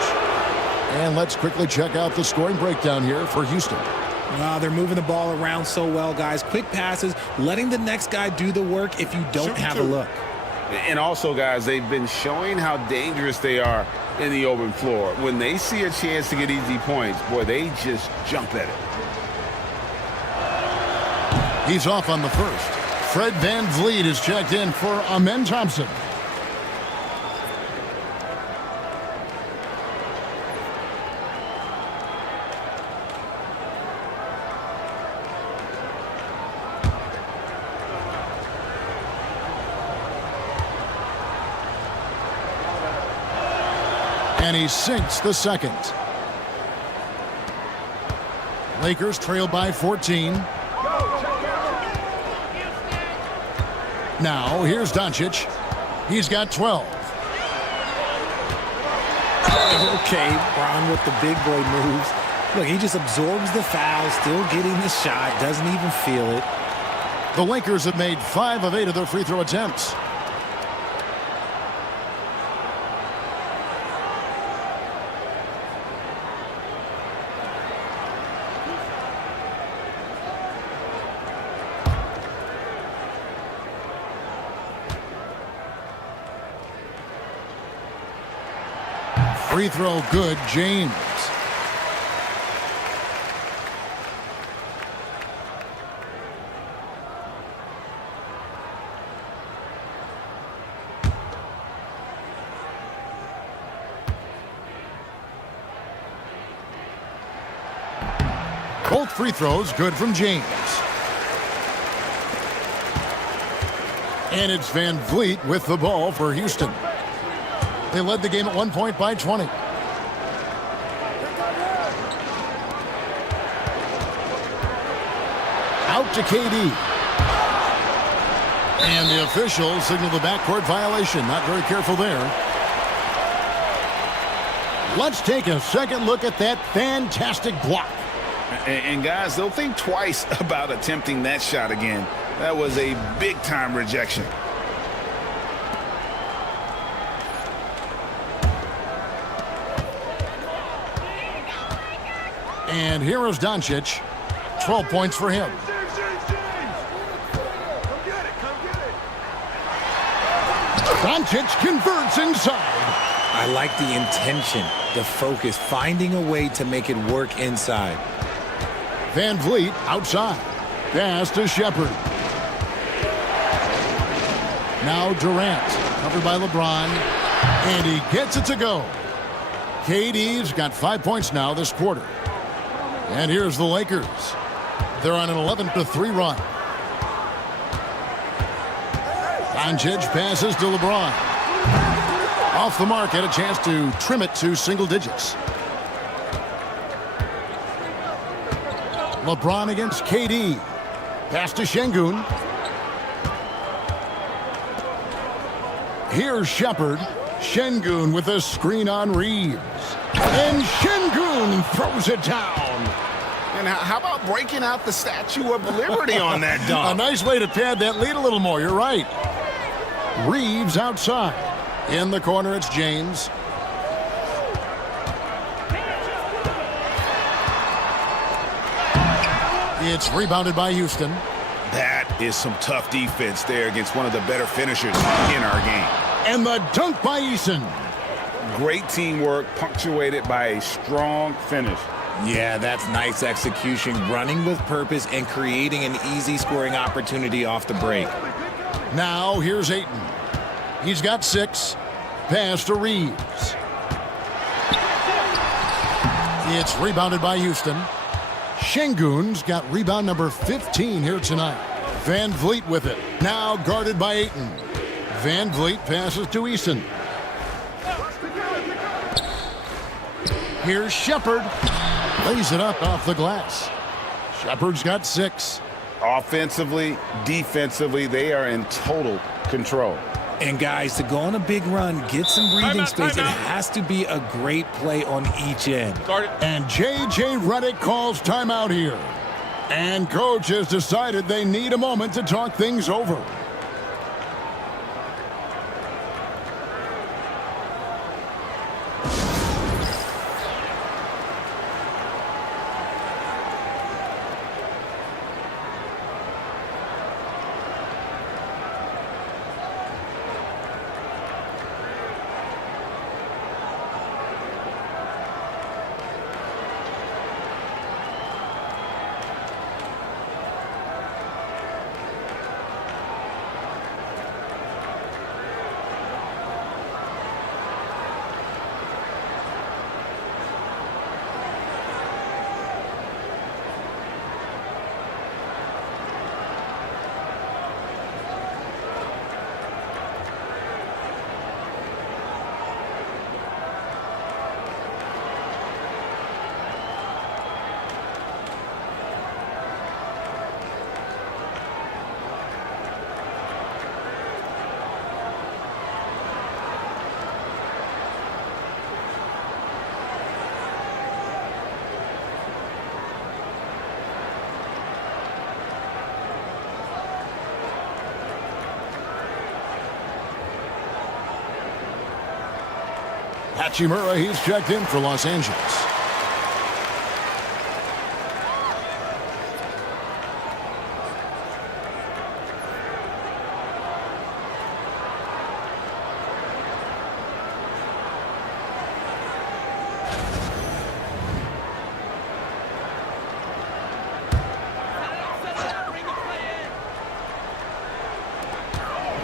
And let's quickly check out the scoring breakdown here for Houston. They're moving the ball around so well, guys. Quick passes, letting the next guy do the work if you don't have a look. And also, guys, they've been showing how dangerous they are in the open floor. When they see a chance to get easy points, boy, they just jump at it. He's off on the first. Fred VanVleet is checked in for Amen Thompson. And he sinks the second. Lakers trail by 14. Now, here's Doncic. He's got 12. Okay, Bron with the big boy moves. Look, he just absorbs the foul, still getting the shot, doesn't even feel it. The Lakers have made 5 of 8 of their free throw attempts. Free throw good, James. Both free throws good from James. And it's VanVleet with the ball for Houston. They led the game at 1 point by 20. Out to KD. And the official signaled the backcourt violation. Not very careful there. Let's take a second look at that fantastic block. And guys, they'll think twice about attempting that shot again. That was a big-time rejection. And here is Doncic. 12 points for him. Doncic converts inside. I like the intention, the focus, finding a way to make it work inside. VanVleet outside. Pass to Shepard. Now Durant, covered by LeBron. And he gets it to go. KD's got 5 points now this quarter. And here's the Lakers. They're on an 11-3 run. Doncic passes to LeBron. Off the mark, had a chance to trim it to single digits. LeBron against KD. Pass to Şengün. Here's Shepard. Şengün with a screen on Reeves. And Şengün throws it down. And how about breaking out the Statue of Liberty on that dunk? A nice way to pad that lead a little more. You're right. Reeves outside. In the corner, it's James. It's rebounded by Houston. That is some tough defense there against one of the better finishers in our game. And the dunk by Eason. Great teamwork, punctuated by a strong finish. Yeah, that's nice execution, running with purpose and creating an easy scoring opportunity off the break. Now here's Ayton. He's got 6. Pass to Reeves. It's rebounded by Houston. Şengün's got rebound number 15 here tonight. Van Vliet with it. Now guarded by Ayton. Van Vliet passes to Eason. Here's Shepherd. Lays it up off the glass. Shepherd's got 6. Offensively, defensively, they are in total control. And guys, to go on a big run, get some breathing space, it has to be a great play on each end. And J.J. Redick calls timeout here. And coach has decided they need a moment to talk things over. Hachimura, he's checked in for Los Angeles.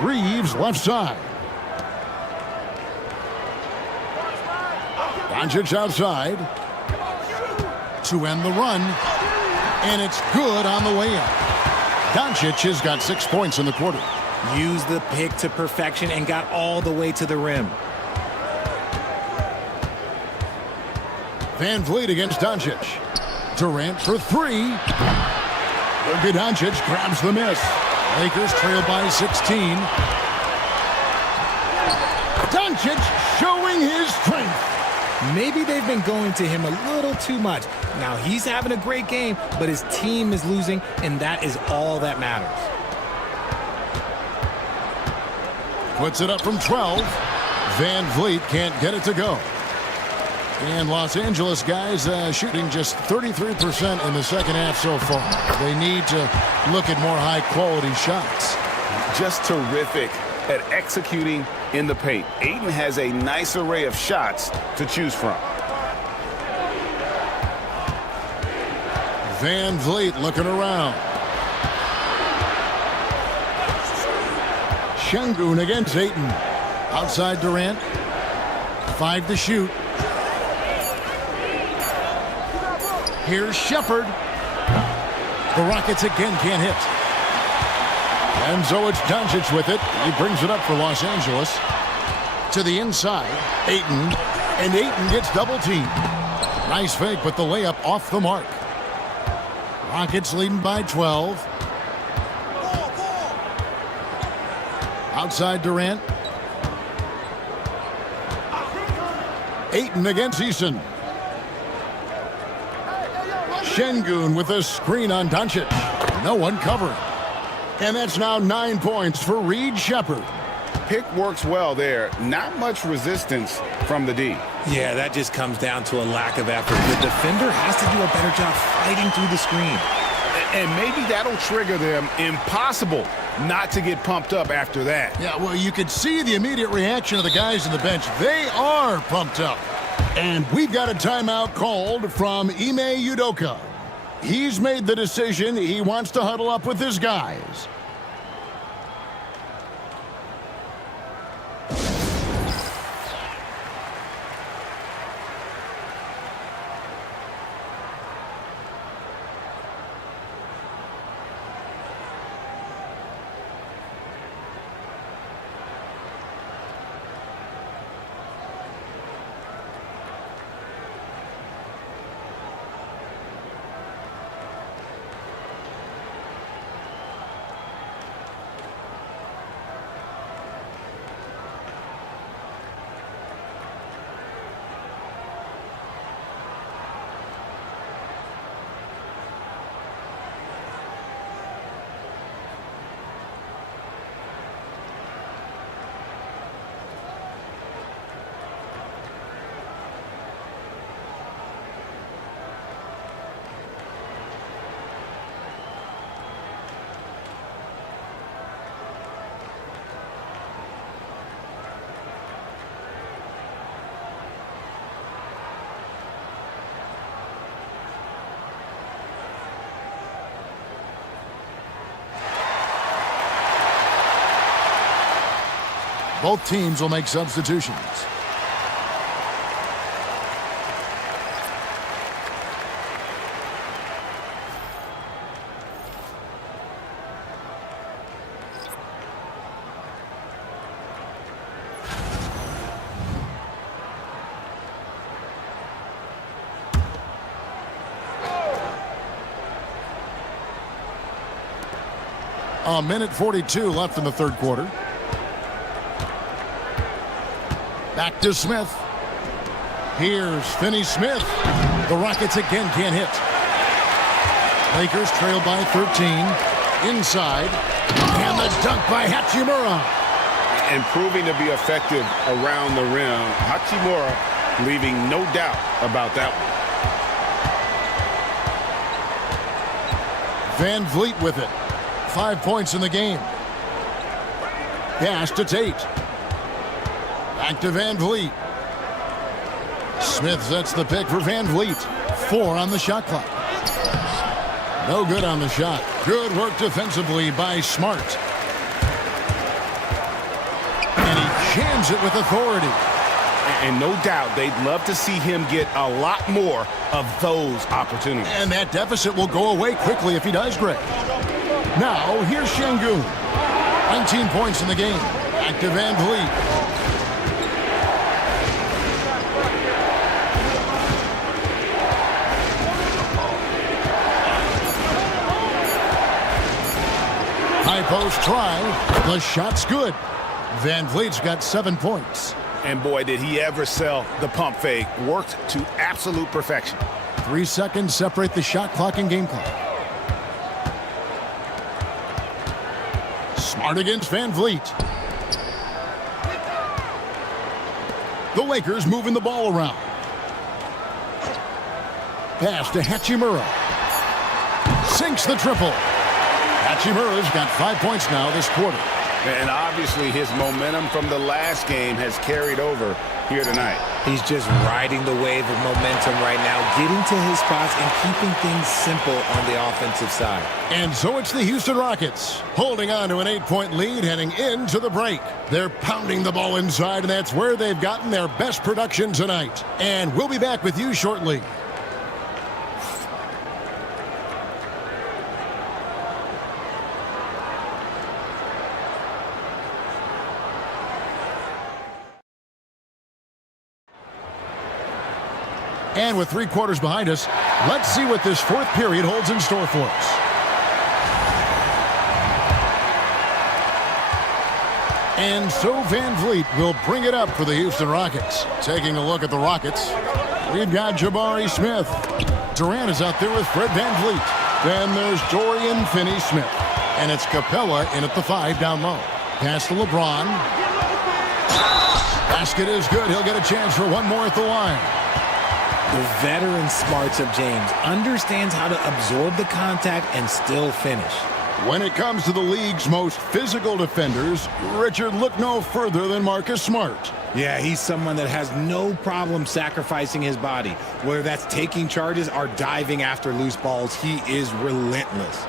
Reeves left side. Doncic outside to end the run, and it's good on the way up. Doncic has got 6 points in the quarter. Used the pick to perfection and got all the way to the rim. Van Vliet against Doncic. Durant for 3. Luka Doncic grabs the miss. Lakers trail by 16. Doncic showing his strength. Maybe they've been going to him a little too much. Now he's having a great game, but his team is losing, and that is all that matters. Puts it up from 12. Van Vliet can't get it to go. And Los Angeles guys shooting just 33% in the second half so far. They need to look at more high-quality shots. Just terrific at executing in the paint. Ayton has a nice array of shots to choose from. Van Vliet looking around. Şengün against Ayton. Outside Durant. 5 to shoot. Here's Shepherd. The Rockets again can't hit. And so it's Doncic with it. He brings it up for Los Angeles. To the inside, Ayton. And Ayton gets double teamed. Nice fake, but the layup off the mark. Rockets leading by 12. Outside Durant. Ayton against Eason. Şengün with a screen on Doncic. No one covering. And that's now 9 points for Reed Shepherd. Pick works well there. Not much resistance from the D. Yeah, that just comes down to a lack of effort. The defender has to do a better job fighting through the screen. And maybe that'll trigger them. Impossible not to get pumped up after that. Yeah, well, you could see the immediate reaction of the guys on the bench. They are pumped up. And we've got a timeout called from Ime Udoka. He's made the decision. He wants to huddle up with his guys. Both teams will make substitutions. A minute 42 left in the third quarter. Back to Smith. Here's Finney-Smith. The Rockets again can't hit. Lakers trail by 13. Inside. And the dunk by Hachimura. And proving to be effective around the rim. Hachimura leaving no doubt about that one. Van Vliet with it. 5 points in the game. Pass to Tate. Back to Van Vliet. Smith sets the pick for Van Vliet. 4 on the shot clock. No good on the shot. Good work defensively by Smart. And he jams it with authority. And no doubt they'd love to see him get a lot more of those opportunities. And that deficit will go away quickly if he does, Greg. Now, here's Şengün. 19 points in the game. Back to Van Vliet. High post try. The shot's good. Van Vliet's got 7 points. And boy, did he ever sell the pump fake. Worked to absolute perfection. 3 seconds separate the shot clock and game clock. Smart against Van Vliet. The Lakers moving the ball around. Pass to Hachimura. Sinks the triple. Hachimura's got 5 points now this quarter. And obviously his momentum from the last game has carried over here tonight. He's just riding the wave of momentum right now, getting to his spots and keeping things simple on the offensive side. And so it's the Houston Rockets holding on to an 8-point lead heading into the break. They're pounding the ball inside, and that's where they've gotten their best production tonight. And we'll be back with you shortly. And with 3 quarters behind us, let's see what this fourth period holds in store for us. And so Van Vliet will bring it up for the Houston Rockets. Taking a look at the Rockets, we've got Jabari Smith. Durant is out there with Fred Van Vliet. Then there's Dorian Finney-Smith. And it's Capella in at the 5 down low. Pass to LeBron. Basket is good. He'll get a chance for one more at the line. The veteran smarts of James understands how to absorb the contact and still finish. When it comes to the league's most physical defenders, Richard, look no further than Marcus Smart. Yeah, he's someone that has no problem sacrificing his body. Whether that's taking charges or diving after loose balls, he is relentless.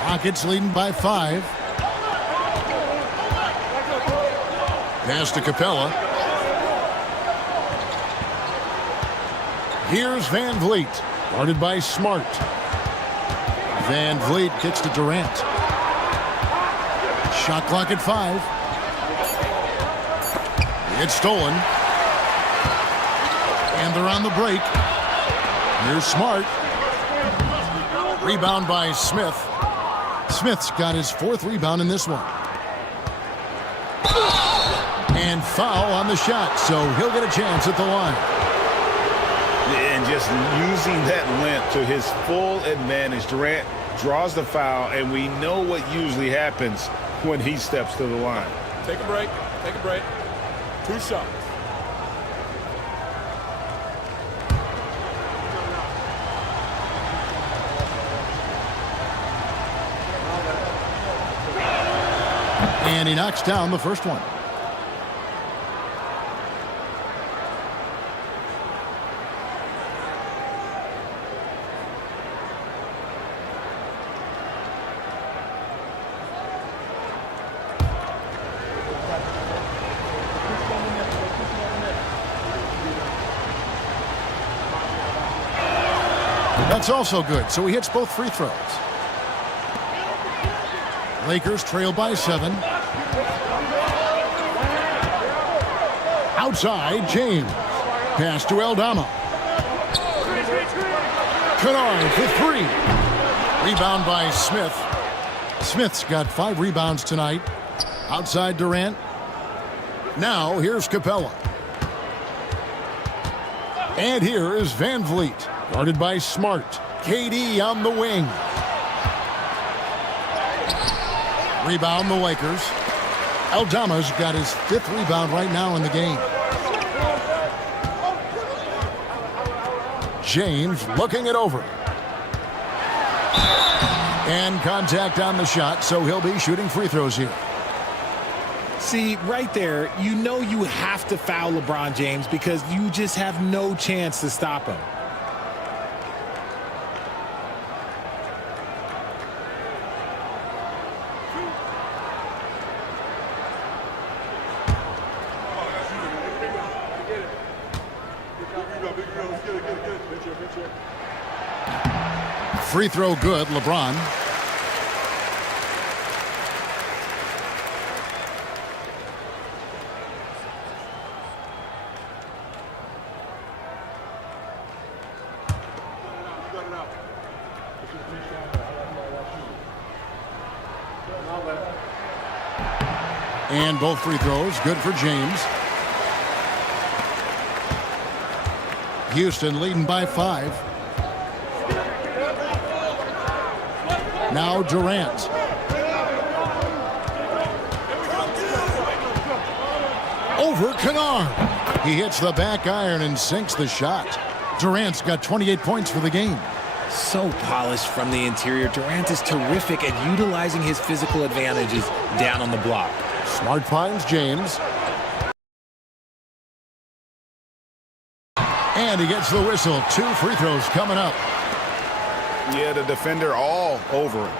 Rockets leading by 5. Pass to Capella. Here's Van Vliet, guarded by Smart. Van Vliet gets to Durant. Shot clock at 5. It's stolen. And they're on the break. Here's Smart. Rebound by Smith. Smith's got his 4th rebound in this one. And foul on the shot, so he'll get a chance at the line. And just using that length to his full advantage. Durant draws the foul, and we know what usually happens when he steps to the line. Take a break. Take a break. 2 shots. And he knocks down the first one. That's also good, so he hits both free throws. Lakers trail by 7. Outside, James. Pass to Aldama. Kennard for 3. Rebound by Smith. Smith's got 5 rebounds tonight. Outside Durant. Now here's Capella. And here is Van Vliet. Guarded by Smart. KD on the wing. Rebound the Lakers. Aldama's got his 5th rebound right now in the game. James looking it over. And contact on the shot, so he'll be shooting free throws here. See, right there, you know you have to foul LeBron James because you just have no chance to stop him. Free throw good, LeBron. And both free throws good for James. Houston leading by 5. Now Durant. Over Kennard. He hits the back iron and sinks the shot. Durant's got 28 points for the game. So polished from the interior. Durant is terrific at utilizing his physical advantages down on the block. Smart finds James. And he gets the whistle. 2 free throws coming up. Yeah, the defender all over him.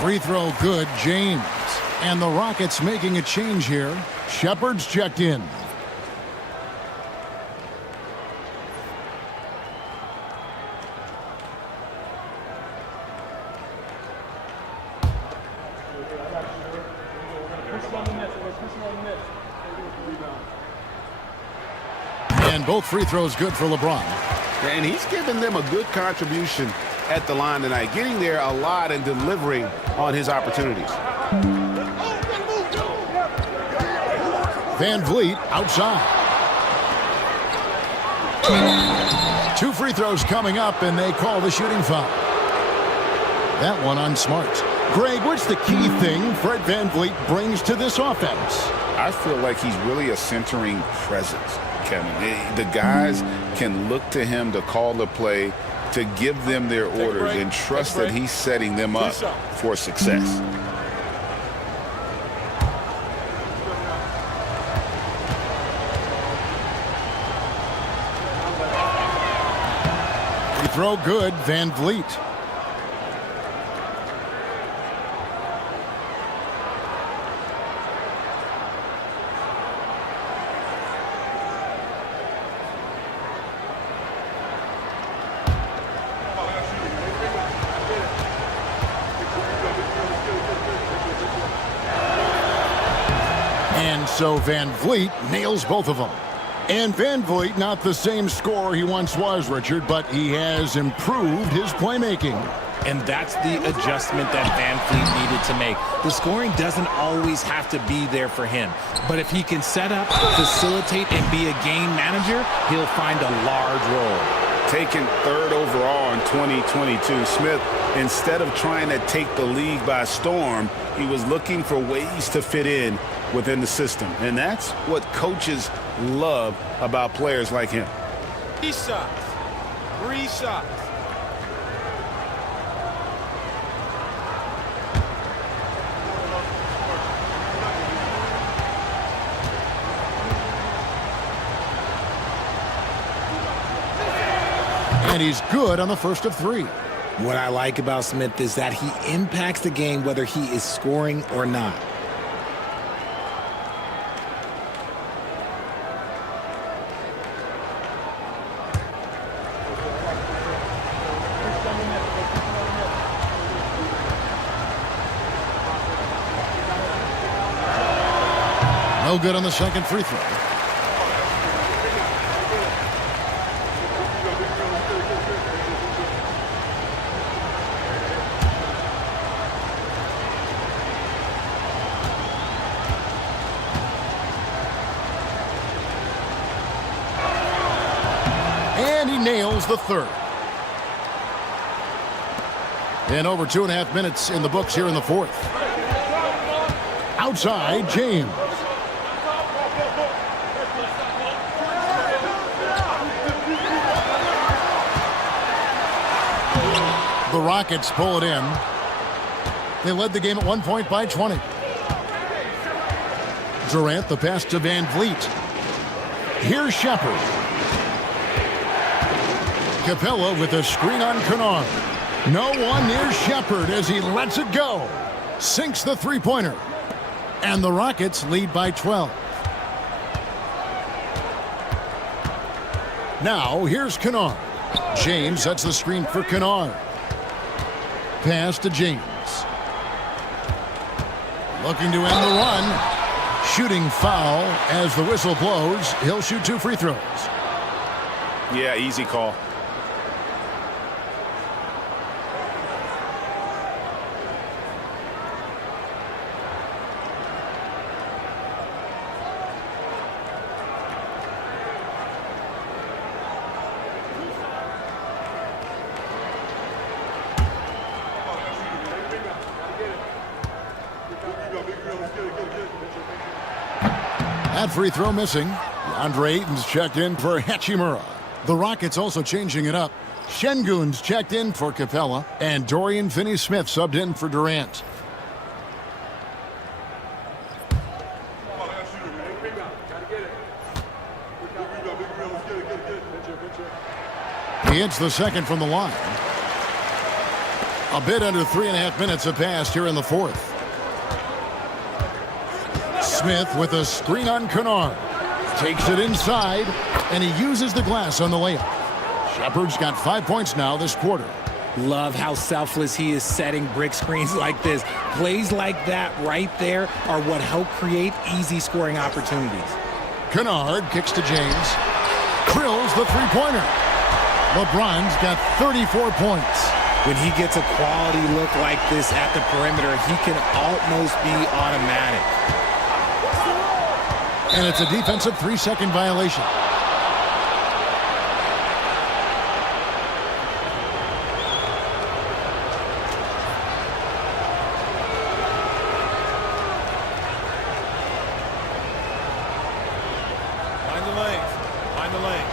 Free throw good, James. And the Rockets making a change here. Shepard's checked in. And both free throws good for LeBron. And he's given them a good contribution at the line tonight, getting there a lot and delivering on his opportunities. Van Vliet outside. 2 free throws coming up, and they call the shooting foul. That one on Smart. Greg, what's the key thing Fred Van Vliet brings to this offense? I feel like he's really a centering presence, Kevin. The guys can look to him to call the play, to give them their orders, and trust that he's setting them up for success. Throw good, Van Vliet. And so Van Vliet nails both of them. And Van Vliet, not the same scorer he once was, Richard, but he has improved his playmaking. And that's the adjustment that Van Vliet needed to make. The scoring doesn't always have to be there for him. But if he can set up, facilitate, and be a game manager, he'll find a large role. taken 3rd overall in 2022. Smith, instead of trying to take the league by storm, he was looking for ways to fit in within the system. And that's what coaches love about players like him. 3 shots. 3 shots. And he's good on the first of 3. What I like about Smith is that he impacts the game whether he is scoring or not. No good on the second free throw. And he nails the third. And over 2.5 minutes in the books here in the fourth. Outside, James. The Rockets pull it in. They led the game at 1 point by 20. Durant, the pass to Van Vliet. Here's Shepard. Capella with a screen on Kennard. No one near Shepard as he lets it go. Sinks the three-pointer. And the Rockets lead by 12. Now, here's Kennard. James sets the screen for Kennard. Pass to James. Looking to end the run. Shooting foul as the whistle blows. He'll shoot 2 free throws. Yeah, easy call. That free throw missing. DeAndre Ayton's checked in for Hachimura. The Rockets also changing it up. Şengün's checked in for Capella, and Dorian Finney-Smith subbed in for Durant. He hits the second from the line. A bit under 3.5 minutes have passed here in the fourth. Smith with a screen on Kennard. Takes it inside, and he uses the glass on the layup. Shepard's got 5 points now this quarter. Love how selfless he is setting brick screens like this. Plays like that right there are what help create easy scoring opportunities. Kennard kicks to James. Drills the three-pointer. LeBron's got 34 points. When he gets a quality look like this at the perimeter, he can almost be automatic. And it's a defensive 3-second violation. Find the lanes. Find the lanes.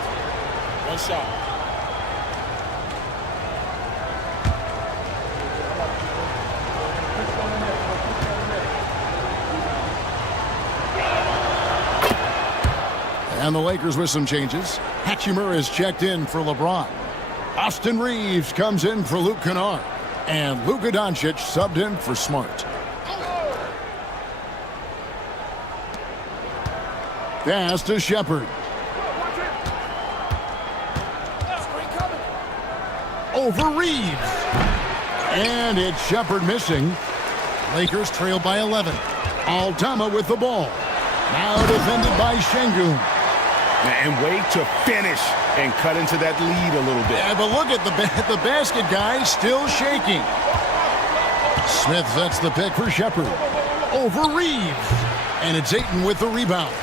1 shot. And the Lakers with some changes. Hachimura is checked in for LeBron. Austin Reeves comes in for Luke Kennard. And Luka Doncic subbed in for Smart. Pass to Shepard. Over Reeves. And it's Shepard missing. Lakers trail by 11. Aldama with the ball. Now defended by Şengün. And wait to finish and cut into that lead a little bit. Yeah, but look at the basket guy still shaking. Smith sets the pick for Shepard. Over Reeves. And it's Ayton with the rebound.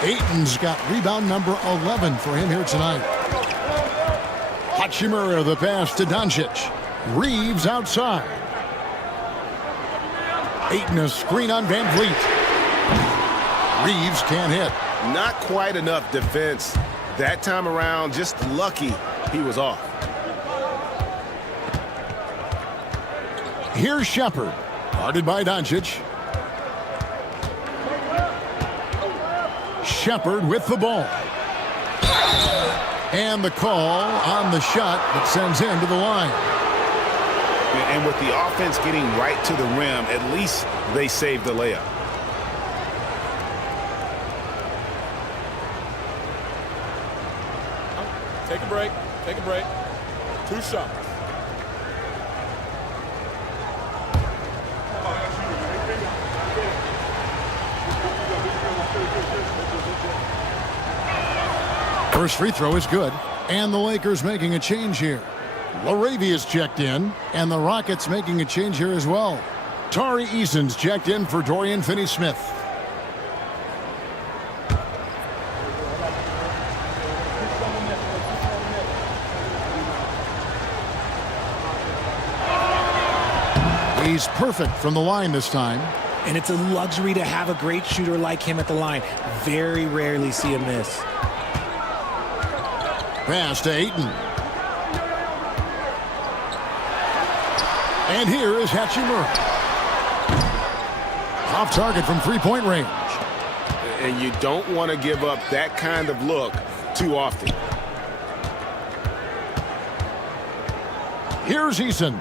Ayton's got rebound number 11 for him here tonight. Hachimura, the pass to Doncic. Reeves outside. Ayton, a screen on Van Vliet. Reeves can't hit. Not quite enough defense. That time around, just lucky he was off. Here's Shepard. Guarded by Doncic. Shepard with the ball. And the call on the shot that sends him to the line. And with the offense getting right to the rim, at least they saved the layup. Take a break. Take a break. 2 shots. First free throw is good. And the Lakers making a change here. Laravia's checked in. And the Rockets making a change here as well. Tari Eason's checked in for Dorian Finney-Smith. He's perfect from the line this time. And it's a luxury to have a great shooter like him at the line. Very rarely see him miss. Pass to Ayton. And here is Hachimura. Off target from three-point range. And you don't want to give up that kind of look too often. Here's Eason.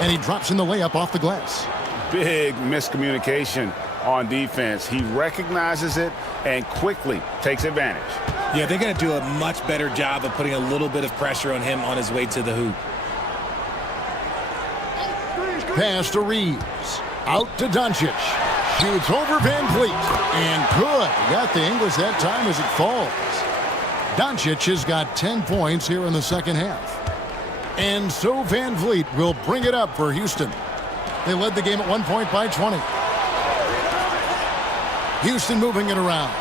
And he drops in the layup off the glass. Big miscommunication on defense. He recognizes it and quickly takes advantage. Yeah, they're going to do a much better job of putting a little bit of pressure on him on his way to the hoop. Pass to Reeves. Out to Doncic. Shoots over Van Vliet. And good. Got the English that time as it falls. Doncic has got 10 points here in the second half. And so Van Vliet will bring it up for Houston. They led the game at 1 point by 20. Houston moving it around.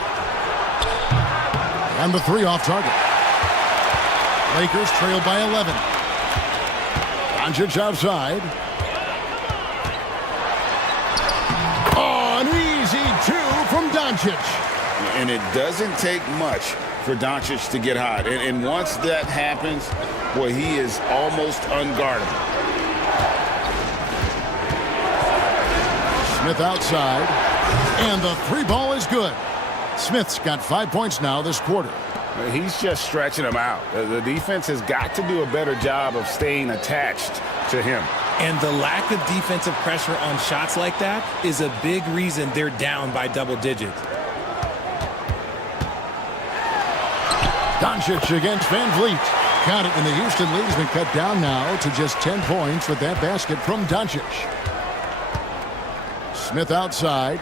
And the 3 off target. Lakers trail by 11. Doncic outside. Oh, an easy 2 from Doncic. And it doesn't take much for Doncic to get hot. And once that happens, boy, he is almost unguardable. Smith outside. And the 3 ball is good. Smith's got 5 points now this quarter. He's just stretching him out. The defense has got to do a better job of staying attached to him. And the lack of defensive pressure on shots like that is a big reason they're down by double digits. Doncic against Van Vliet. Count it, and the Houston lead has been cut down now to just 10 points with that basket from Doncic. Smith outside.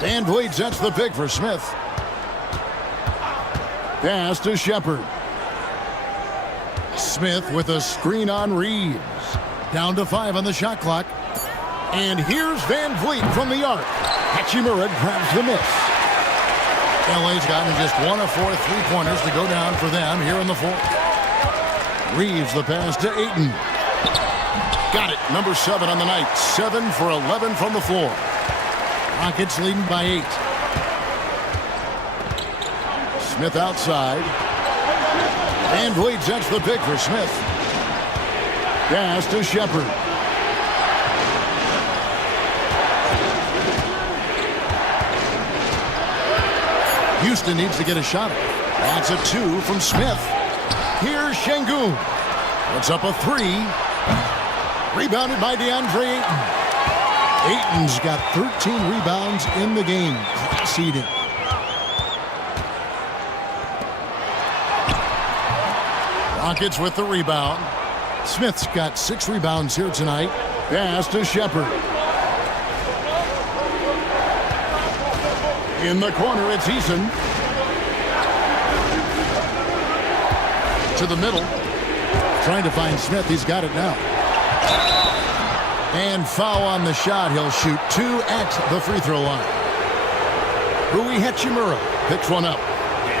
Van Vliet sets the pick for Smith. Pass to Shepard. Smith with a screen on Reeves. Down to 5 on the shot clock. And here's Van Vliet from the arc. Hachimura grabs the miss. LA's gotten just 1 of 4 3-pointers to go down for them here in the fourth. Reeves the pass to Ayton. Got it. Number 7 on the night. 7 for 11 from the floor. Rockets leading by 8. Smith outside. Van Vliet sets the pick for Smith. Pass to Shepard. Houston needs to get a shot. That's a 2 from Smith. Here's Şengün. Puts up a 3. Rebounded by DeAndre Ayton. Ayton's got 13 rebounds in the game. Seeding. Rockets with the rebound. Smith's got 6 rebounds here tonight. Pass to Shepard. In the corner, it's Eason. To the middle. Trying to find Smith. He's got it now. And foul on the shot. He'll shoot 2 at the free throw line. Rui Hachimura picks one up.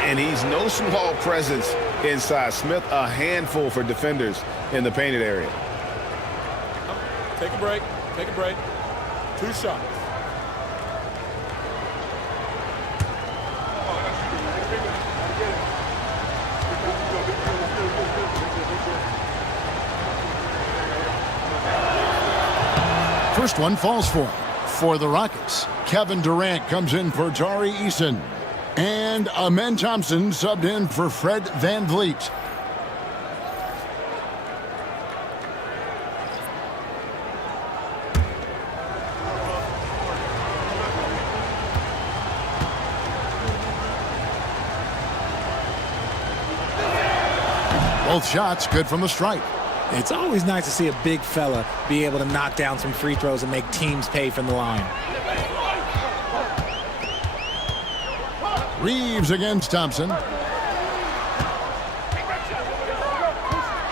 And he's no small presence inside. Smith, a handful for defenders in the painted area. Take a break. Take a break. 2 shots. First one falls for the Rockets. Kevin Durant comes in for Tari Eason. And Amen Thompson subbed in for Fred VanVleet. Both shots good from the stripe. It's always nice to see a big fella be able to knock down some free throws and make teams pay from the line. Reeves against Thompson.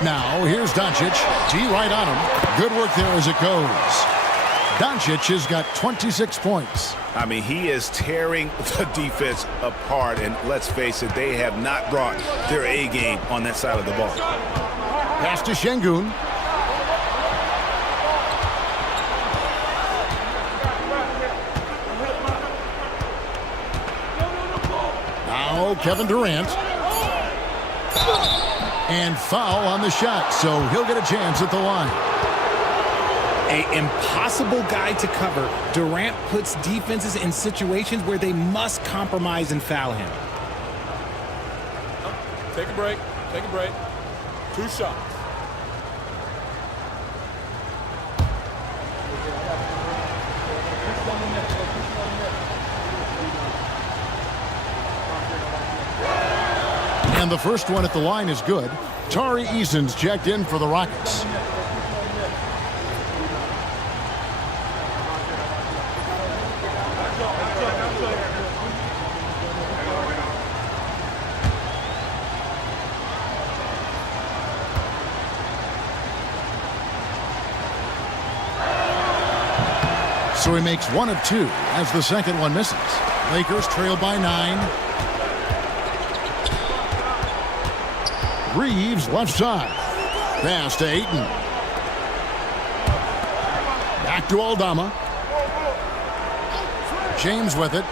Now here's Doncic. D right on him. Good work there as it goes. Doncic has got 26 points. I mean, he is tearing the defense apart, and let's face it, they have not brought their A game on that side of the ball. Pass to Şengün. Now Kevin Durant. And foul on the shot, so he'll get a chance at the line. An impossible guy to cover. Durant puts defenses in situations where they must compromise and foul him. Take a break. Take a break. 2 shots. And the first one at the line is good. Tari Eason's checked in for the Rockets. So he makes 1 of 2 as the second one misses. Lakers trail by 9. Reeves left side. Pass to Ayton. Back to Aldama. James with it.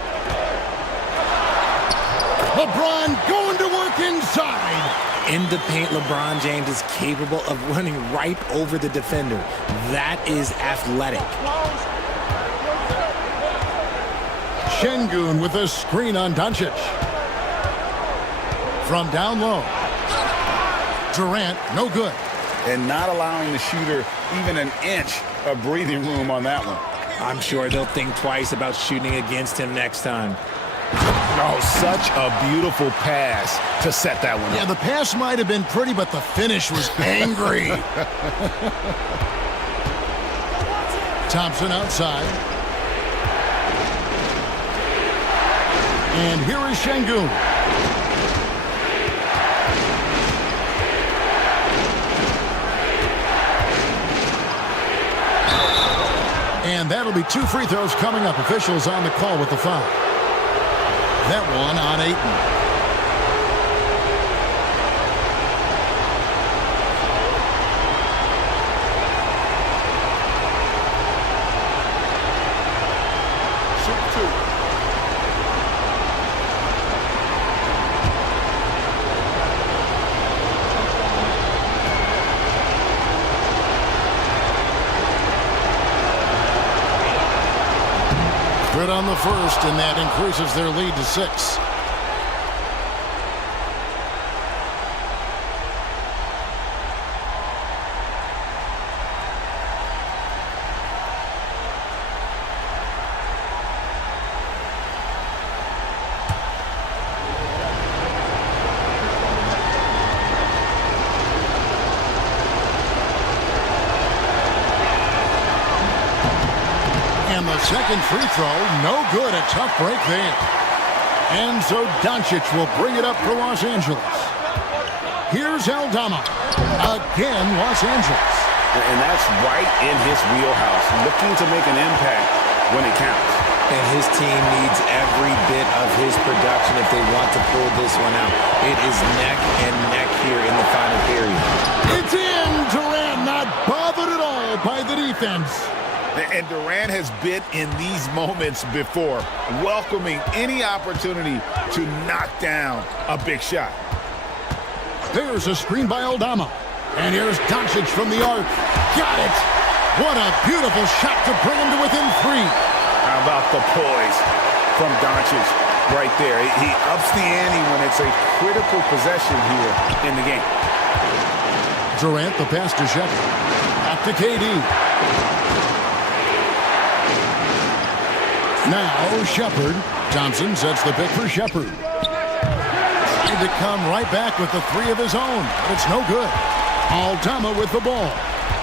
LeBron going to work inside. In the paint, LeBron James is capable of running right over the defender. That is athletic. Şengün with a screen on Doncic. From down low. Durant, no good. And not allowing the shooter even an inch of breathing room on that one. I'm sure they'll think twice about shooting against him next time. Oh, such a beautiful pass to set that one up. Yeah, the pass might have been pretty, but the finish was angry. Thompson outside. And here is Şengün. And that'll be 2 free throws coming up. Officials on the call with the foul. That one on Ayton. Good on the first, and that increases their lead to 6. And the second free throw, no good. A tough break there. And so Doncic will bring it up for Los Angeles. Here's Aldama. Again, Los Angeles. And that's right in his wheelhouse, looking to make an impact when it counts. And his team needs every bit of his production if they want to pull this one out. It is neck and neck here in the final period. It's in. Durant not bothered at all by the defense. And Durant has been in these moments before, welcoming any opportunity to knock down a big shot. There's a screen by Aldama. And here's Doncic from the arc. Got it. What a beautiful shot to bring him to within 3. How about the poise from Doncic right there? He ups the ante when it's a critical possession here in the game. Durant, the pass to Shepard. Back to KD. Now Shepard. Thompson sets the pick for Shepard. Tried to come right back with the 3 of his own, but it's no good. Aldama with the ball.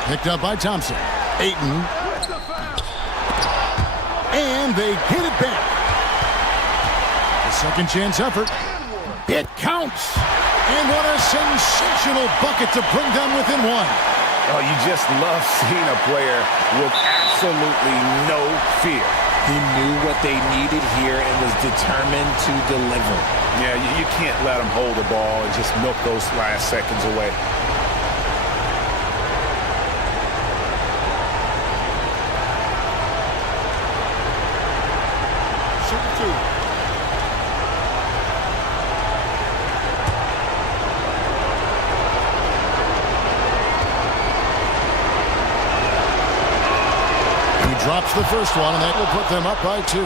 Picked up by Thompson. Ayton. And they get it back. A second chance effort. It counts. And what a sensational bucket to bring them within 1. Oh, you just love seeing a player with absolutely no fear. He knew what they needed here and was determined to deliver. Yeah, you can't let him hold the ball and just milk those last seconds away. Drops the first one, and that will put them up by 2.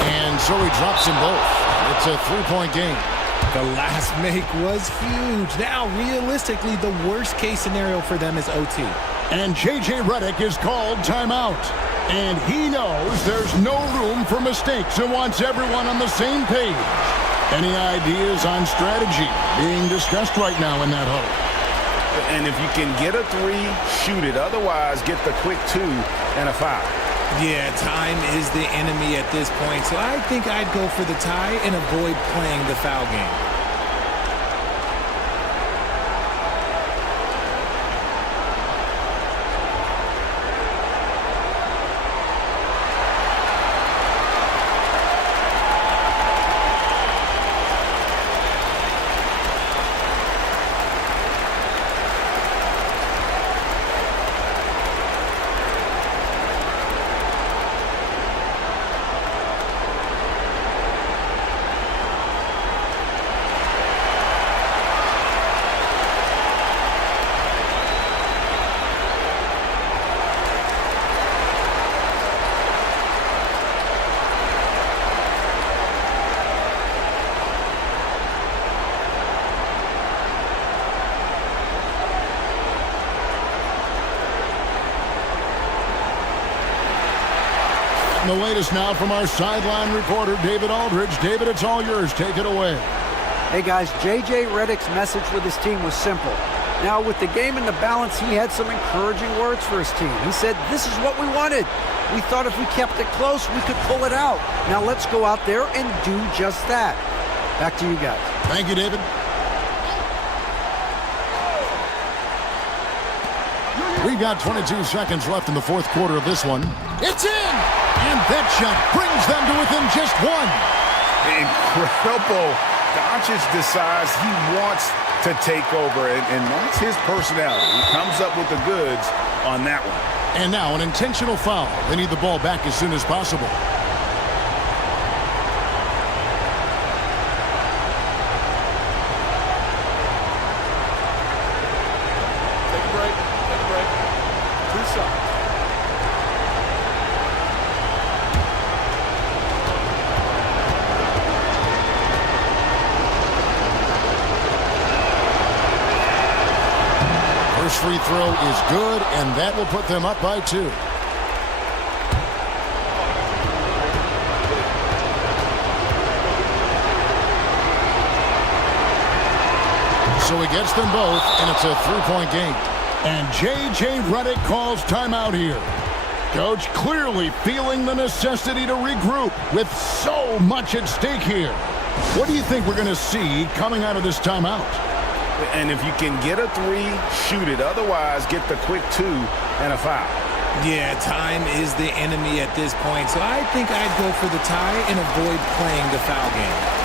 And so he drops them both. It's a 3-point game. The last make was huge. Now, realistically, the worst-case scenario for them is OT. And J.J. Redick is called timeout. And he knows there's no room for mistakes and wants everyone on the same page. Any ideas on strategy being discussed right now in that huddle? And if you can get a 3, shoot it. Otherwise, get the quick 2 and a foul. Yeah, time is the enemy at this point. So I think I'd go for the tie and avoid playing the foul game. The latest now from our sideline reporter, David Aldridge. David, it's all yours. Take it away. Hey, guys, J.J. Redick's message with his team was simple. Now, with the game in the balance, he had some encouraging words for his team. He said, this is what we wanted. We thought if we kept it close, we could pull it out. Now, let's go out there and do just that. Back to you guys. Thank you, David. We've got 22 seconds left in the fourth quarter of this one. It's in! And that shot brings them to within just 1. Incredible. Doncic decides he wants to take over, and that's his personality. He comes up with the goods on that one. And now an intentional foul. They need the ball back as soon as possible. Take a break. Take a break. 2 shots. First free throw is good, and that will put them up by 2. So he gets them both, and it's a 3-point game. And J.J. Redick calls timeout here. Coach clearly feeling the necessity to regroup with so much at stake here. What do you think we're going to see coming out of this timeout? And if you can get a 3, shoot it. Otherwise, get the quick 2 and a foul. Yeah, time is the enemy at this point, so I think I'd go for the tie and avoid playing the foul game.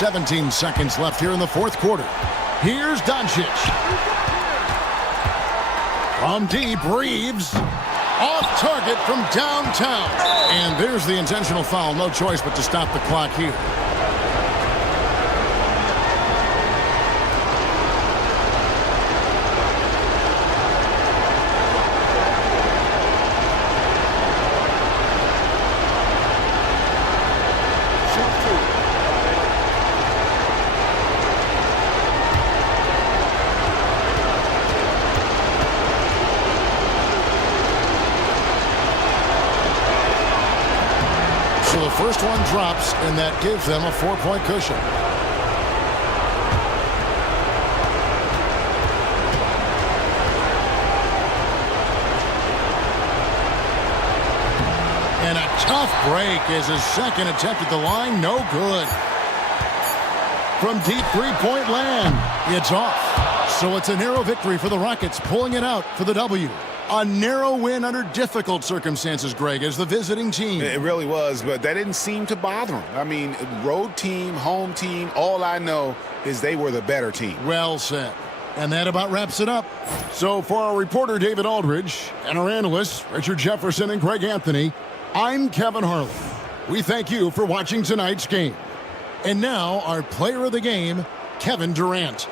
.17 seconds left here in the fourth quarter. Here's Doncic. From deep, Reeves. Off target from downtown. And there's the intentional foul. No choice but to stop the clock here. So the first one drops, and that gives them a 4-point cushion. And a tough break as his second attempt at the line, no good. From deep three-point land, it's off. So it's a narrow victory for the Rockets, pulling it out for the W. A narrow win under difficult circumstances, Greg, as the visiting team. It really was, but that didn't seem to bother him. I mean, road team, home team, all I know is they were the better team. Well said. And that about wraps it up. So for our reporter, David Aldridge, and our analysts, Richard Jefferson and Greg Anthony, I'm Kevin Harlan. We thank you for watching tonight's game. And now, our player of the game, Kevin Durant.